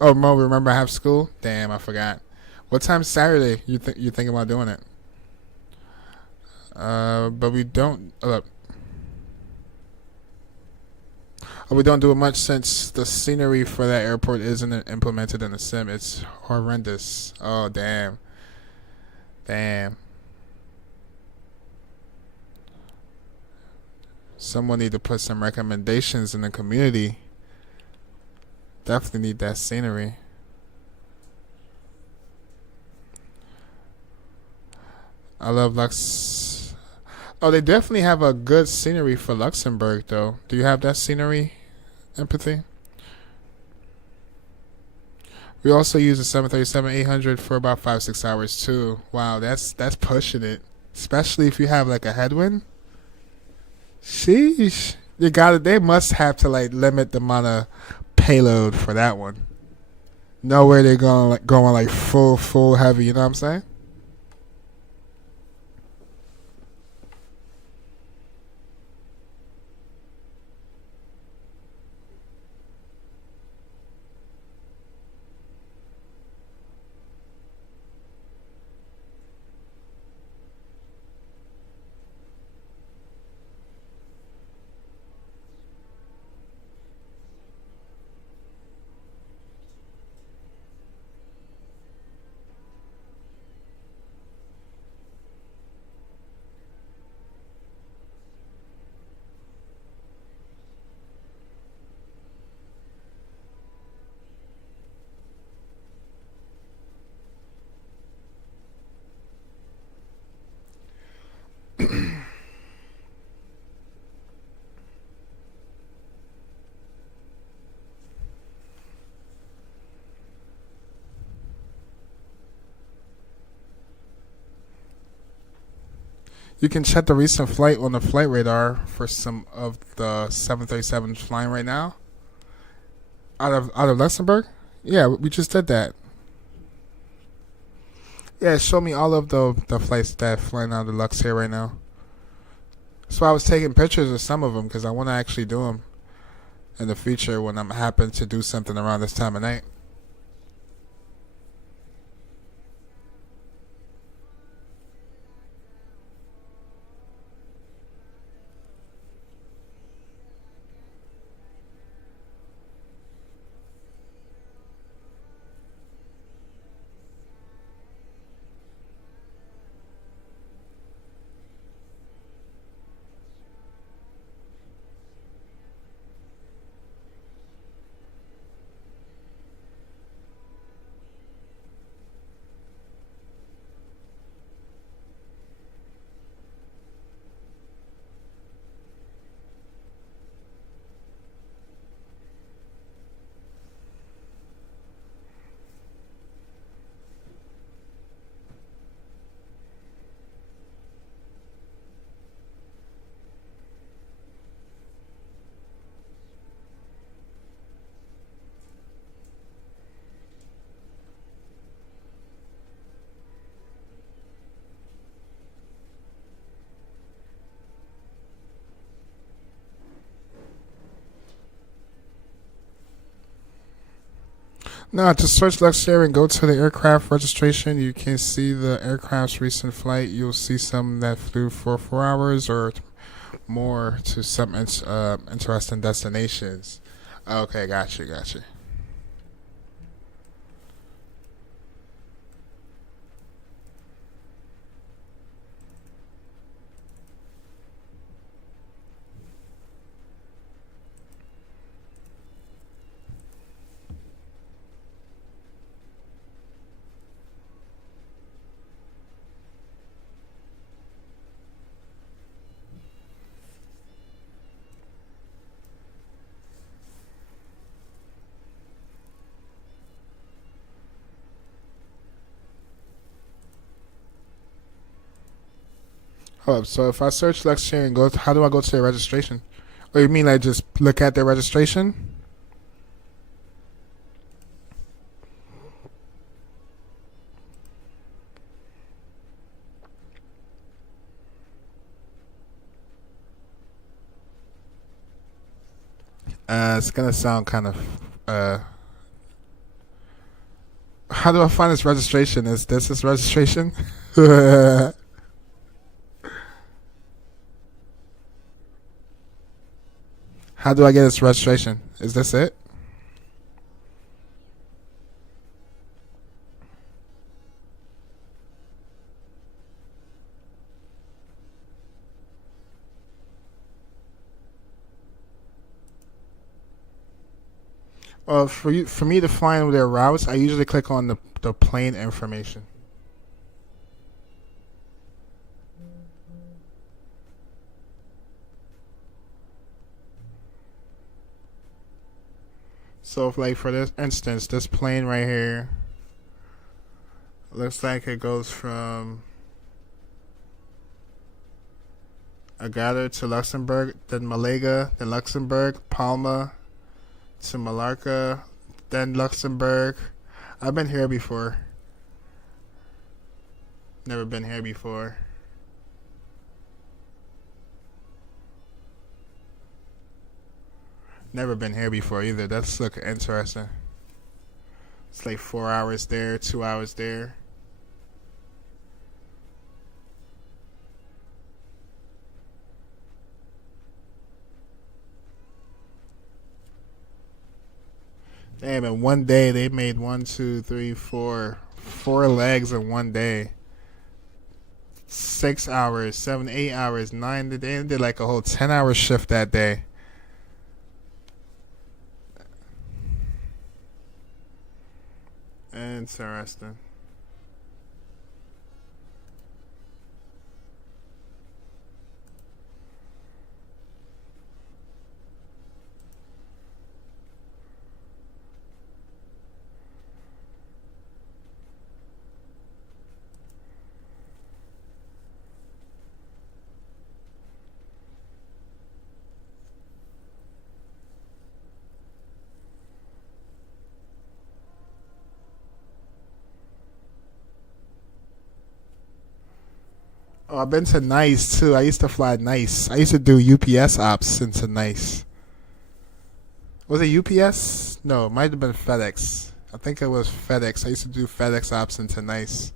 Oh, Mo, remember I have school? Damn, I forgot. What time's Saturday? You thinking about doing it? But we don't. We don't do it much since the scenery for that airport isn't implemented in the sim. It's horrendous. Oh, damn. Damn. Someone need to put some recommendations in the community. Definitely need that scenery. I love Lux. Oh, they definitely have a good scenery for Luxembourg, though. Do you have that scenery, Empathy? We also use the 737-800 for about 5-6 hours too. Wow, that's pushing it. Especially if you have like a headwind. Sheesh. They must have to like limit the amount of payload for that one. Nowhere they're going like full heavy, you know what I'm saying? You can check the recent flight on the flight radar for some of the 737s flying right now. Out of Luxembourg? Yeah, we just did that. Yeah, show me all of the flights that are flying out of Lux here right now. So I was taking pictures of some of them because I want to actually do them in the future when I'm happen to do something around this time of night. No, just search Luxair and go to the aircraft registration. You can see the aircraft's recent flight. You'll see some that flew for 4 hours or more to some interesting destinations. Okay, gotcha, gotcha. Hold up, so if I search Luxair and go, how do I go to their registration? Oh, you mean I just look at their registration? It's gonna sound kind of. How do I find this registration? Is this his registration? How do I get his registration? Is this it? Well, for me to find their routes, I usually click on the plane information. So, if, like for this instance, this plane right here looks like it goes from Agadir to Luxembourg, then Malaga, then Luxembourg, Palma to Mallorca, then Luxembourg. I've been here before. Never been here before. Never been here before either. That's looking interesting. It's like 4 hours there, 2 hours there. Damn, in one day they made 4 legs in one day. 6 hours, 7, 8 hours, 9. They did like a whole 10-hour shift that day. Interesting. Oh, I've been to Nice too. I used to fly Nice. I used to do UPS ops into Nice. Was it UPS? No, it might have been FedEx. I think it was FedEx. I used to do FedEx ops into Nice.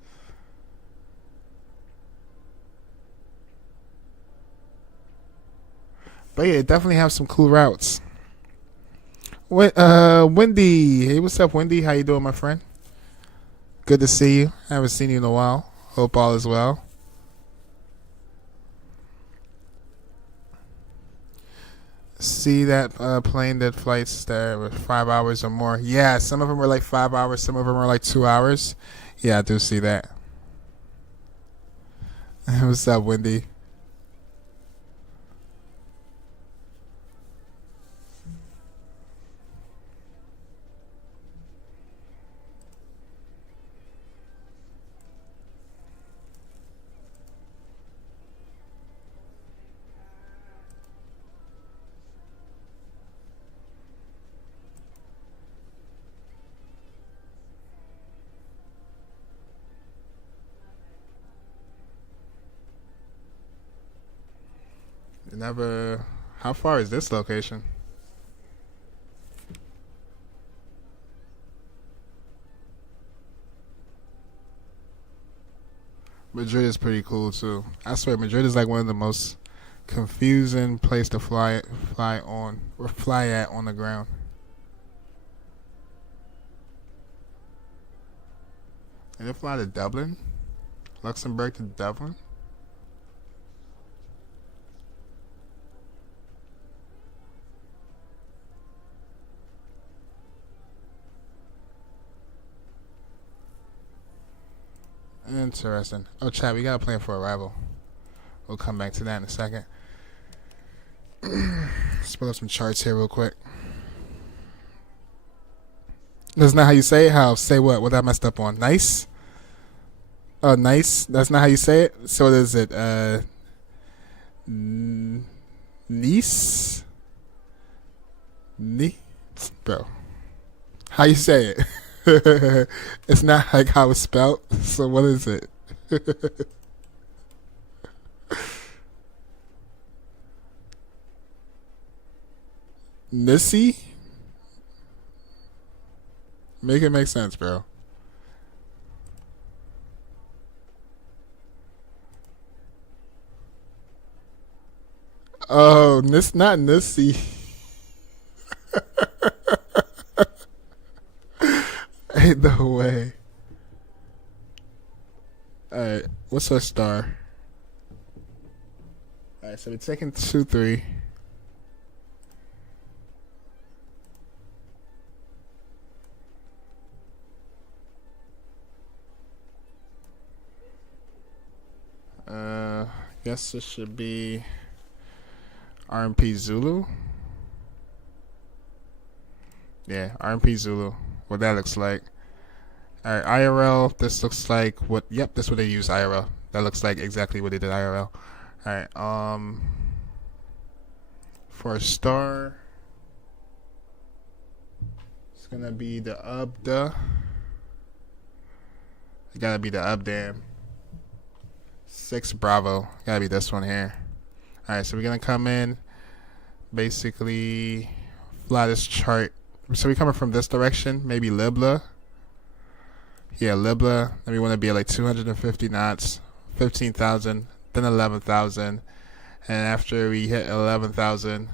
But yeah, it definitely have some cool routes. Wendy. Hey, what's up, Wendy? How you doing, my friend? Good to see you. I haven't seen you in a while. Hope all is well. See that plane that flights there with 5 hours or more. Yeah, some of them were like 5 hours, some of them were like 2 hours. Yeah, I do see that. What's up, Wendy? Never. How far is this location? Madrid is pretty cool too. I swear, Madrid is like one of the most confusing place to fly at on the ground. And they fly to Dublin, Luxembourg to Dublin. Interesting. Oh, chat, we got a plan for arrival. We'll come back to that in a second. Let's pull up some charts here real quick. That's not how you say it? How? Say what? What I messed up on? Nice? Oh, nice? That's not how you say it? So what is it? Nice? Bro. How you say it? It's not like how it's spelled. So what is it? Nissy? Make it make sense, bro. Oh, not Nissy. Ain't no way. Alright, what's our star? Alright, so we're taking 2-3. Guess this should be RMP Zulu. Yeah, RMP Zulu. What that looks like. Alright, IRL, this looks like what, yep, this is what they use IRL. That looks like exactly what they did IRL. Alright, for a star, it's gonna be the UBDA. It gotta be the UBDAM. 6 Bravo. Gotta be this one here. Alright, so we're gonna come in, basically fly this chart. So we're coming from this direction, maybe Libla. Yeah, Libla. Then we want to be at like 250 knots, 15,000, then 11,000. And after we hit 11,000,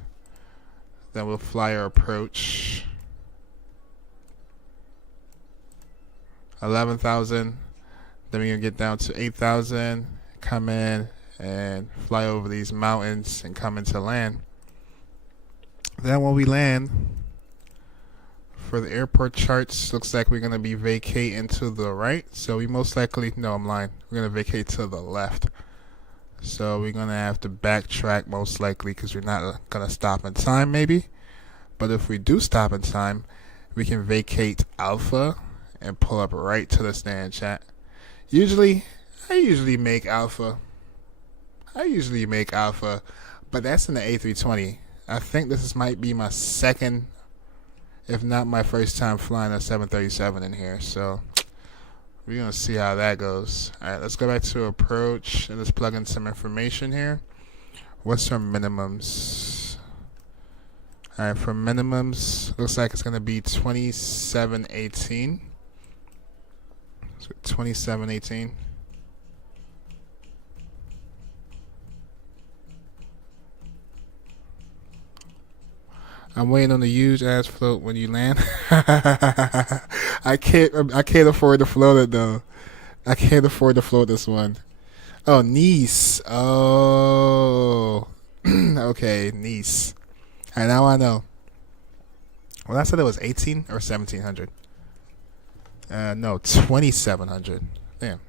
then we'll fly our approach. 11,000. Then we're going to get down to 8,000, come in and fly over these mountains and come into land. Then when we land, for the airport charts, looks like we're going to be vacating to the right. So we most likely, no, I'm lying. We're going to vacate to the left. So we're going to have to backtrack most likely because we're not going to stop in time maybe. But if we do stop in time, we can vacate Alpha and pull up right to the stand, chat. I usually make Alpha, but that's in the A320. I think this might be my second, if not my first time flying a 737 in here. So we're going to see how that goes. All right, let's go back to approach and let's plug in some information here. What's our minimums? All right, for minimums, looks like it's going to be 2718. So 2718. I'm waiting on the huge ass float when you land. I can't afford to float it though. I can't afford to float this one. Oh, Nice. Oh, okay, Nice. All right, now I know. Well, I said it was 18 or 1700. No, 2700. Damn.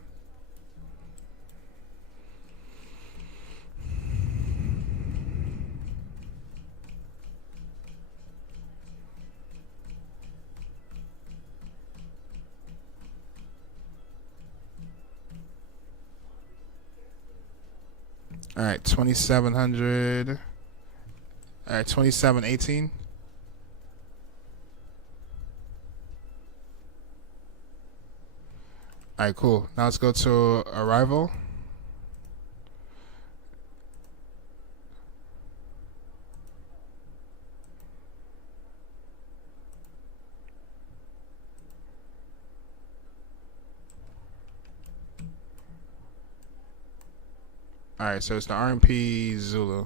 All right, 2700. All right, 2718. All right, cool. Now let's go to arrival. Alright, so it's the RMP Zulu.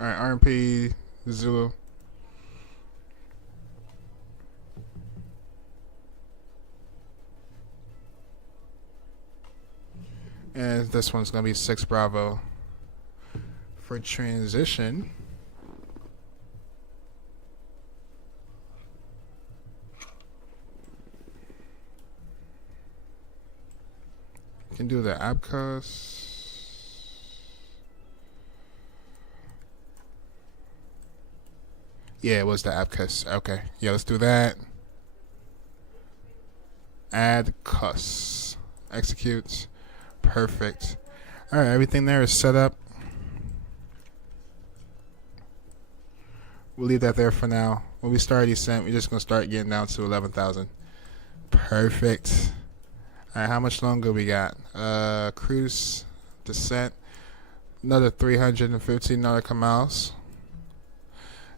Alright, RMP Zulu. And this one's gonna be 6 Bravo. For transition, you can do the ABCOS. Yeah, it was the ABCOS. Okay, yeah, let's do that. Add CUS. Execute. Perfect. Alright, everything there is set up. We'll leave that there for now. When we start descent, we're just going to start getting down to 11,000. Perfect. Alright, how much longer we got? Cruise, descent, another 315 nautical miles.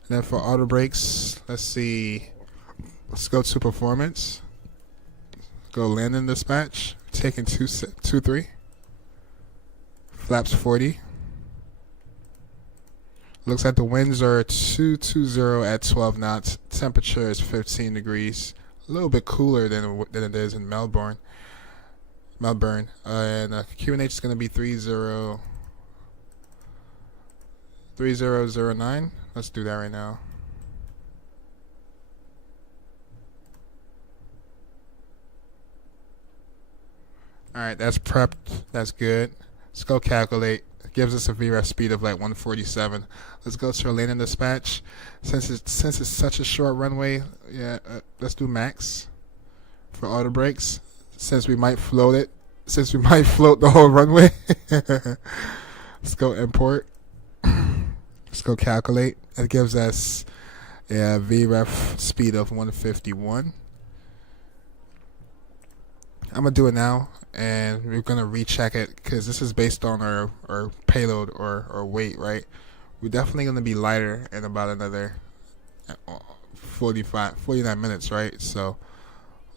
And then for auto brakes, let's see. Let's go to performance. Go landing dispatch. Taking 2-3. Flaps 40. Looks like the winds are 220 at 12 knots. Temperature is 15 degrees. A little bit cooler than it is in Melbourne. And QNH is going to be 3009. Let's do that right now. Alright, that's prepped. That's good. Let's go calculate. It gives us a VREF speed of like 147. Let's go to our landing dispatch. Since it's such a short runway, yeah, let's do max for auto brakes. Since we might float it. Since we might float the whole runway. Let's go import. Let's go calculate. It gives us a VREF speed of 151. I'm going to do it now, and we're going to recheck it because this is based on our payload or weight, right? We're definitely going to be lighter in about another 49 minutes, right? So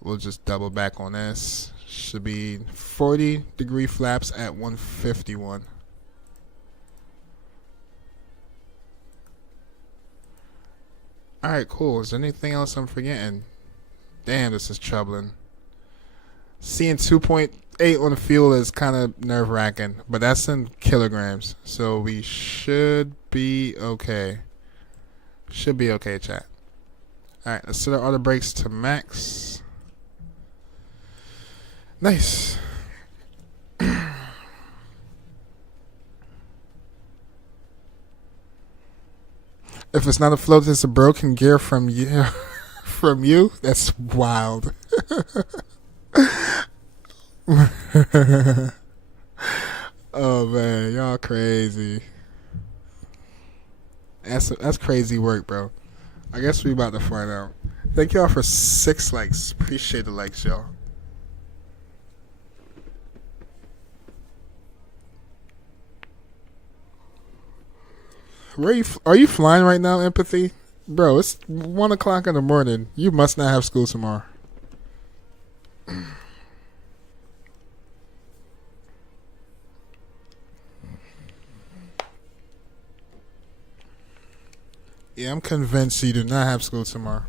we'll just double back on this. Should be 40 degree flaps at 151. Alright, cool. Is there anything else I'm forgetting? Damn, this is troubling. Seeing 2.8 on the fuel is kind of nerve-wracking, but that's in kilograms, so we should be okay. Should be okay, chat. Alright, let's set our auto brakes to max. Nice. If it's not a float, it's a broken gear from you. From you? That's wild. Oh man, y'all crazy. That's crazy work, bro. I guess we about to find out. Thank y'all for 6 likes. Appreciate the likes, y'all. Are you flying right now, Empathy? Bro, it's 1 o'clock in the morning. You must not have school tomorrow. Yeah, I'm convinced you do not have school tomorrow.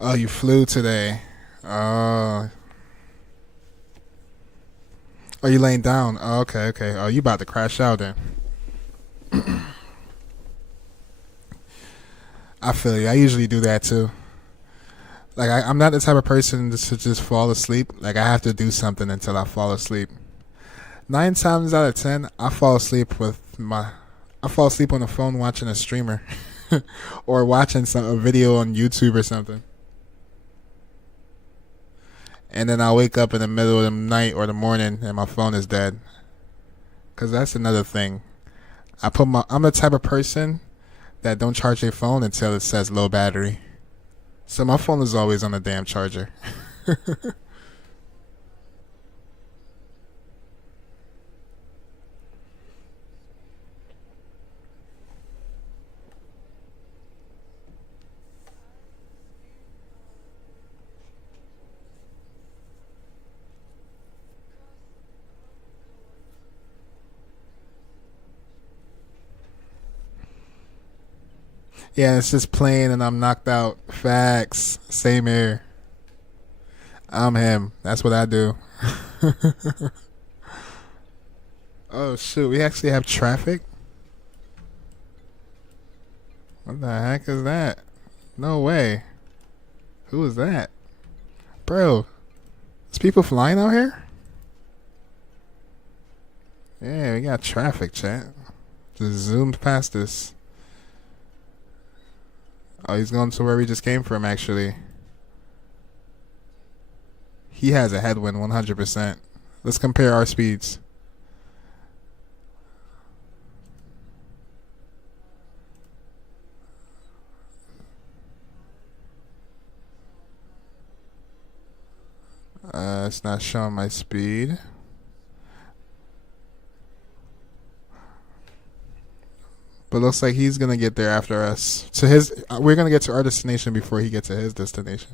Oh, you flew today. Oh, you laying down? Oh, okay. Oh, you about to crash out then. I feel you. I usually do that too. Like, I'm not the type of person to just fall asleep. Like, I have to do something until I fall asleep. 9 times out of 10, I fall asleep on the phone watching a streamer or watching a video on YouTube or something. And then I'll wake up in the middle of the night or the morning and my phone is dead. Cause that's another thing. I'm the type of person that don't charge their phone until it says low battery. So my phone is always on the damn charger. Yeah, it's just playing and I'm knocked out. Facts. Same here. I'm him. That's what I do. Oh, shoot. We actually have traffic? What the heck is that? No way. Who is that? Bro, there's people flying out here? Yeah, we got traffic, chat. Just zoomed past us. Oh, he's going to where we just came from, actually. He has a headwind, 100%. Let's compare our speeds. It's not showing my speed. But looks like he's gonna get there after us. We're gonna get to our destination before he gets to his destination,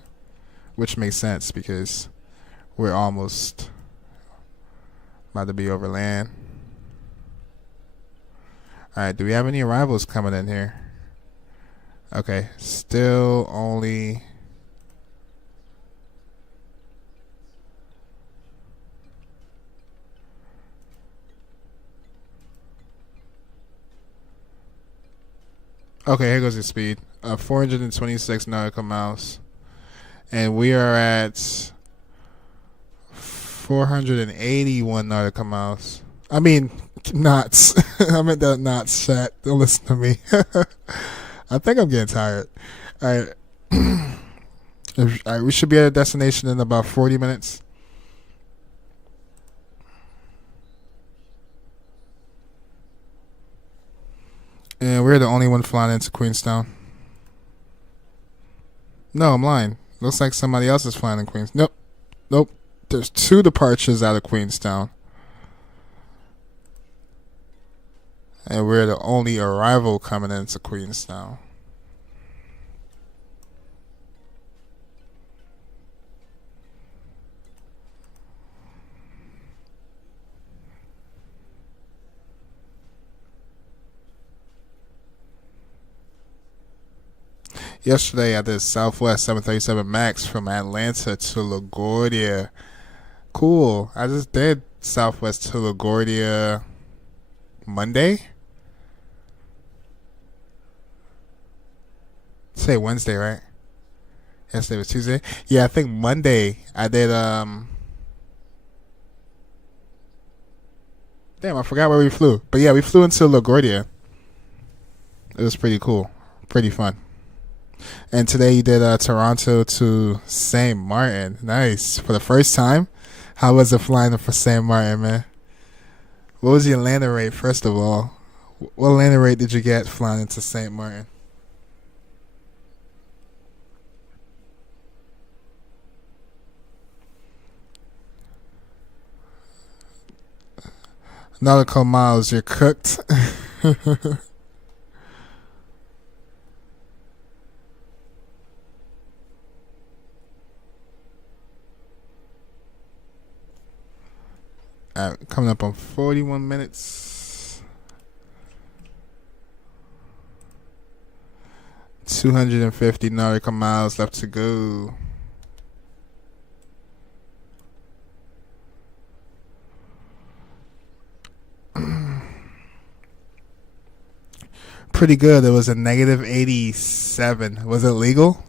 which makes sense because we're almost about to be over land. All right, do we have any arrivals coming in here? Okay, still only. Okay, here goes your speed. 426 nautical miles. And we are at 481 nautical miles. I mean, knots. I meant that knots, chat. Don't listen to me. I think I'm getting tired. All right, we should be at a destination in about 40 minutes. And we're the only one flying into Queenstown. No, I'm lying. Looks like somebody else is flying in Queenstown. Nope. There's 2 departures out of Queenstown. And we're the only arrival coming into Queenstown. Yesterday I did Southwest 737 MAX from Atlanta to LaGuardia. Cool. I just did Southwest to LaGuardia Monday? Say Wednesday, right? Yesterday was Tuesday. Yeah, I think Monday I did damn, I forgot where we flew. But yeah, we flew into LaGuardia. It was pretty cool. Pretty fun. And today you did Toronto to St. Martin. Nice. For the first time? How was it flying for St. Martin, man? What was your landing rate, first of all? What landing rate did you get flying into St. Martin? Nautical miles, you're cooked. Coming up on 41 minutes. 250 nautical miles left to go. Pretty good. It was a negative 87. Was it legal?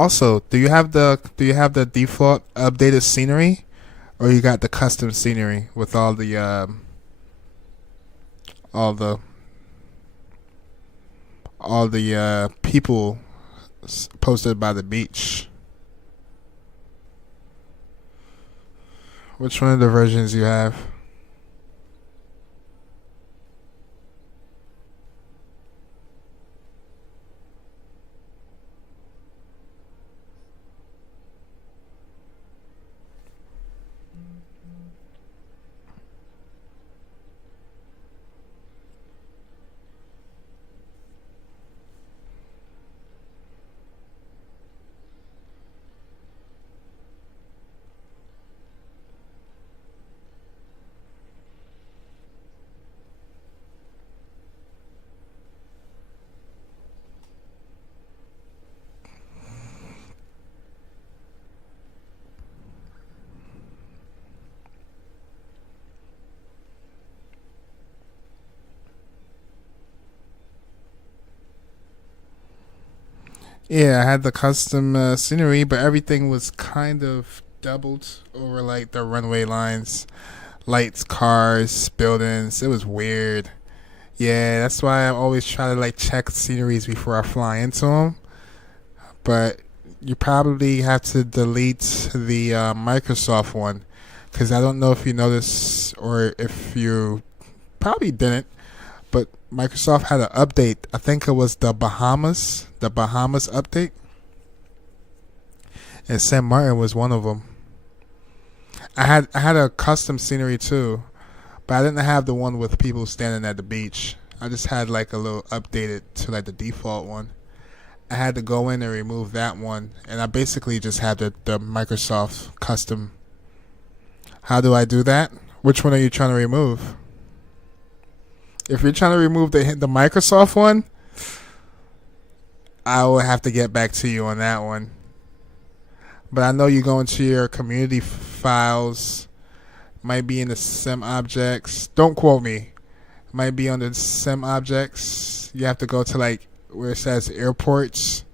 Also, do you have the default updated scenery, or you got the custom scenery with all the people posted by the beach? Which one of the versions you have? Yeah, I had the custom scenery, but everything was kind of doubled over like the runway lines, lights, cars, buildings. It was weird. Yeah, that's why I always try to like check sceneries before I fly into them. But you probably have to delete the Microsoft one, because I don't know if you noticed or if you probably didn't. But Microsoft had an update. I think it was the Bahamas update, and San Martin was one of them. I had a custom scenery too, but I didn't have the one with people standing at the beach. I just had like a little updated to like the default one. I had to go in and remove that one, and I basically just had the Microsoft custom. How do I do that? Which one are you trying to remove? If you're trying to remove the Microsoft one, I will have to get back to you on that one. But I know you go into your community files, might be in the sim objects. Don't quote me. Might be on the sim objects. You have to go to like where it says airports,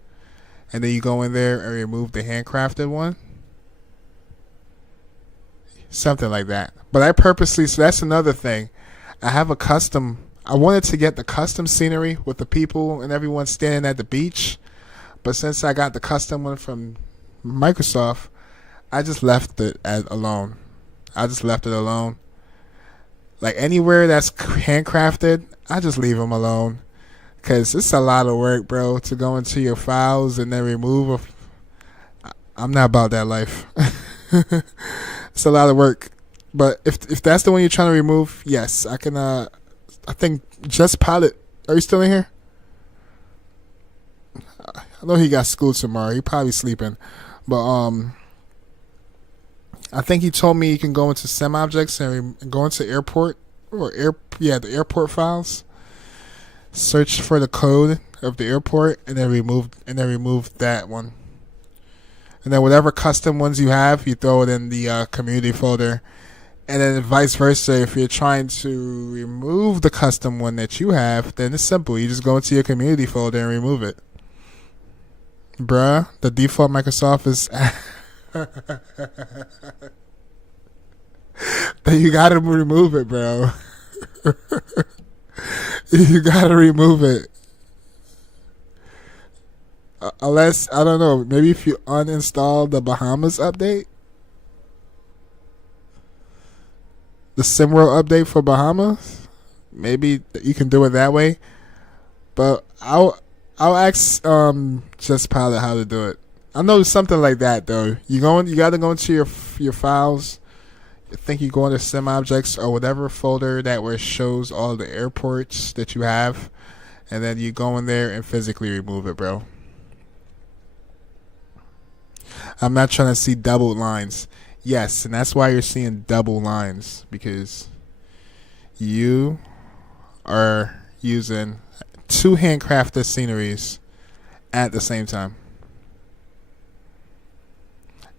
and then you go in there and remove the handcrafted one. Something like that. But I purposely, so that's another thing. I have a custom. I wanted to get the custom scenery with the people and everyone standing at the beach, but since I got the custom one from Microsoft, I just left it alone. Like anywhere that's handcrafted, I just leave them alone, because it's a lot of work, bro, to go into your files and then remove. I'm not about that life. It's a lot of work. But if that's the one you're trying to remove, yes, I can. I think Just Pilot. Are you still in here? I know he got school tomorrow. He probably sleeping, but I think he told me you can go into sim objects and go into airport the airport files. Search for the code of the airport and then remove that one. And then whatever custom ones you have, you throw it in the community folder. And then vice versa, if you're trying to remove the custom one that you have, then it's simple. You just go into your community folder and remove it. Bruh, the default Microsoft is... Then you gotta remove it, bro. You gotta remove it. Unless, I don't know, maybe if you uninstall the Bahamas update? The SimWorld update for Bahamas, maybe you can do it that way. But I'll ask Just Pilot how to do it. I know something like that though. You got to go into your files. I think you go into Sim Objects or whatever folder that where it shows all the airports that you have, and then you go in there and physically remove it, bro. I'm not trying to see double lines. Yes, and that's why you're seeing double lines, because you are using two handcrafted sceneries at the same time.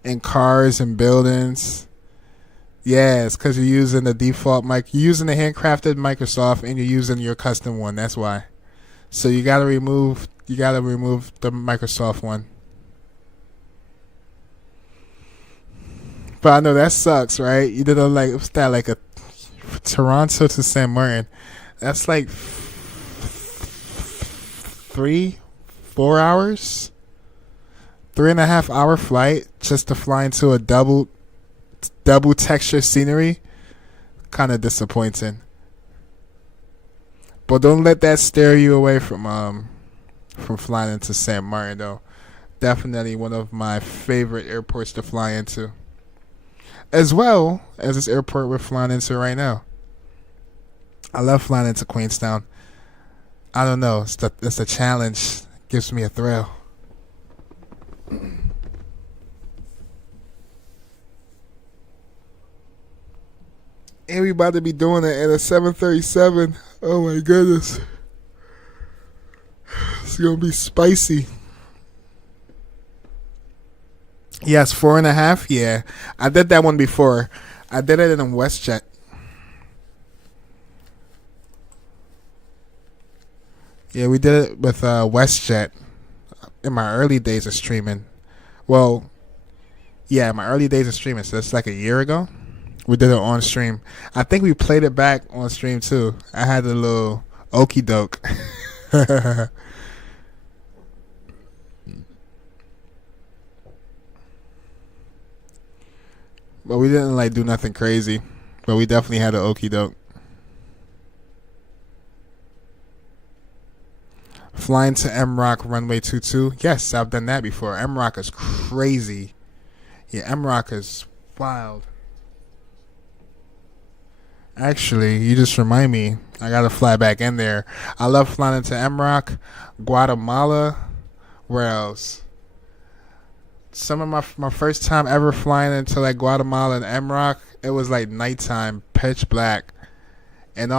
In cars and buildings. Yeah, it's because you're using the default mic. You're using the handcrafted Microsoft and you're using your custom one. That's why. So you gotta remove the Microsoft one. But I know that sucks, right? You did a like what's that like a Toronto to San Martin. That's like 3, 4 hours, 3.5 hour flight just to fly into a double texture scenery. Kind of disappointing. But don't let that steer you away from flying into San Martin though. Definitely one of my favorite airports to fly into. As well as this airport we're flying into right now. I love flying into Queenstown. I don't know. It's the challenge. Gives me a thrill. And we about to be doing it in a 737. Oh my goodness. It's going to be spicy. Yes, 4.5. Yeah. I did that one before. I did it in a WestJet. Yeah, we did it with WestJet in my early days of streaming. Well, yeah, my early days of streaming. So that's like a year ago. We did it on stream. I think we played it back on stream too. I had a little okie doke. But we didn't like do nothing crazy. But we definitely had an okie doke. Flying to MROC runway 22. Yes, I've done that before. MROC is crazy. Yeah, MROC is wild. Actually, you just remind me. I gotta fly back in there. I love flying into MROC, Guatemala. Where else? Some of my first time ever flying into like Guatemala and MROC, it was like nighttime, pitch black, and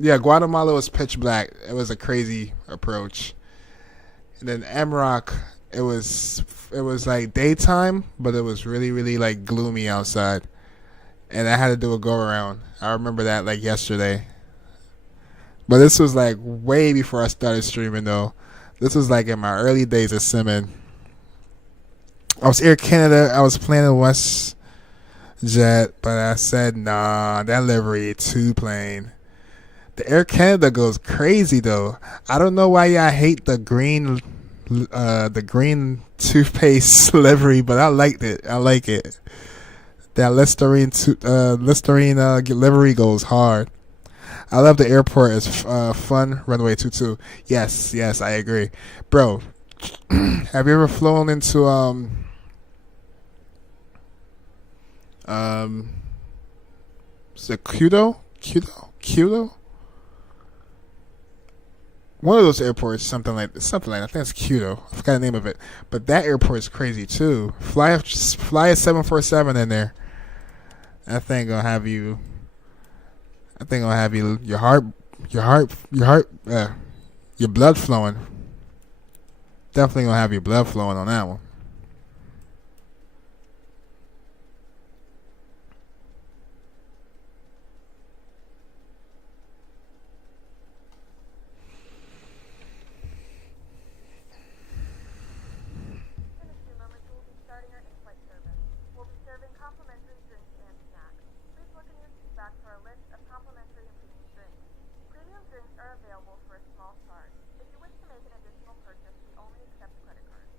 yeah, Guatemala was pitch black. It was a crazy approach. And then MROC, it was like daytime, but it was really really like gloomy outside. And I had to do a go around. I remember that like yesterday. But this was like way before I started streaming though. This was like in my early days of simming. I was Air Canada. I was planning WestJet, but I said nah, that livery too plain. The Air Canada goes crazy though. I don't know why y'all hate the green toothpaste livery, but I liked it. I like it. That Listerine livery goes hard. I love the airport. It's fun. Runway 22. Yes, I agree. Bro, have you ever flown into is it Quito? One of those airports, something like I think it's Quito. I forgot the name of it. But that airport is crazy too. Fly a 747 in there. That thing gonna have you. Your blood flowing. Definitely gonna have your blood flowing on that one. In a few moments, we'll be starting our in-flight service. We'll be serving complimentary drinks and snacks. Please look in your seat back for a list of complimentary and premium drinks. Premium drinks are available for a small charge. If you wish to make an additional purchase, we only accept credit cards.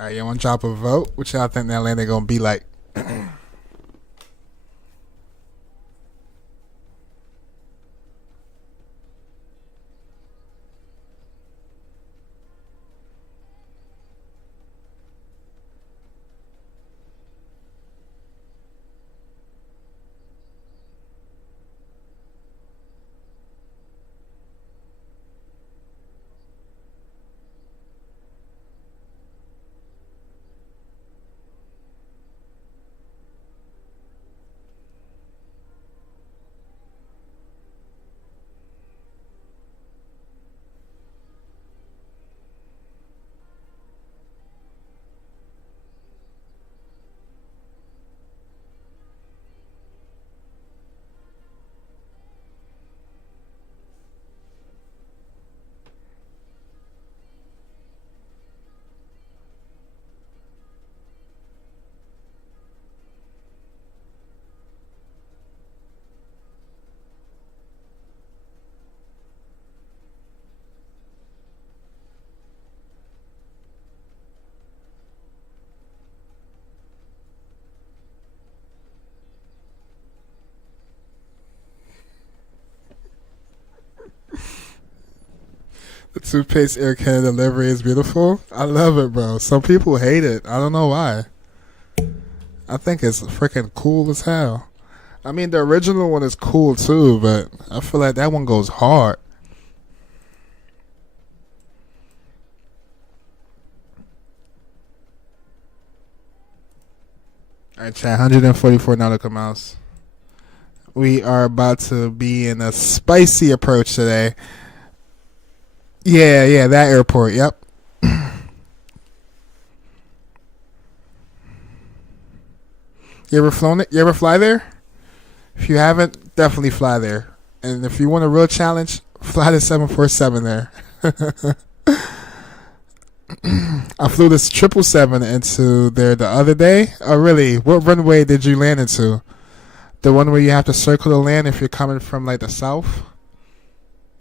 Alright, you want to drop a vote? What y'all think that landing gonna be like? The toothpaste Air Canada delivery is beautiful. I love it, bro. Some people hate it. I don't know why. I think it's freaking cool as hell. I mean, the original one is cool too, but I feel like that one goes hard. Alright, chat, 144 nautical miles. We are about to be in a spicy approach today. Yeah, that airport, yep. You ever flown it? You ever fly there? If you haven't, definitely fly there. And if you want a real challenge, fly the 747 there. I flew this 777 into there the other day. Oh, really? What runway did you land into? The one where you have to circle the land if you're coming from like the south?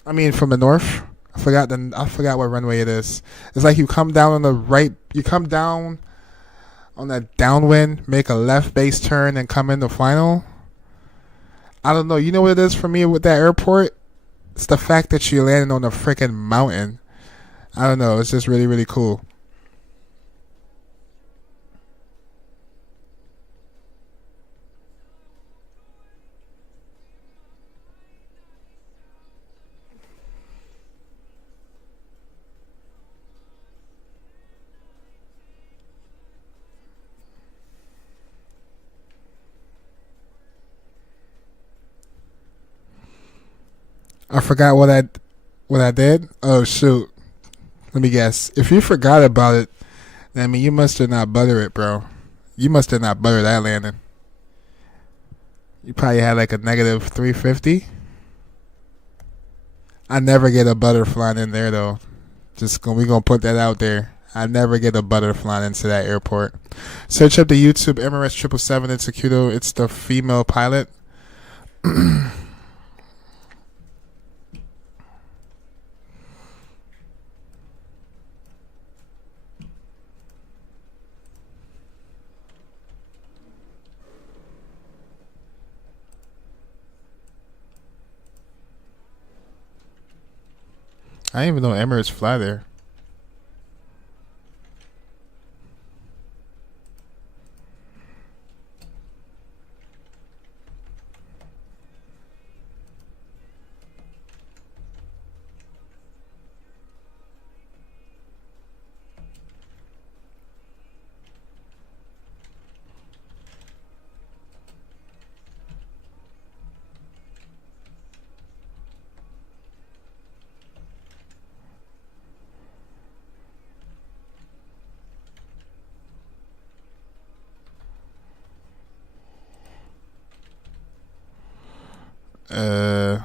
I mean, from the north? I forgot what runway it is. It's like you come down on the right. You come down on that downwind, make a left base turn, and come in the final. I don't know. You know what it is for me with that airport? It's the fact that you're landing on a freaking mountain. I don't know. It's just really, really cool. I forgot what I did. Oh shoot. Let me guess. If you forgot about it, I mean you must have not butter it, bro. You must have not butter that landing. You probably had like a negative 350. I never get a butter flying in there though. We gonna put that out there. I never get a butter flying into that airport. Search up the YouTube Emirates 777 in Secudo. It's the female pilot. I didn't even know Emirates fly there. Uh,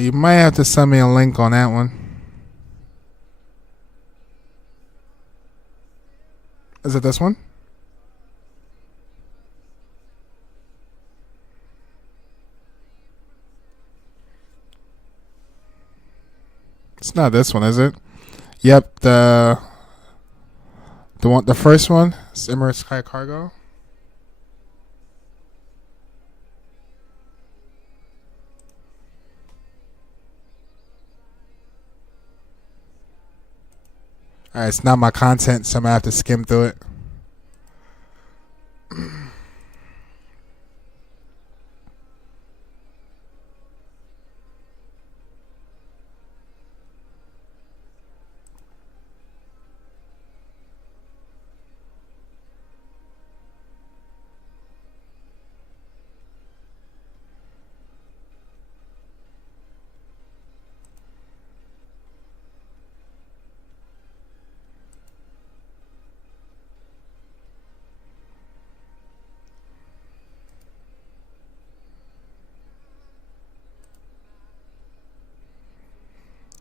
You might have to send me a link on that one. Is it this one? It's not this one, is it? Yep, the first one, it's Emirates Sky Cargo. Alright, it's not my content, so I'm gonna have to skim through it.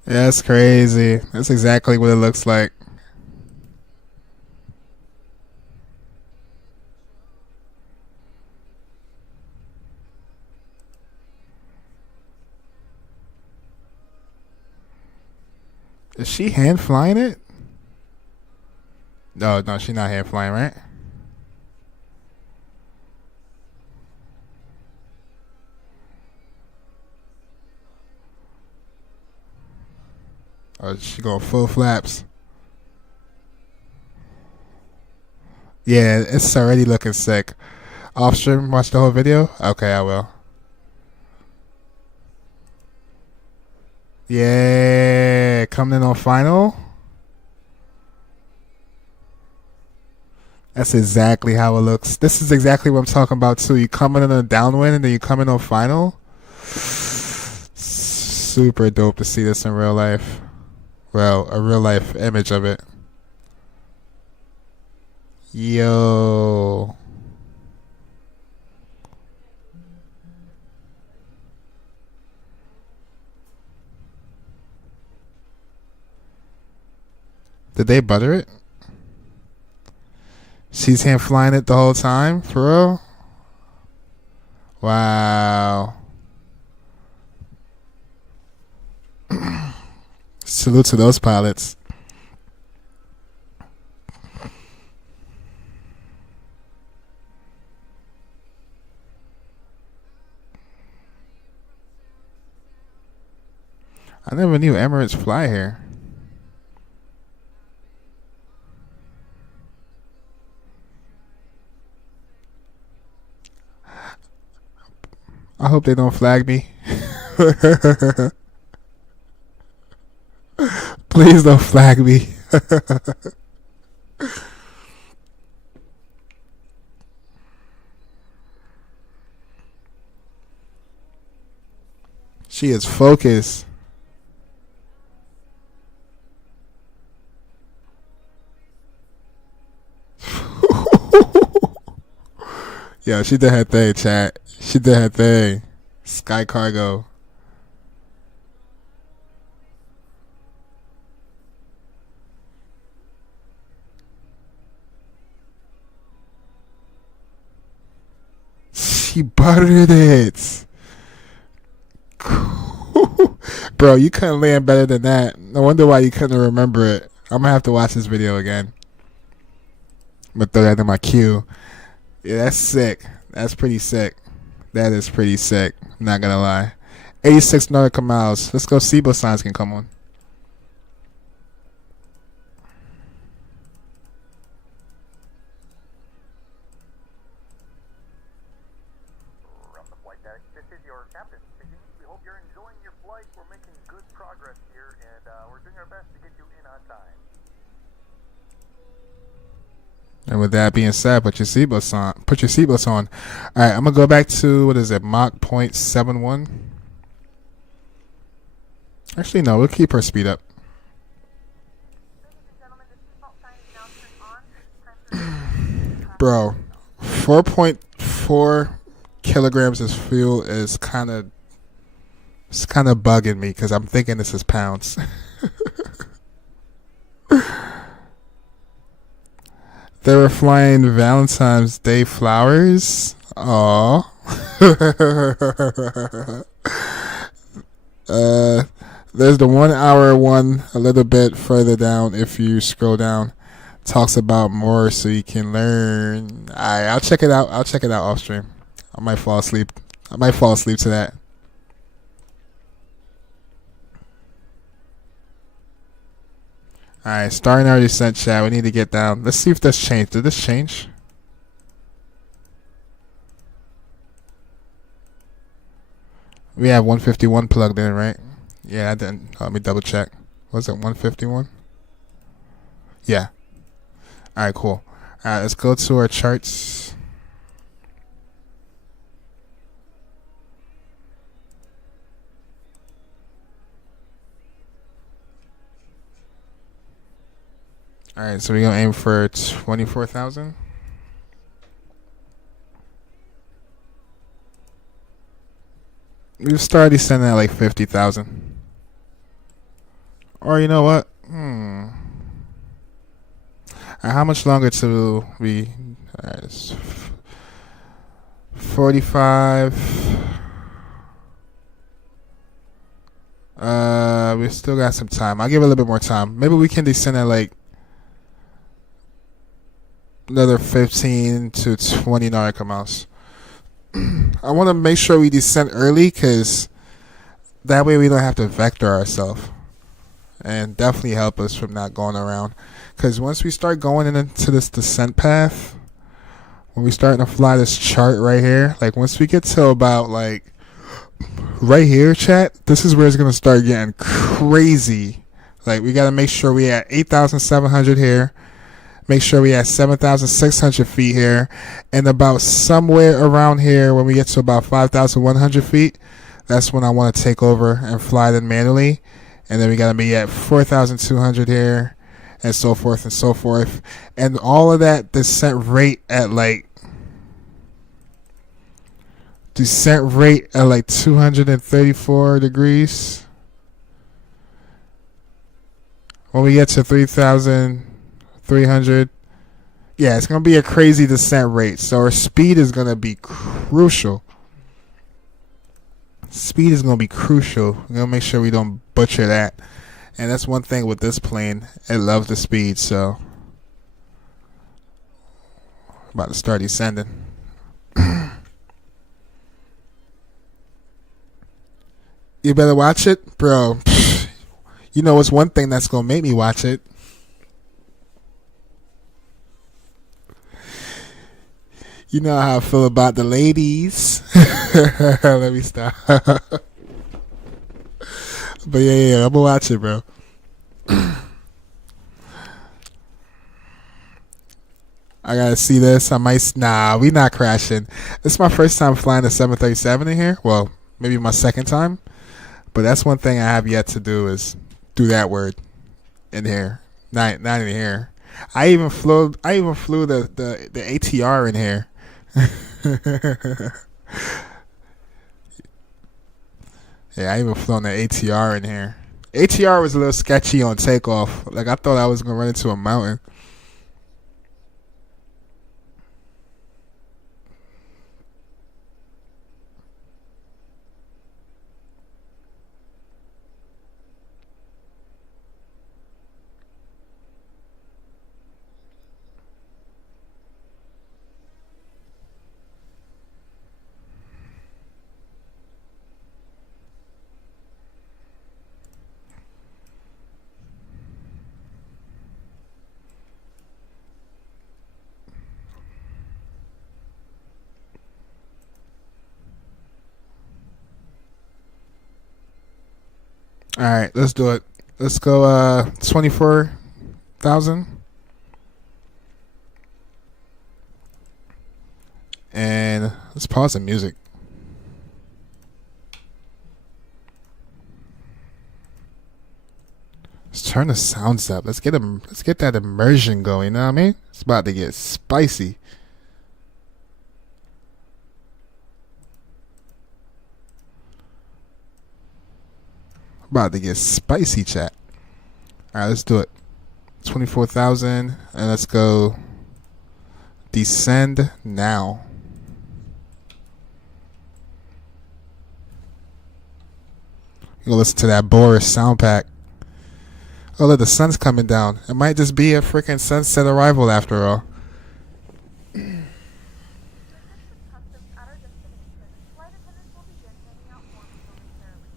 Yeah, that's crazy. That's exactly what it looks like. Is she hand flying it? No, she's not hand flying, right? Oh, she going full flaps. Yeah, it's already looking sick. Off stream, watch the whole video? Okay, I will. Yeah, coming in on final. That's exactly how it looks. This is exactly what I'm talking about too. You come in on a downwind and then you come in on final. Super dope to see this in real life. Well, a real life image of it. Yo. Did they butter it? She's hand flying it the whole time? For real? Wow. Salute to those pilots. I never knew Emirates fly here. I hope they don't flag me. Please don't flag me. She is focused. Yo, she did her thing, chat. She did her thing. Sky Cargo. She buttered it. Bro, you couldn't land better than that. No wonder why you couldn't remember it. I'm going to have to watch this video again. I'm going to throw that in my queue. Yeah, that's sick. That's pretty sick. That is pretty sick. I'm not going to lie. 86 nautical miles. Let's go. Seatbelt signs can come on. From the flight deck, this is your captain speaking. We hope you're enjoying your flight. We're making good progress here, and we're doing our best to get you in on time. And with that being said, put your seatbelts on. Put your seatbelts on. All right, I'm gonna go back to what is it, Mach 0.71. Actually, no, we'll keep her speed up. Ladies and gentlemen, the seatbelt sign is now turned on. Bro, 4.4 kilograms of fuel is kind of It's kind of bugging me because I'm thinking this is pounds. They were flying Valentine's Day flowers. Aww. There's the 1 hour one a little bit further down if you scroll down. Talks about more so you can learn. Alright, I'll check it out. I'll check it out off stream. I might fall asleep. I might fall asleep to that. Alright, starting already sent chat. We need to get down. Let's see if this changed. Did this change? We have 151 plugged in, right? Yeah, I didn't. Let me double check. Was it 151? Yeah. Alright, cool. Alright, let's go to our charts. Alright, so we're going to aim for 24,000. We've started sending at like 50,000. Or you know what? How much longer till we... Alright, 45... we still got some time. I'll give it a little bit more time. Maybe we can descend at like another 15 to 20 nautical miles. I want to make sure we descend early because that way we don't have to vector ourselves, and definitely help us from not going around. Because once we start going into this descent path, when we starting to fly this chart right here, like once we get to about like right here, chat, this is where it's gonna start getting crazy. Like we gotta make sure we at 8,700 here. Make sure we at 7,600 feet here, and about somewhere around here when we get to about 5,100 feet, that's when I want to take over and fly them manually. And then we got to be at 4,200 here, and so forth and so forth. And all of that descent rate at like 234 degrees. When we get to 3,300, yeah, it's going to be a crazy descent rate. So our speed is going to be crucial. Speed is going to be crucial. We're going to make sure we don't butcher that. And that's one thing with this plane. It loves the speed, so about to start descending. You better watch it, bro. You know what's one thing that's going to make me watch it? You know how I feel about the ladies. Let me stop. But yeah, I'm gonna watch it, bro. I gotta see this. I might. Nah, we not crashing. This is my first time flying a 737 in here. Well, maybe my second time. But that's one thing I have yet to do is do that word in here. Not in here. I even flew the ATR in here. Yeah, I even flown the ATR in here. ATR was a little sketchy on takeoff. Like I thought I was gonna run into a mountain. All right, let's do it. Let's go 24,000. And let's pause the music. Let's turn the sounds up. Let's get that immersion going, you know what I mean? It's about to get spicy. About to get spicy, chat. Alright, let's do it. 24,000, and let's go descend now. You'll listen to that Boris sound pack. Oh, look, the sun's coming down. It might just be a freaking sunset arrival after all. Customs at our destination, flight attendants will begin handing out forms momentarily.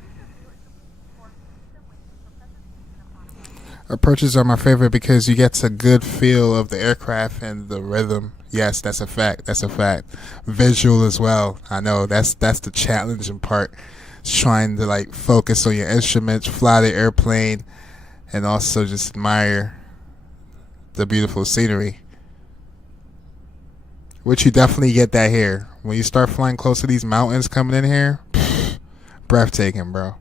Please review and complete these forms and wait for presentation upon arrival. Approaches are my favorite because you get a good feel of the aircraft and the rhythm. Yes, that's a fact. That's a fact. Visual as well. I know that's the challenging part. It's trying to like focus on your instruments, fly the airplane, and also just admire the beautiful scenery. Which you definitely get that here. When you start flying close to these mountains coming in here, breathtaking, bro.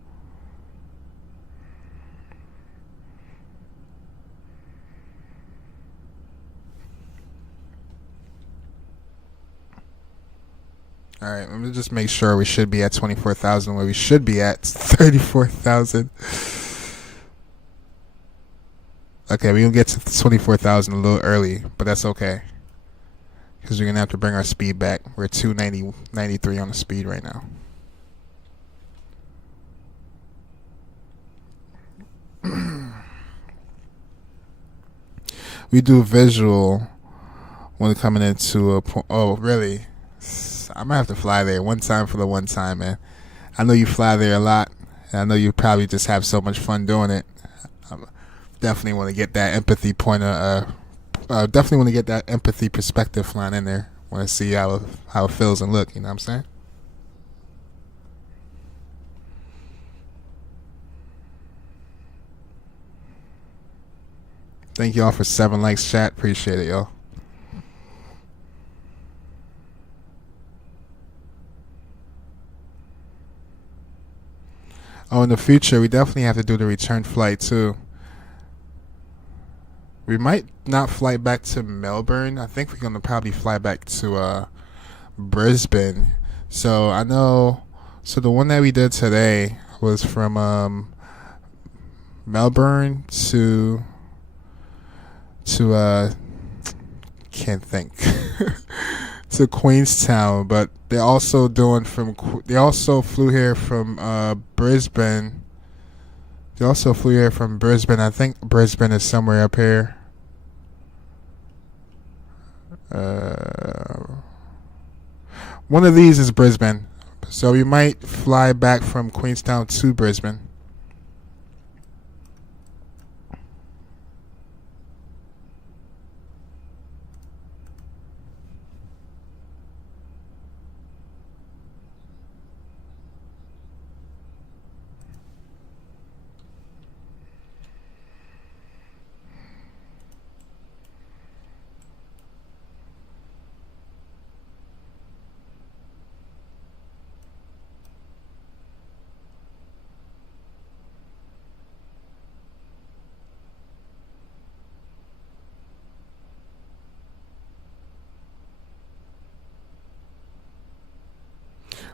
Alright, let me just make sure we should be at 24,000 where we should be at 34,000. Okay, we're going to get to 24,000 a little early, but that's okay. Because we're going to have to bring our speed back. We're 293 on the speed right now. We do visual when coming into a point. Oh, really? I might have to fly there one time for the one time, man. I know you fly there a lot, and I know you probably just have so much fun doing it. Definitely want to get that empathy point of, definitely want to get that empathy perspective flying in there. Want to see how it feels and look. You know what I'm saying? Thank y'all for 7 likes, chat. Appreciate it, y'all. Oh, in the future, we definitely have to do the return flight, too. We might not fly back to Melbourne. I think we're going to probably fly back to Brisbane. So, I know... So, the one that we did today was from Melbourne to can't think. To Queenstown, but they're also doing they also flew here from Brisbane. They also flew here from Brisbane. I think Brisbane is somewhere up here. One of these is Brisbane, so we might fly back from Queenstown to Brisbane.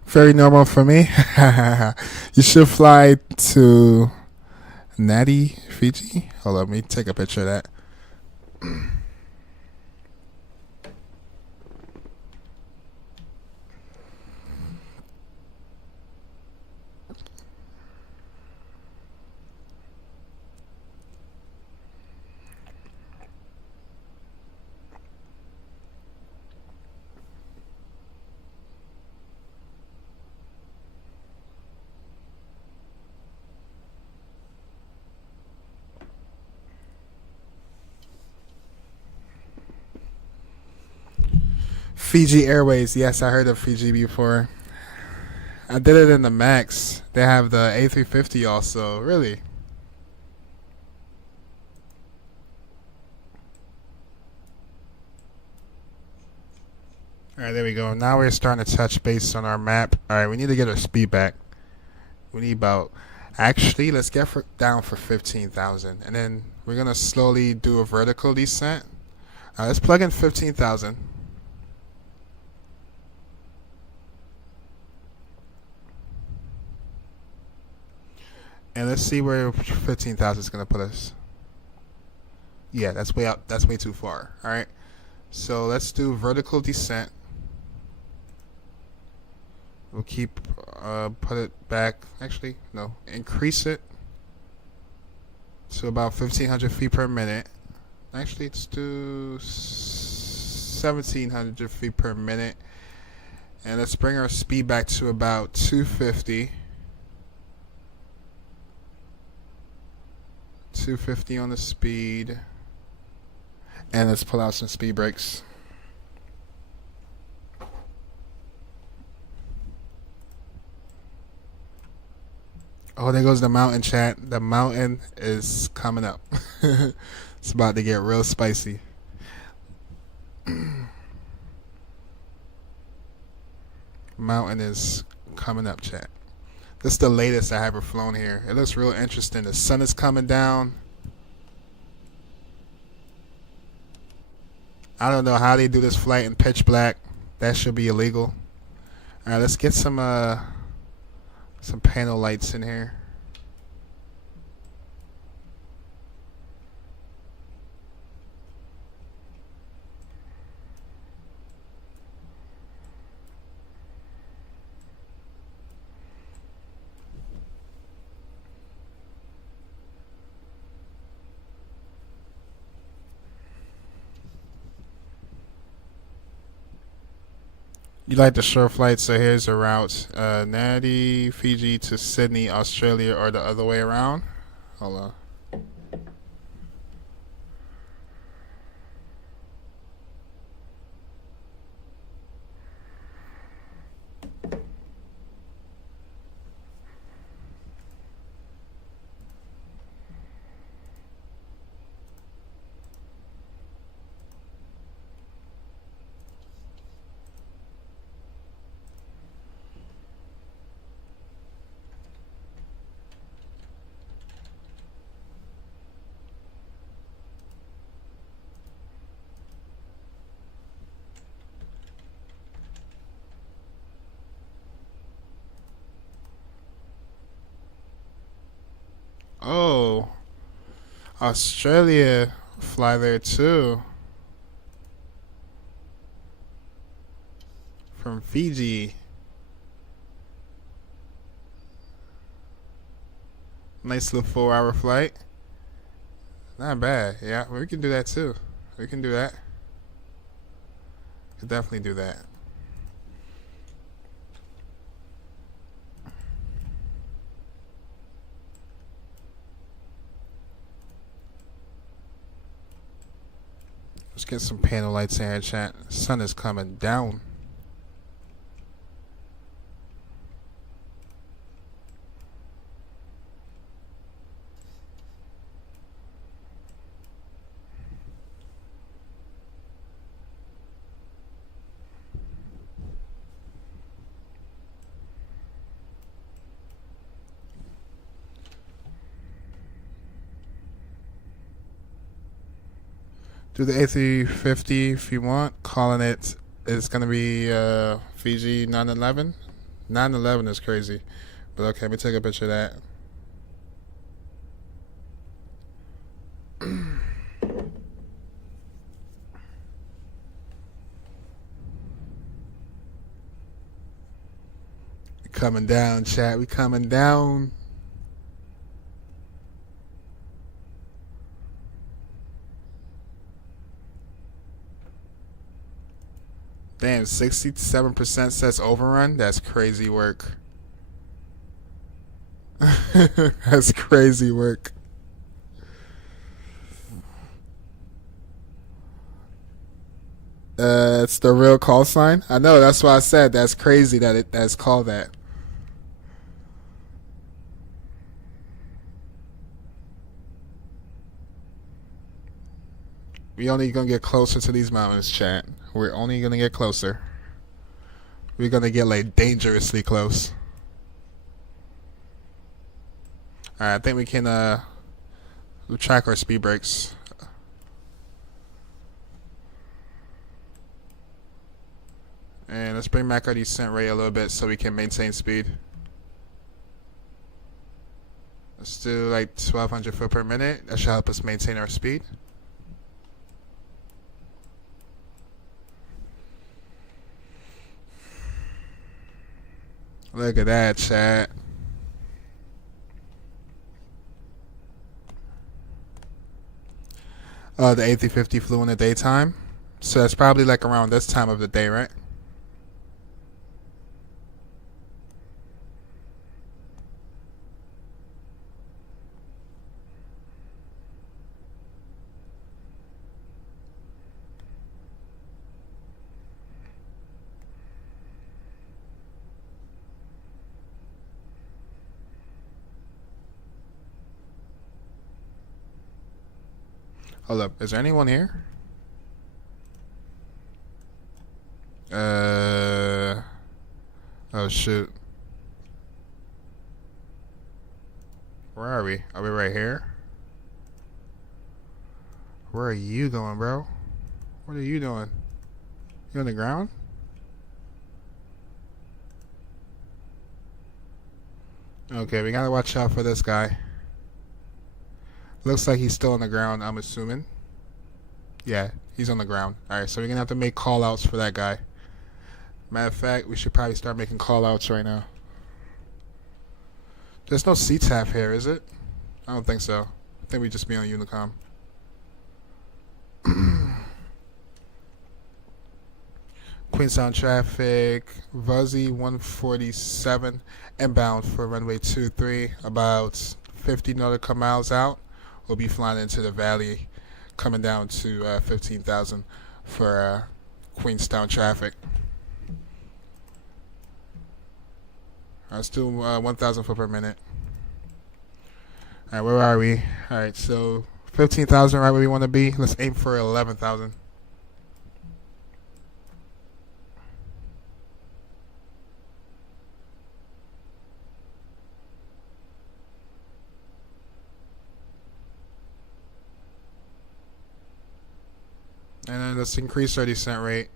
Very normal for me. You should fly to Nadi, Fiji. Hold on, let me take a picture of that. Fiji Airways. Yes, I heard of Fiji before. I did it in the Max. They have the A350 also. Really? Alright, there we go. Now we're starting to touch base on our map. Alright, we need to get our speed back. We need about... Actually, let's get down for 15,000. And then we're going to slowly do a vertical descent. Alright, let's plug in 15,000. And let's see where 15,000 is going to put us. Yeah, that's way up. That's way too far. All right. So let's do vertical descent. We'll keep, put it back. Actually, no. Increase it to about 1,500 feet per minute. Actually, let's do 1,700 feet per minute. And let's bring our speed back to about 250. 250 on the speed. And let's pull out some speed brakes. Oh, there goes the mountain, chat. The mountain is coming up. It's about to get real spicy. Mountain is coming up, chat. This is the latest I ever flown here. It looks real interesting. The sun is coming down. I don't know how they do this flight in pitch black. That should be illegal. All right, let's get some panel lights in here. You like the short flights, so here's a route. Nadi, Fiji to Sydney, Australia, or the other way around. Hold on. Oh, Australia fly there too. From Fiji. Nice little 4-hour flight. Not bad. Yeah, we can do that too. We can do that. Could definitely do that. Let's get some panel lights in here, chat. Sun is coming down. Do the A350 if you want. Calling it, it's going to be Fiji 911. 911 is crazy. But okay, let me take a picture of that. We coming down, chat. We coming down. Damn, 67% says overrun? That's crazy work. That's crazy work. It's the real call sign? I know, that's why I said that's crazy that that's called that. We only gonna get closer to these mountains, chat. We're only gonna get closer. We're gonna get like dangerously close. Alright, I think we can we'll track our speed brakes. And let's bring back our descent rate a little bit so we can maintain speed. Let's do like 1,200 foot per minute. That should help us maintain our speed. Look at that, chat. The A350 flew in the daytime. So that's probably like around this time of the day, right? Hold up, is there anyone here? Oh shoot. Where are we? Are we right here? Where are you going, bro? What are you doing? You on the ground? Okay, we gotta watch out for this guy. Looks like he's still on the ground, I'm assuming. Yeah, he's on the ground. Alright, so we're gonna have to make call outs for that guy. Matter of fact, we should probably start making call outs right now. There's no CTAF here, is it? I don't think so. I think we just be on Unicom. Queenstown traffic, Vuzzy 147, inbound for runway 23, about 50 nautical miles out. We'll be flying into the valley, coming down to 15,000 for Queenstown traffic. Let's do 1,000 foot per minute. Alright, where are we? Alright, so 15,000 right where we want to be. Let's aim for 11,000. And then let's increase our descent rate.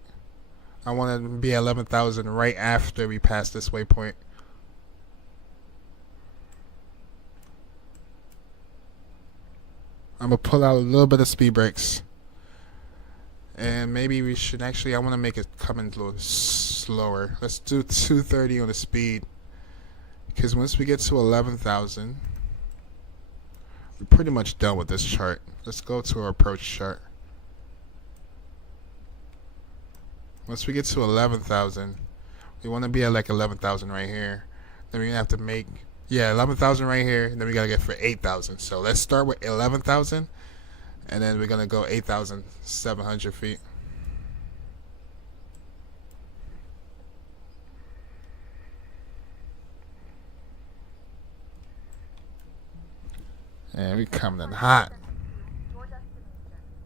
I want to be 11,000 right after we pass this waypoint. I'm going to pull out a little bit of speed brakes. And maybe we should actually, I want to make it come in a little slower. Let's do 230 on the speed. Because once we get to 11,000, we're pretty much done with this chart. Let's go to our approach chart. Once we get to 11,000, we want to be at like 11,000 right here. Then we're going to have to make, yeah, 11,000 right here, and then we got to get for 8,000. So let's start with 11,000, and then we're going to go 8,700 feet. And we coming in hot. Your destination.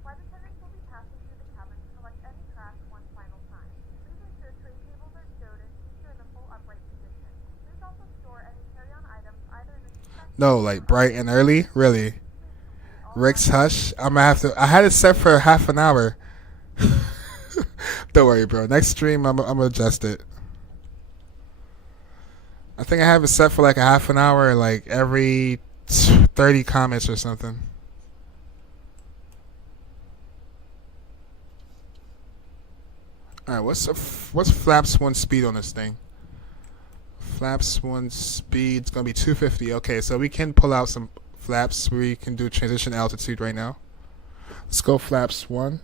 Flight attendants will be passing through the cabin to collect any trash one final time. Please ensure tray tables are stowed and seats are in the full upright position. Please also store any carry-on items either in the seat. No, like bright and early? Really? Rick's hush? I'm gonna have to, I had it set for half an hour. Don't worry, bro. Next stream, I'm gonna adjust it. I think I have it set for like a half an hour, like every 30 comments or something. Alright, what's flaps 1 speed on this thing? Flaps 1 speed is gonna be 250. Okay, so we can pull out some flaps. We can do transition altitude right now. Let's go flaps 1.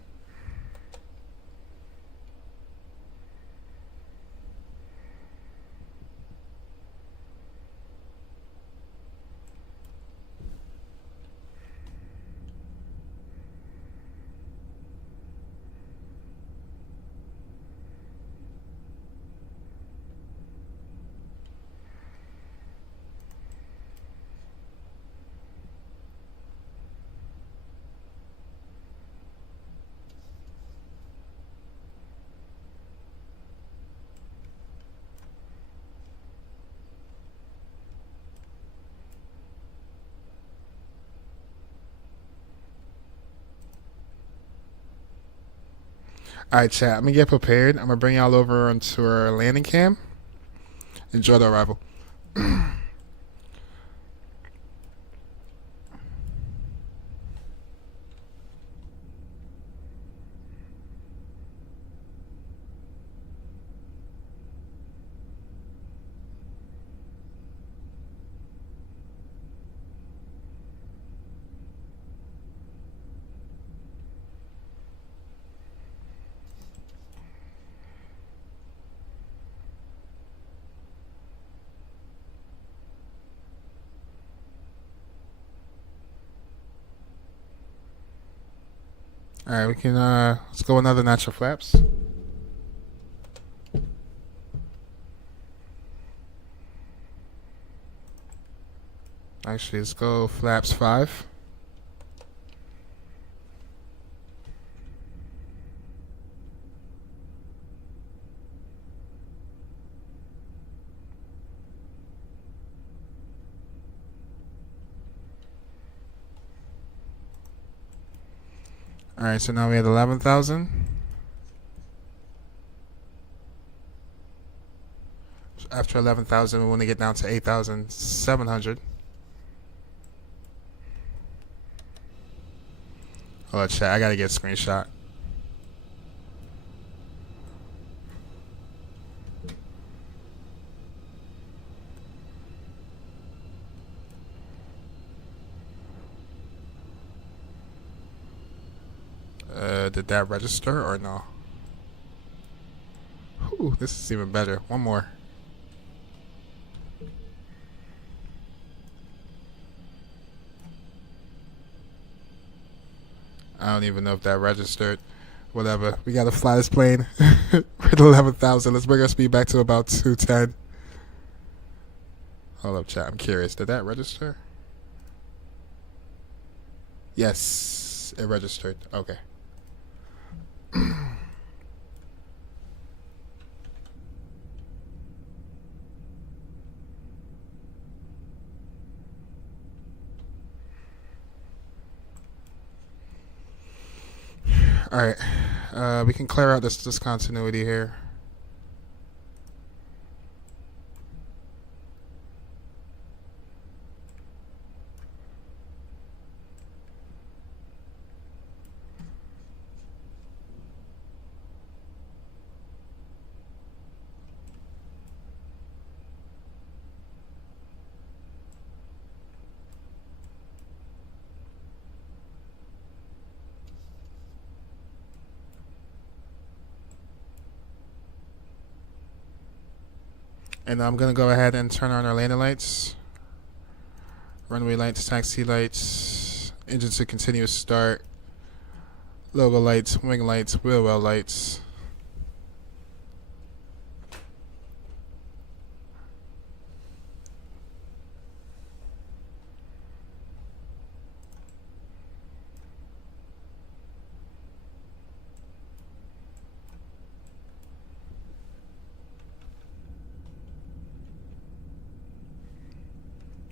Alright, chat. I'm gonna get prepared. I'm gonna bring y'all over onto our landing cam. Enjoy the arrival. Alright, we can let's go another natural flaps. Actually, let's go flaps 5. Alright, so now we had 11,000. After 11,000, we want to get down to 8,700. Hold on, chat. I gotta get a screenshot. Did that register or no? Whew, this is even better. One more. I don't even know if that registered. Whatever. We gotta fly this plane. We're at 11,000. Let's bring our speed back to about 210. Hold up, chat. I'm curious. Did that register? Yes, it registered. Okay. Alright, we can clear out this discontinuity here. And I'm going to go ahead and turn on our landing lights. Runway lights, taxi lights, engine to continuous start, logo lights, wing lights, wheel well lights.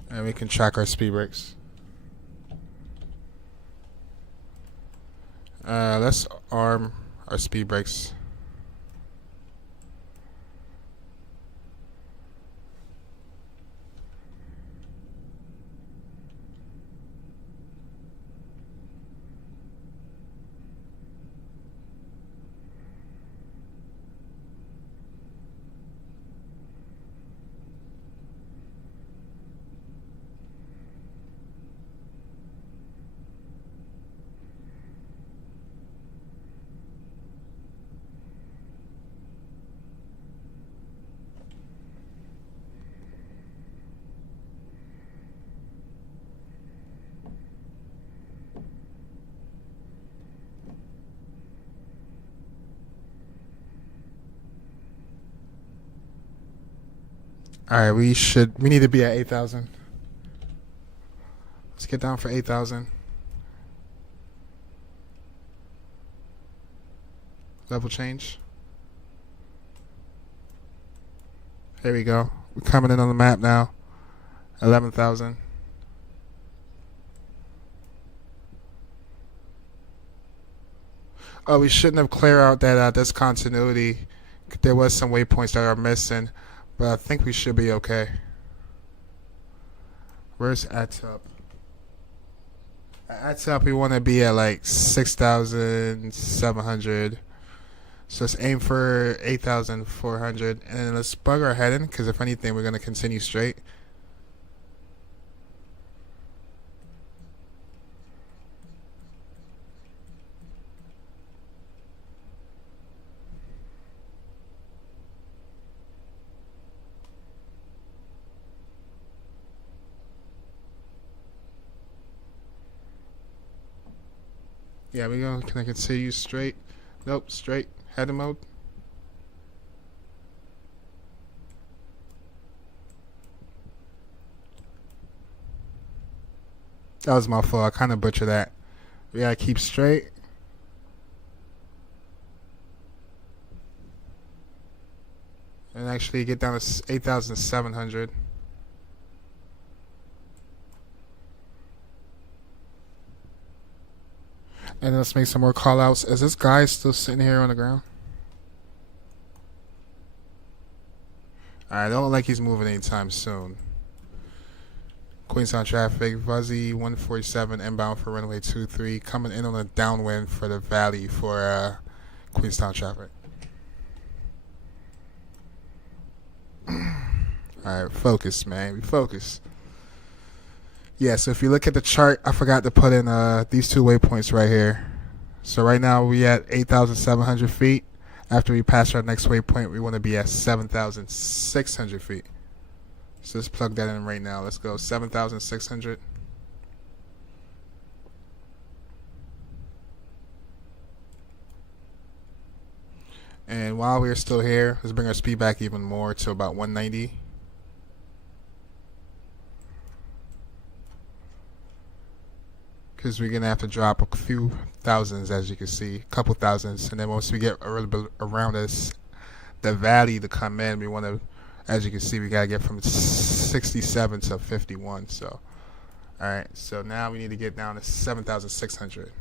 And we can track our speed brakes. Let's arm our speed brakes. Alright, we need to be at 8,000. Let's get down for 8,000. Level change. Here we go. We're coming in on the map now. 11,000. Oh, we shouldn't have cleared out that discontinuity. There was some waypoints that are missing. But I think we should be okay. Where's ATUP? At ATUP, we want to be at like 6,700. So let's aim for 8,400. And then let's bug our head in, because if anything, we're going to continue straight. Yeah, we go. Can I continue straight? Nope, straight. Header mode. That was my fault. I kind of butchered that. We gotta keep straight. And actually get down to 8,700. And let's make some more call outs. Is this guy still sitting here on the ground? Alright, don't look like he's moving anytime soon. Queenstown traffic, Fuzzy 147 inbound for runway 23, coming in on a downwind for the valley for Queenstown traffic. Alright, focus, man. We focus. Yeah, so if you look at the chart, I forgot to put in these two waypoints right here. So right now we at 8,700 feet. After we pass our next waypoint, we want to be at 7,600 feet. So let's plug that in right now. Let's go 7,600. And while we're still here, let's bring our speed back even more to about 190. Because we're going to have to drop a few thousands, as you can see, a couple thousands. And then once we get a little bit around us, the valley to come in, we want to, as you can see, we got to get from 67 to 51. So, all right. So now we need to get down to 7,600.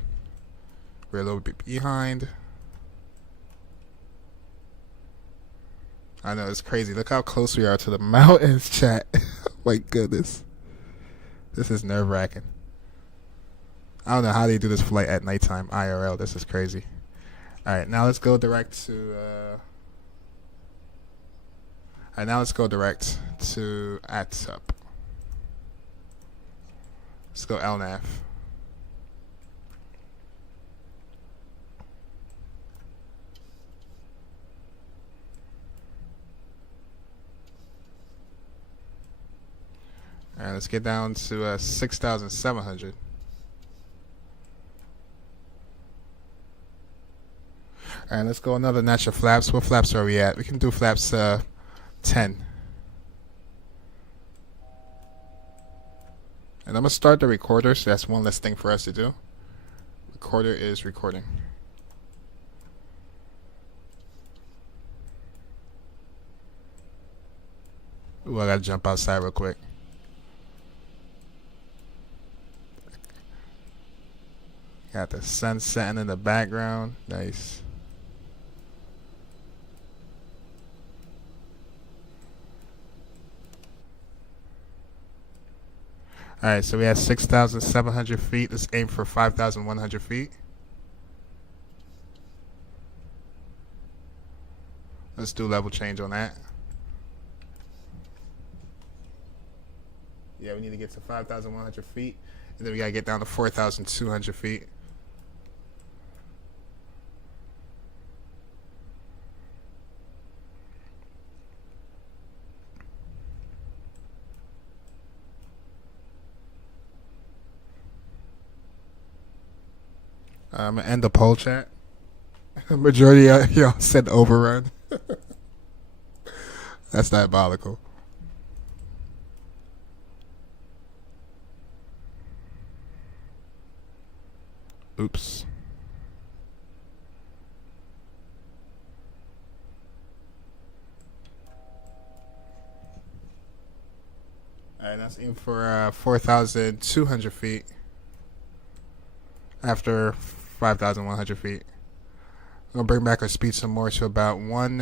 We're a little bit behind. I know, it's crazy. Look how close we are to the mountains, chat. My goodness. This is nerve-wracking. I don't know how they do this flight at nighttime IRL. This is crazy. All right, now let's go direct to ATSUP. Let's go LNAV. All right, let's get down to 6,700. All right, let's go another notch of flaps. What flaps are we at? We can do flaps 10. And I'm going to start the recorder, so that's one less thing for us to do. Recorder is recording. Ooh, I got to jump outside real quick. Got the sun setting in the background. Nice. Alright, so we have 6,700 feet. Let's aim for 5,100 feet. Let's do level change on that. Yeah, we need to get to 5,100 feet. And then we got to get down to 4,200 feet. I'm going to end the poll chat. Majority of y'all said overrun. That's diabolical. Oops. Alright, that's aim for 4,200 feet. After 5,100 feet. I'm going to bring back our speed some more to about I'm going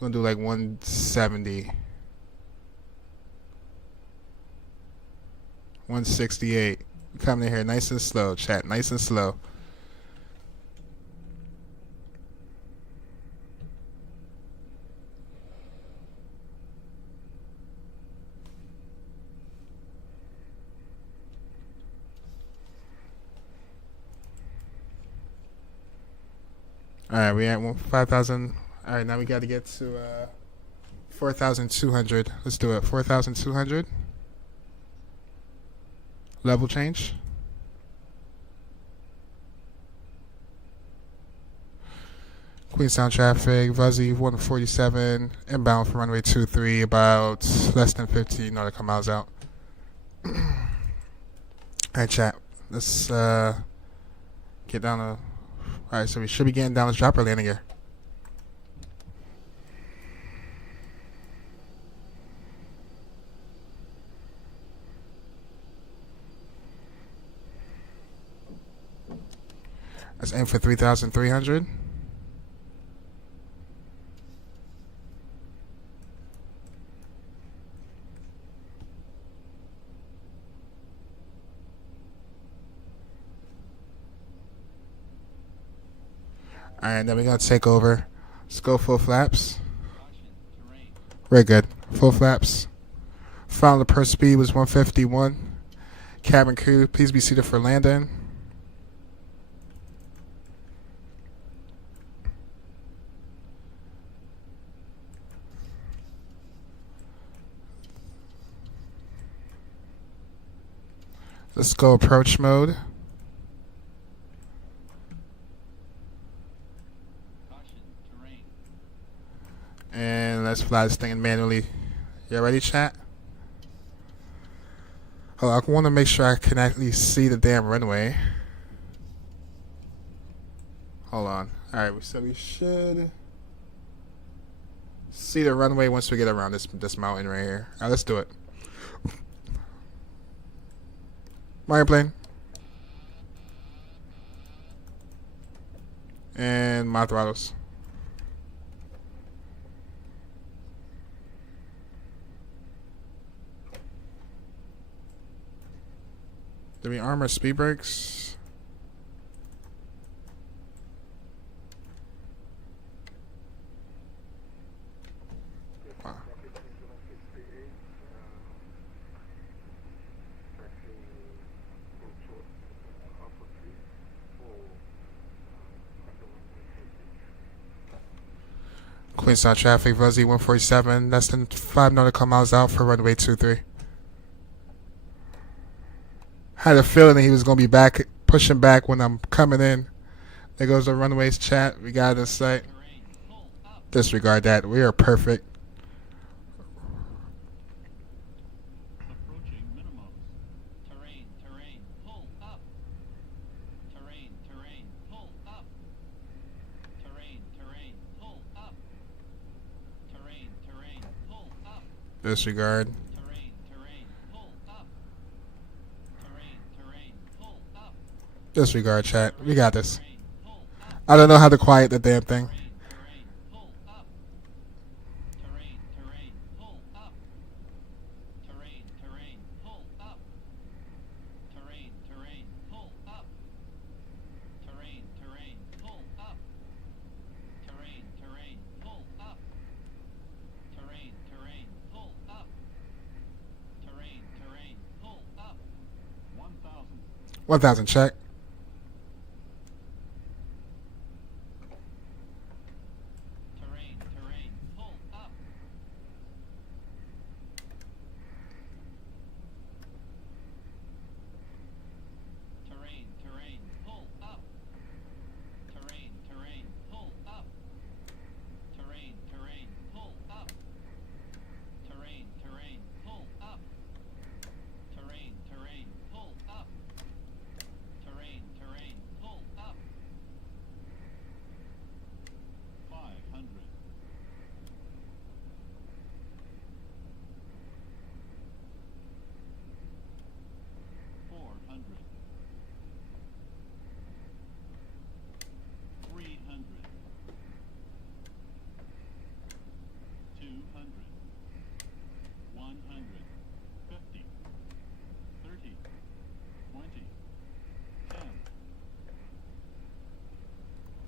to do like 170. 168. Coming in here nice and slow, chat. Nice and slow. Alright, we at 5,000. Alright, now we got to get to 4,200. Let's do it. 4,200. Level change. Queenstown traffic, Vuzzy 147, inbound for runway 23, about less than 15 nautical miles out. Alright, chat. Let's get down to. Alright, so we should be getting down to dropper landing gear. Let's aim for 3,300. Alright, then we're going to take over. Let's go full flaps. Very good. Full flaps. Final per speed was 151. Cabin crew, please be seated for landing. Let's go approach mode. And let's fly this thing manually. You ready, chat? Oh, I want to make sure I can actually see the damn runway. Hold on. Alright, so we should see the runway once we get around this mountain right here. Alright, let's do it. Airplane. And my throttles. Do we arm our speed brakes? Wow. Queenstown traffic, Vuzzy 147, less than 5 nautical miles out for runway 23. Had a feeling that he was going to be back, pushing back when I'm coming in. There goes the runways, chat. We got it in sight. Disregard that. We are perfect. Approaching minimums. Terrain, pull up. Terrain, pull up. Terrain, pull up. Terrain, pull up. Disregard. Disregard, chat. We got this. I don't know how to quiet the damn thing. $1,000. 1,000, check.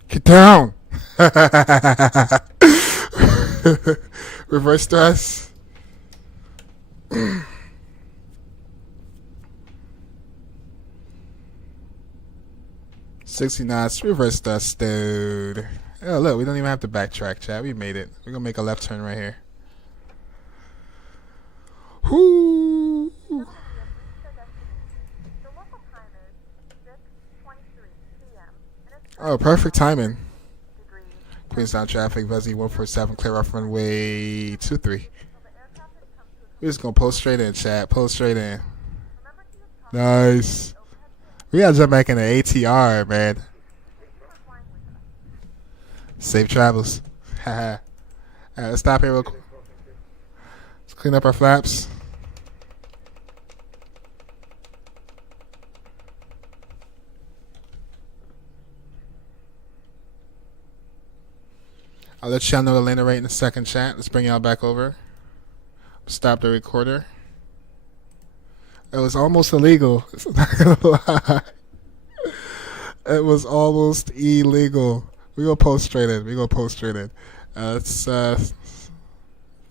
Get down! Reverse thrust. 60 knots, reverse thrust, dude. Oh, look, we don't even have to backtrack, chat. We made it. We're gonna make a left turn right here. Whoo! The local time is 6:23 p.m. and it's Oh, perfect timing. degrees. Queenstown traffic, VATSIM 147, clear off runway 23. We're just gonna pull straight in, chat. Pull straight in. Nice. We gotta jump back in the ATR, man. Safe travels. Haha. Alright, let's stop here real quick. Let's clean up our flaps. I'll let y'all know the landing rate in a second, chat. Let's bring y'all back over. Stop the recorder. It was almost illegal. Not gonna lie. It was almost illegal. We gonna post straight in. Let's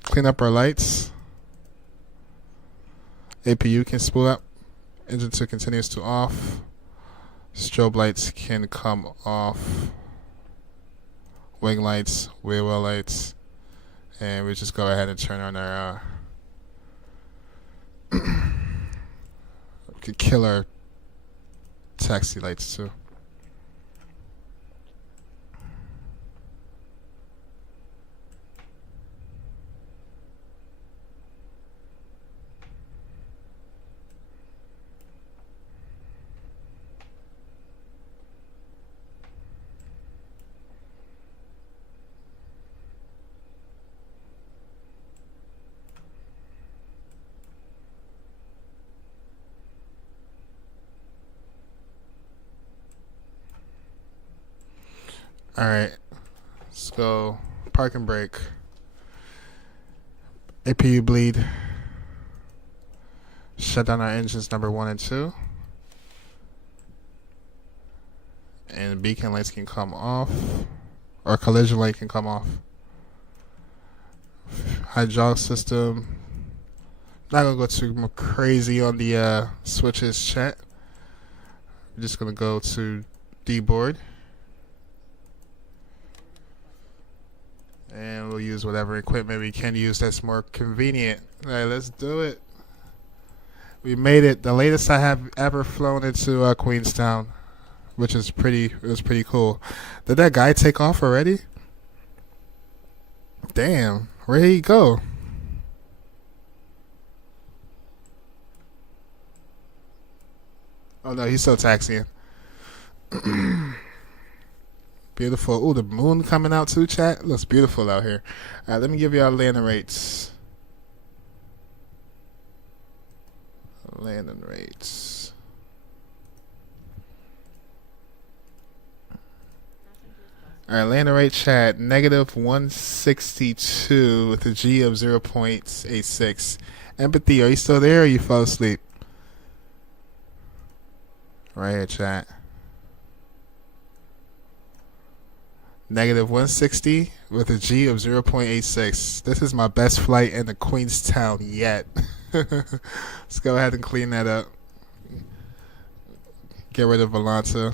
clean up our lights. APU can spool up. Engine 2 continues to off. Strobe lights can come off. Wing lights, wheel well lights, and we just go ahead and turn on our we could kill our taxi lights too. Alright, let's go park and brake. APU bleed. Shut down our engines number 1 and 2. And beacon lights can come off. Or collision light can come off. Hydraulic system. Not gonna go too crazy on the switches, chat. We're just gonna go to D board. And we'll use whatever equipment we can use that's more convenient. Alright, let's do it. We made it. The latest I have ever flown into Queenstown, which is pretty cool. Did that guy take off already? Damn, where'd he go? Oh no, he's still taxiing. Beautiful. Ooh, the moon coming out too, chat. Looks beautiful out here. Alright, let me give y'all landing rates. Landing rates. Alright, landing rate, chat. -162 with a G of 0.86. Empathy, are you still there or you fell asleep? Right here, chat. -160 with a G of 0.86. This is my best flight in the Queenstown yet. Let's go ahead and clean that up. Get rid of Volanta.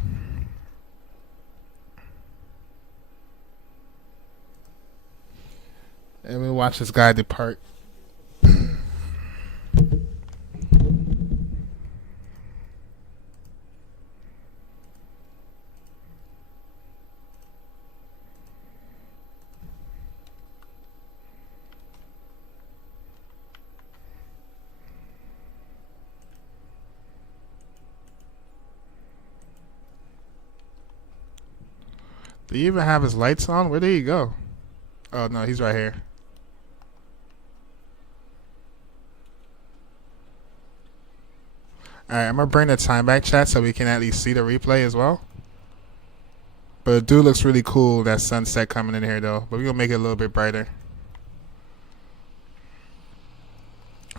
And we watch this guy depart. Do you even have his lights on? Where did he go? Oh no, he's right here. Alright, I'm gonna bring the time back, chat, so we can at least see the replay as well. But the dude looks really cool, that sunset coming in here though. But we're gonna make it a little bit brighter.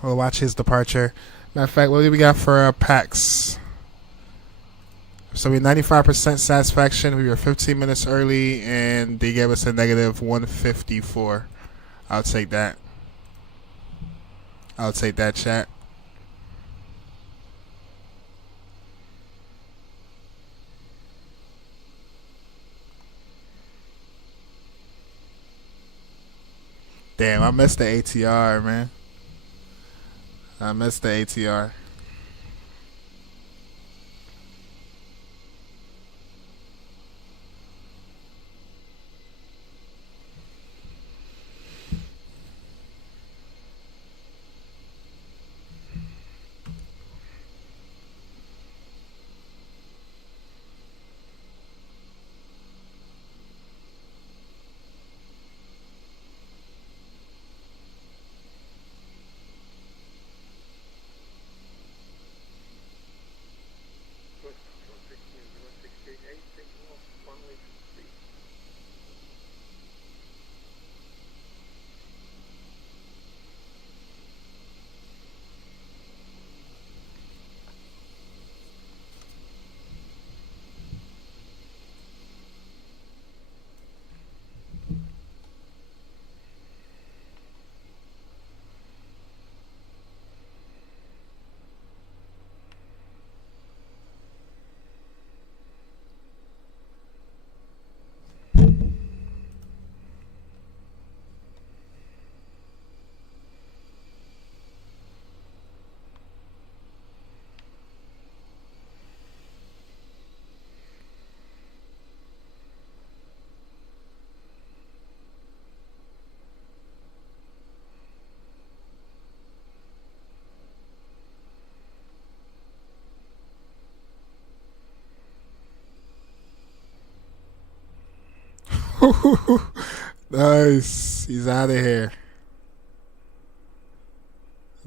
We'll watch his departure. Matter of fact, what do we got for PAX? So we 95% satisfaction. We were 15 minutes early, and they gave us a -154. I'll take that. I'll take that, chat. Damn, I missed the ATR, man. I missed the ATR. Nice. He's out of here.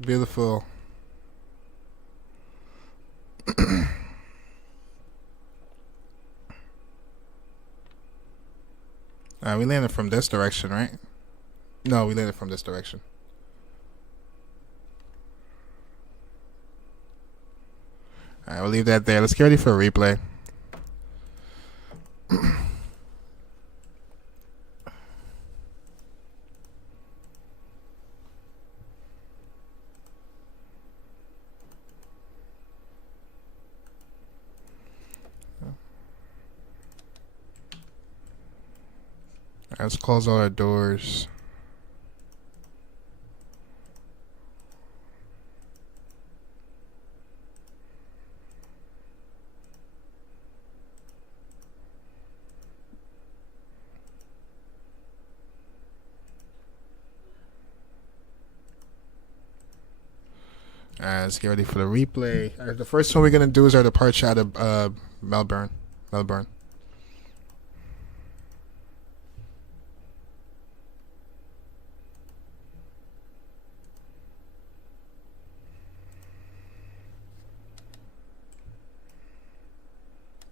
Beautiful. We landed from this direction, right? No, we landed from this direction. Alright, we'll leave that there. Let's get ready for a replay. Let's close all our doors. Alright, let's get ready for the replay. Alright, the first one we're gonna do is our departure out of Melbourne.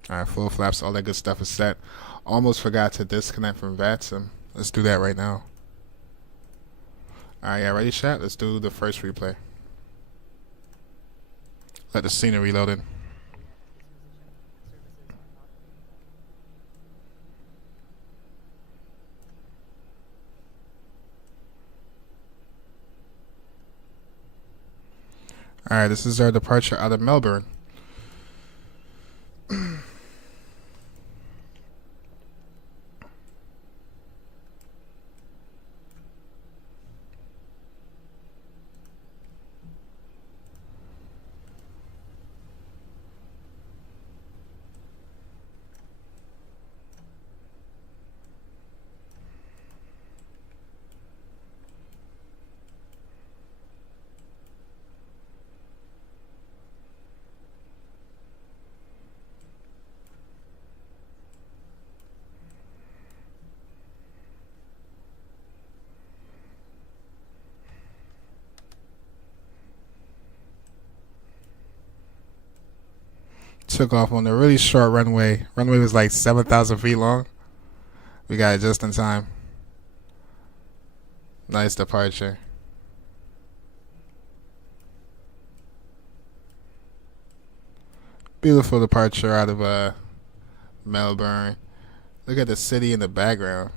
Alright, full flaps, all that good stuff is set. Almost forgot to disconnect from VATSIM. Let's do that right now. Alright, yeah, ready, chat? Let's do the first replay. Let the scenery load in. Alright, this is our departure out of Melbourne. Took off on a really short runway. Runway was like 7,000 feet long. We got it just in time. Nice departure. Beautiful departure out of Melbourne. Look at the city in the background.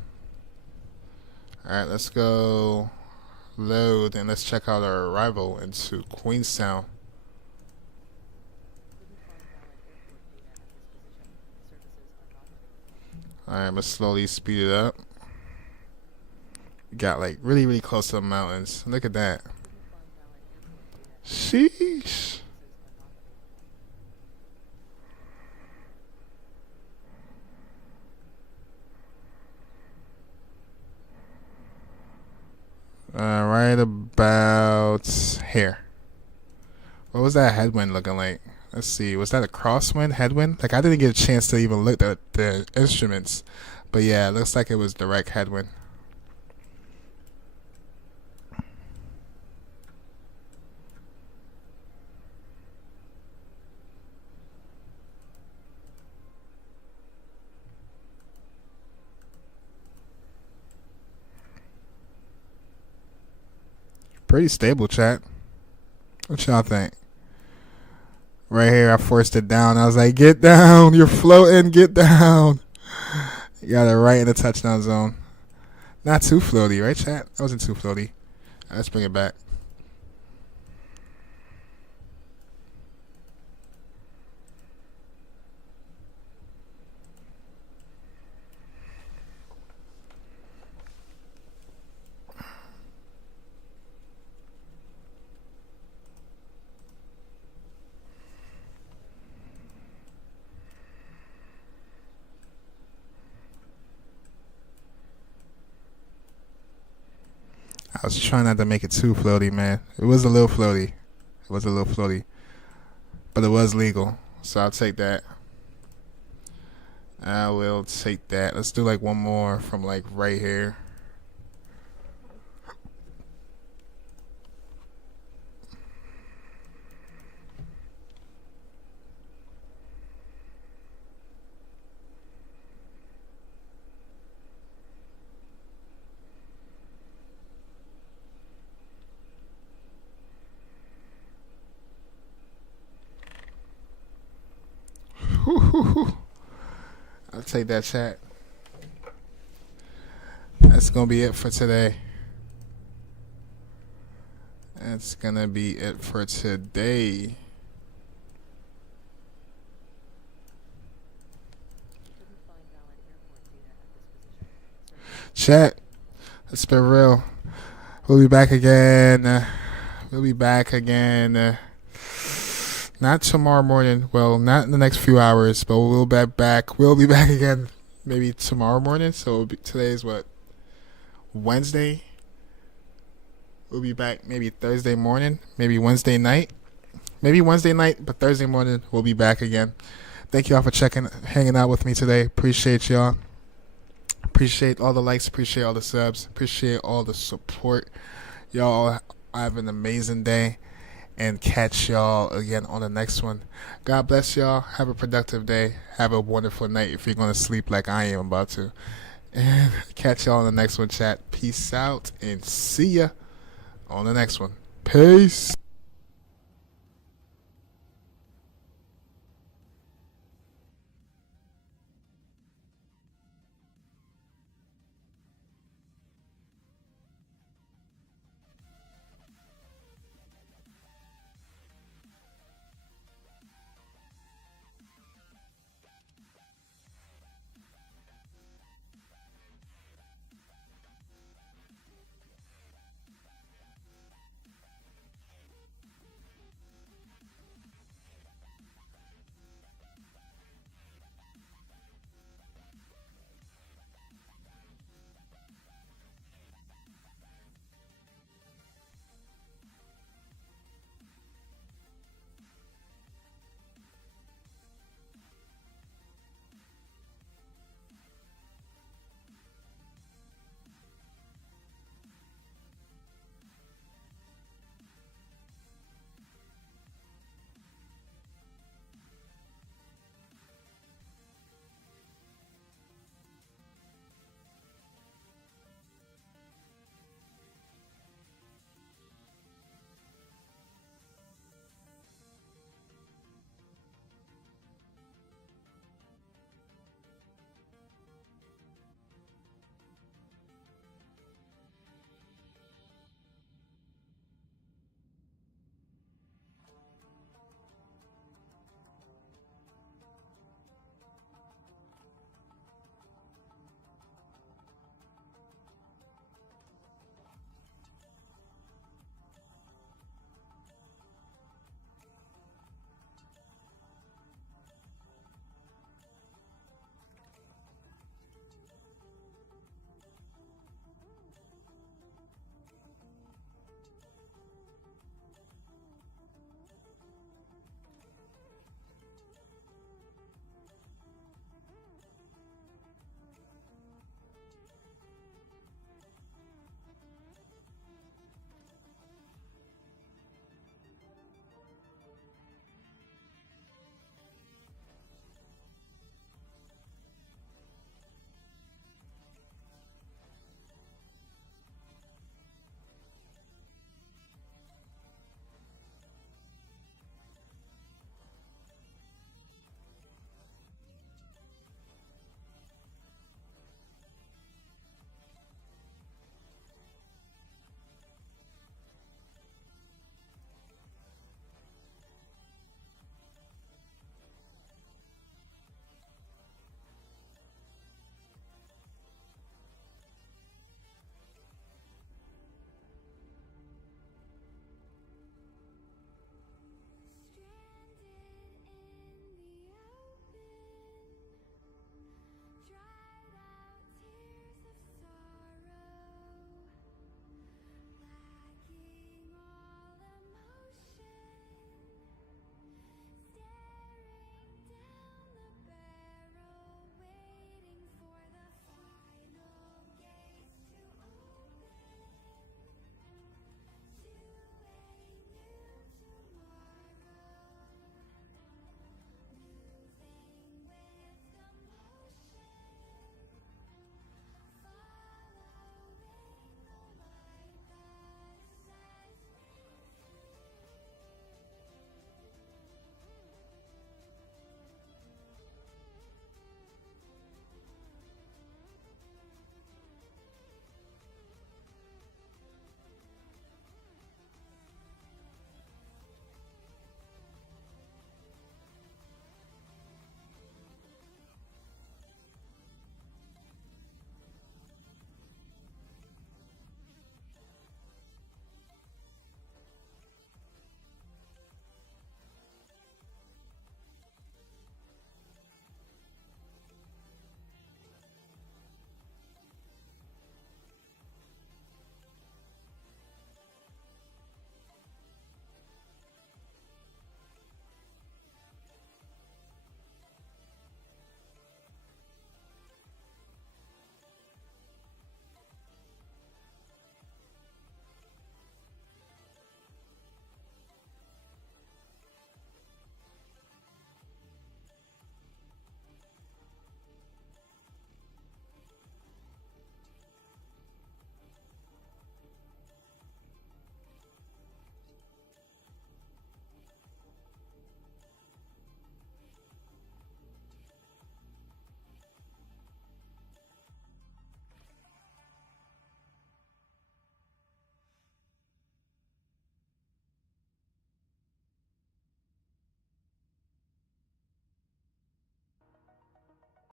Alright, let's go load and let's check out our arrival into Queenstown. Alright, I'm gonna slowly speed it up. We got like really close to the mountains. Look at that. Sheesh. Right about here. What was that headwind looking like? Let's see. Was that a crosswind, headwind? Like I didn't get a chance to even look at the instruments, but yeah, it looks like it was direct headwind. Pretty stable, chat. What y'all think? Right here, I forced it down. I was like, get down. You're floating. Get down. You got it right in the touchdown zone. Not too floaty, right, chat? That wasn't too floaty. Let's bring it back. I was trying not to make it too floaty, man. It was a little floaty. But it was legal, so I'll take that. I will take that. Let's do like one more from like right here. I'll take that, chat. That's gonna be it for today. That's gonna be it for today. Chat, let's be real. We'll be back again. We'll be back again. Not tomorrow morning. Well, not in the next few hours, but we'll be back. We'll be back again maybe tomorrow morning. So today is what? Wednesday. We'll be back maybe Thursday morning, maybe Wednesday night. Maybe Wednesday night, but Thursday morning we'll be back again. Thank you all for hanging out with me today. Appreciate y'all. Appreciate all the likes, appreciate all the subs, appreciate all the support. Y'all have an amazing day. And catch y'all again on the next one. God bless y'all. Have a productive day. Have a wonderful night if you're going to sleep like I am about to. And catch y'all on the next one, chat. Peace out and see ya on the next one. Peace.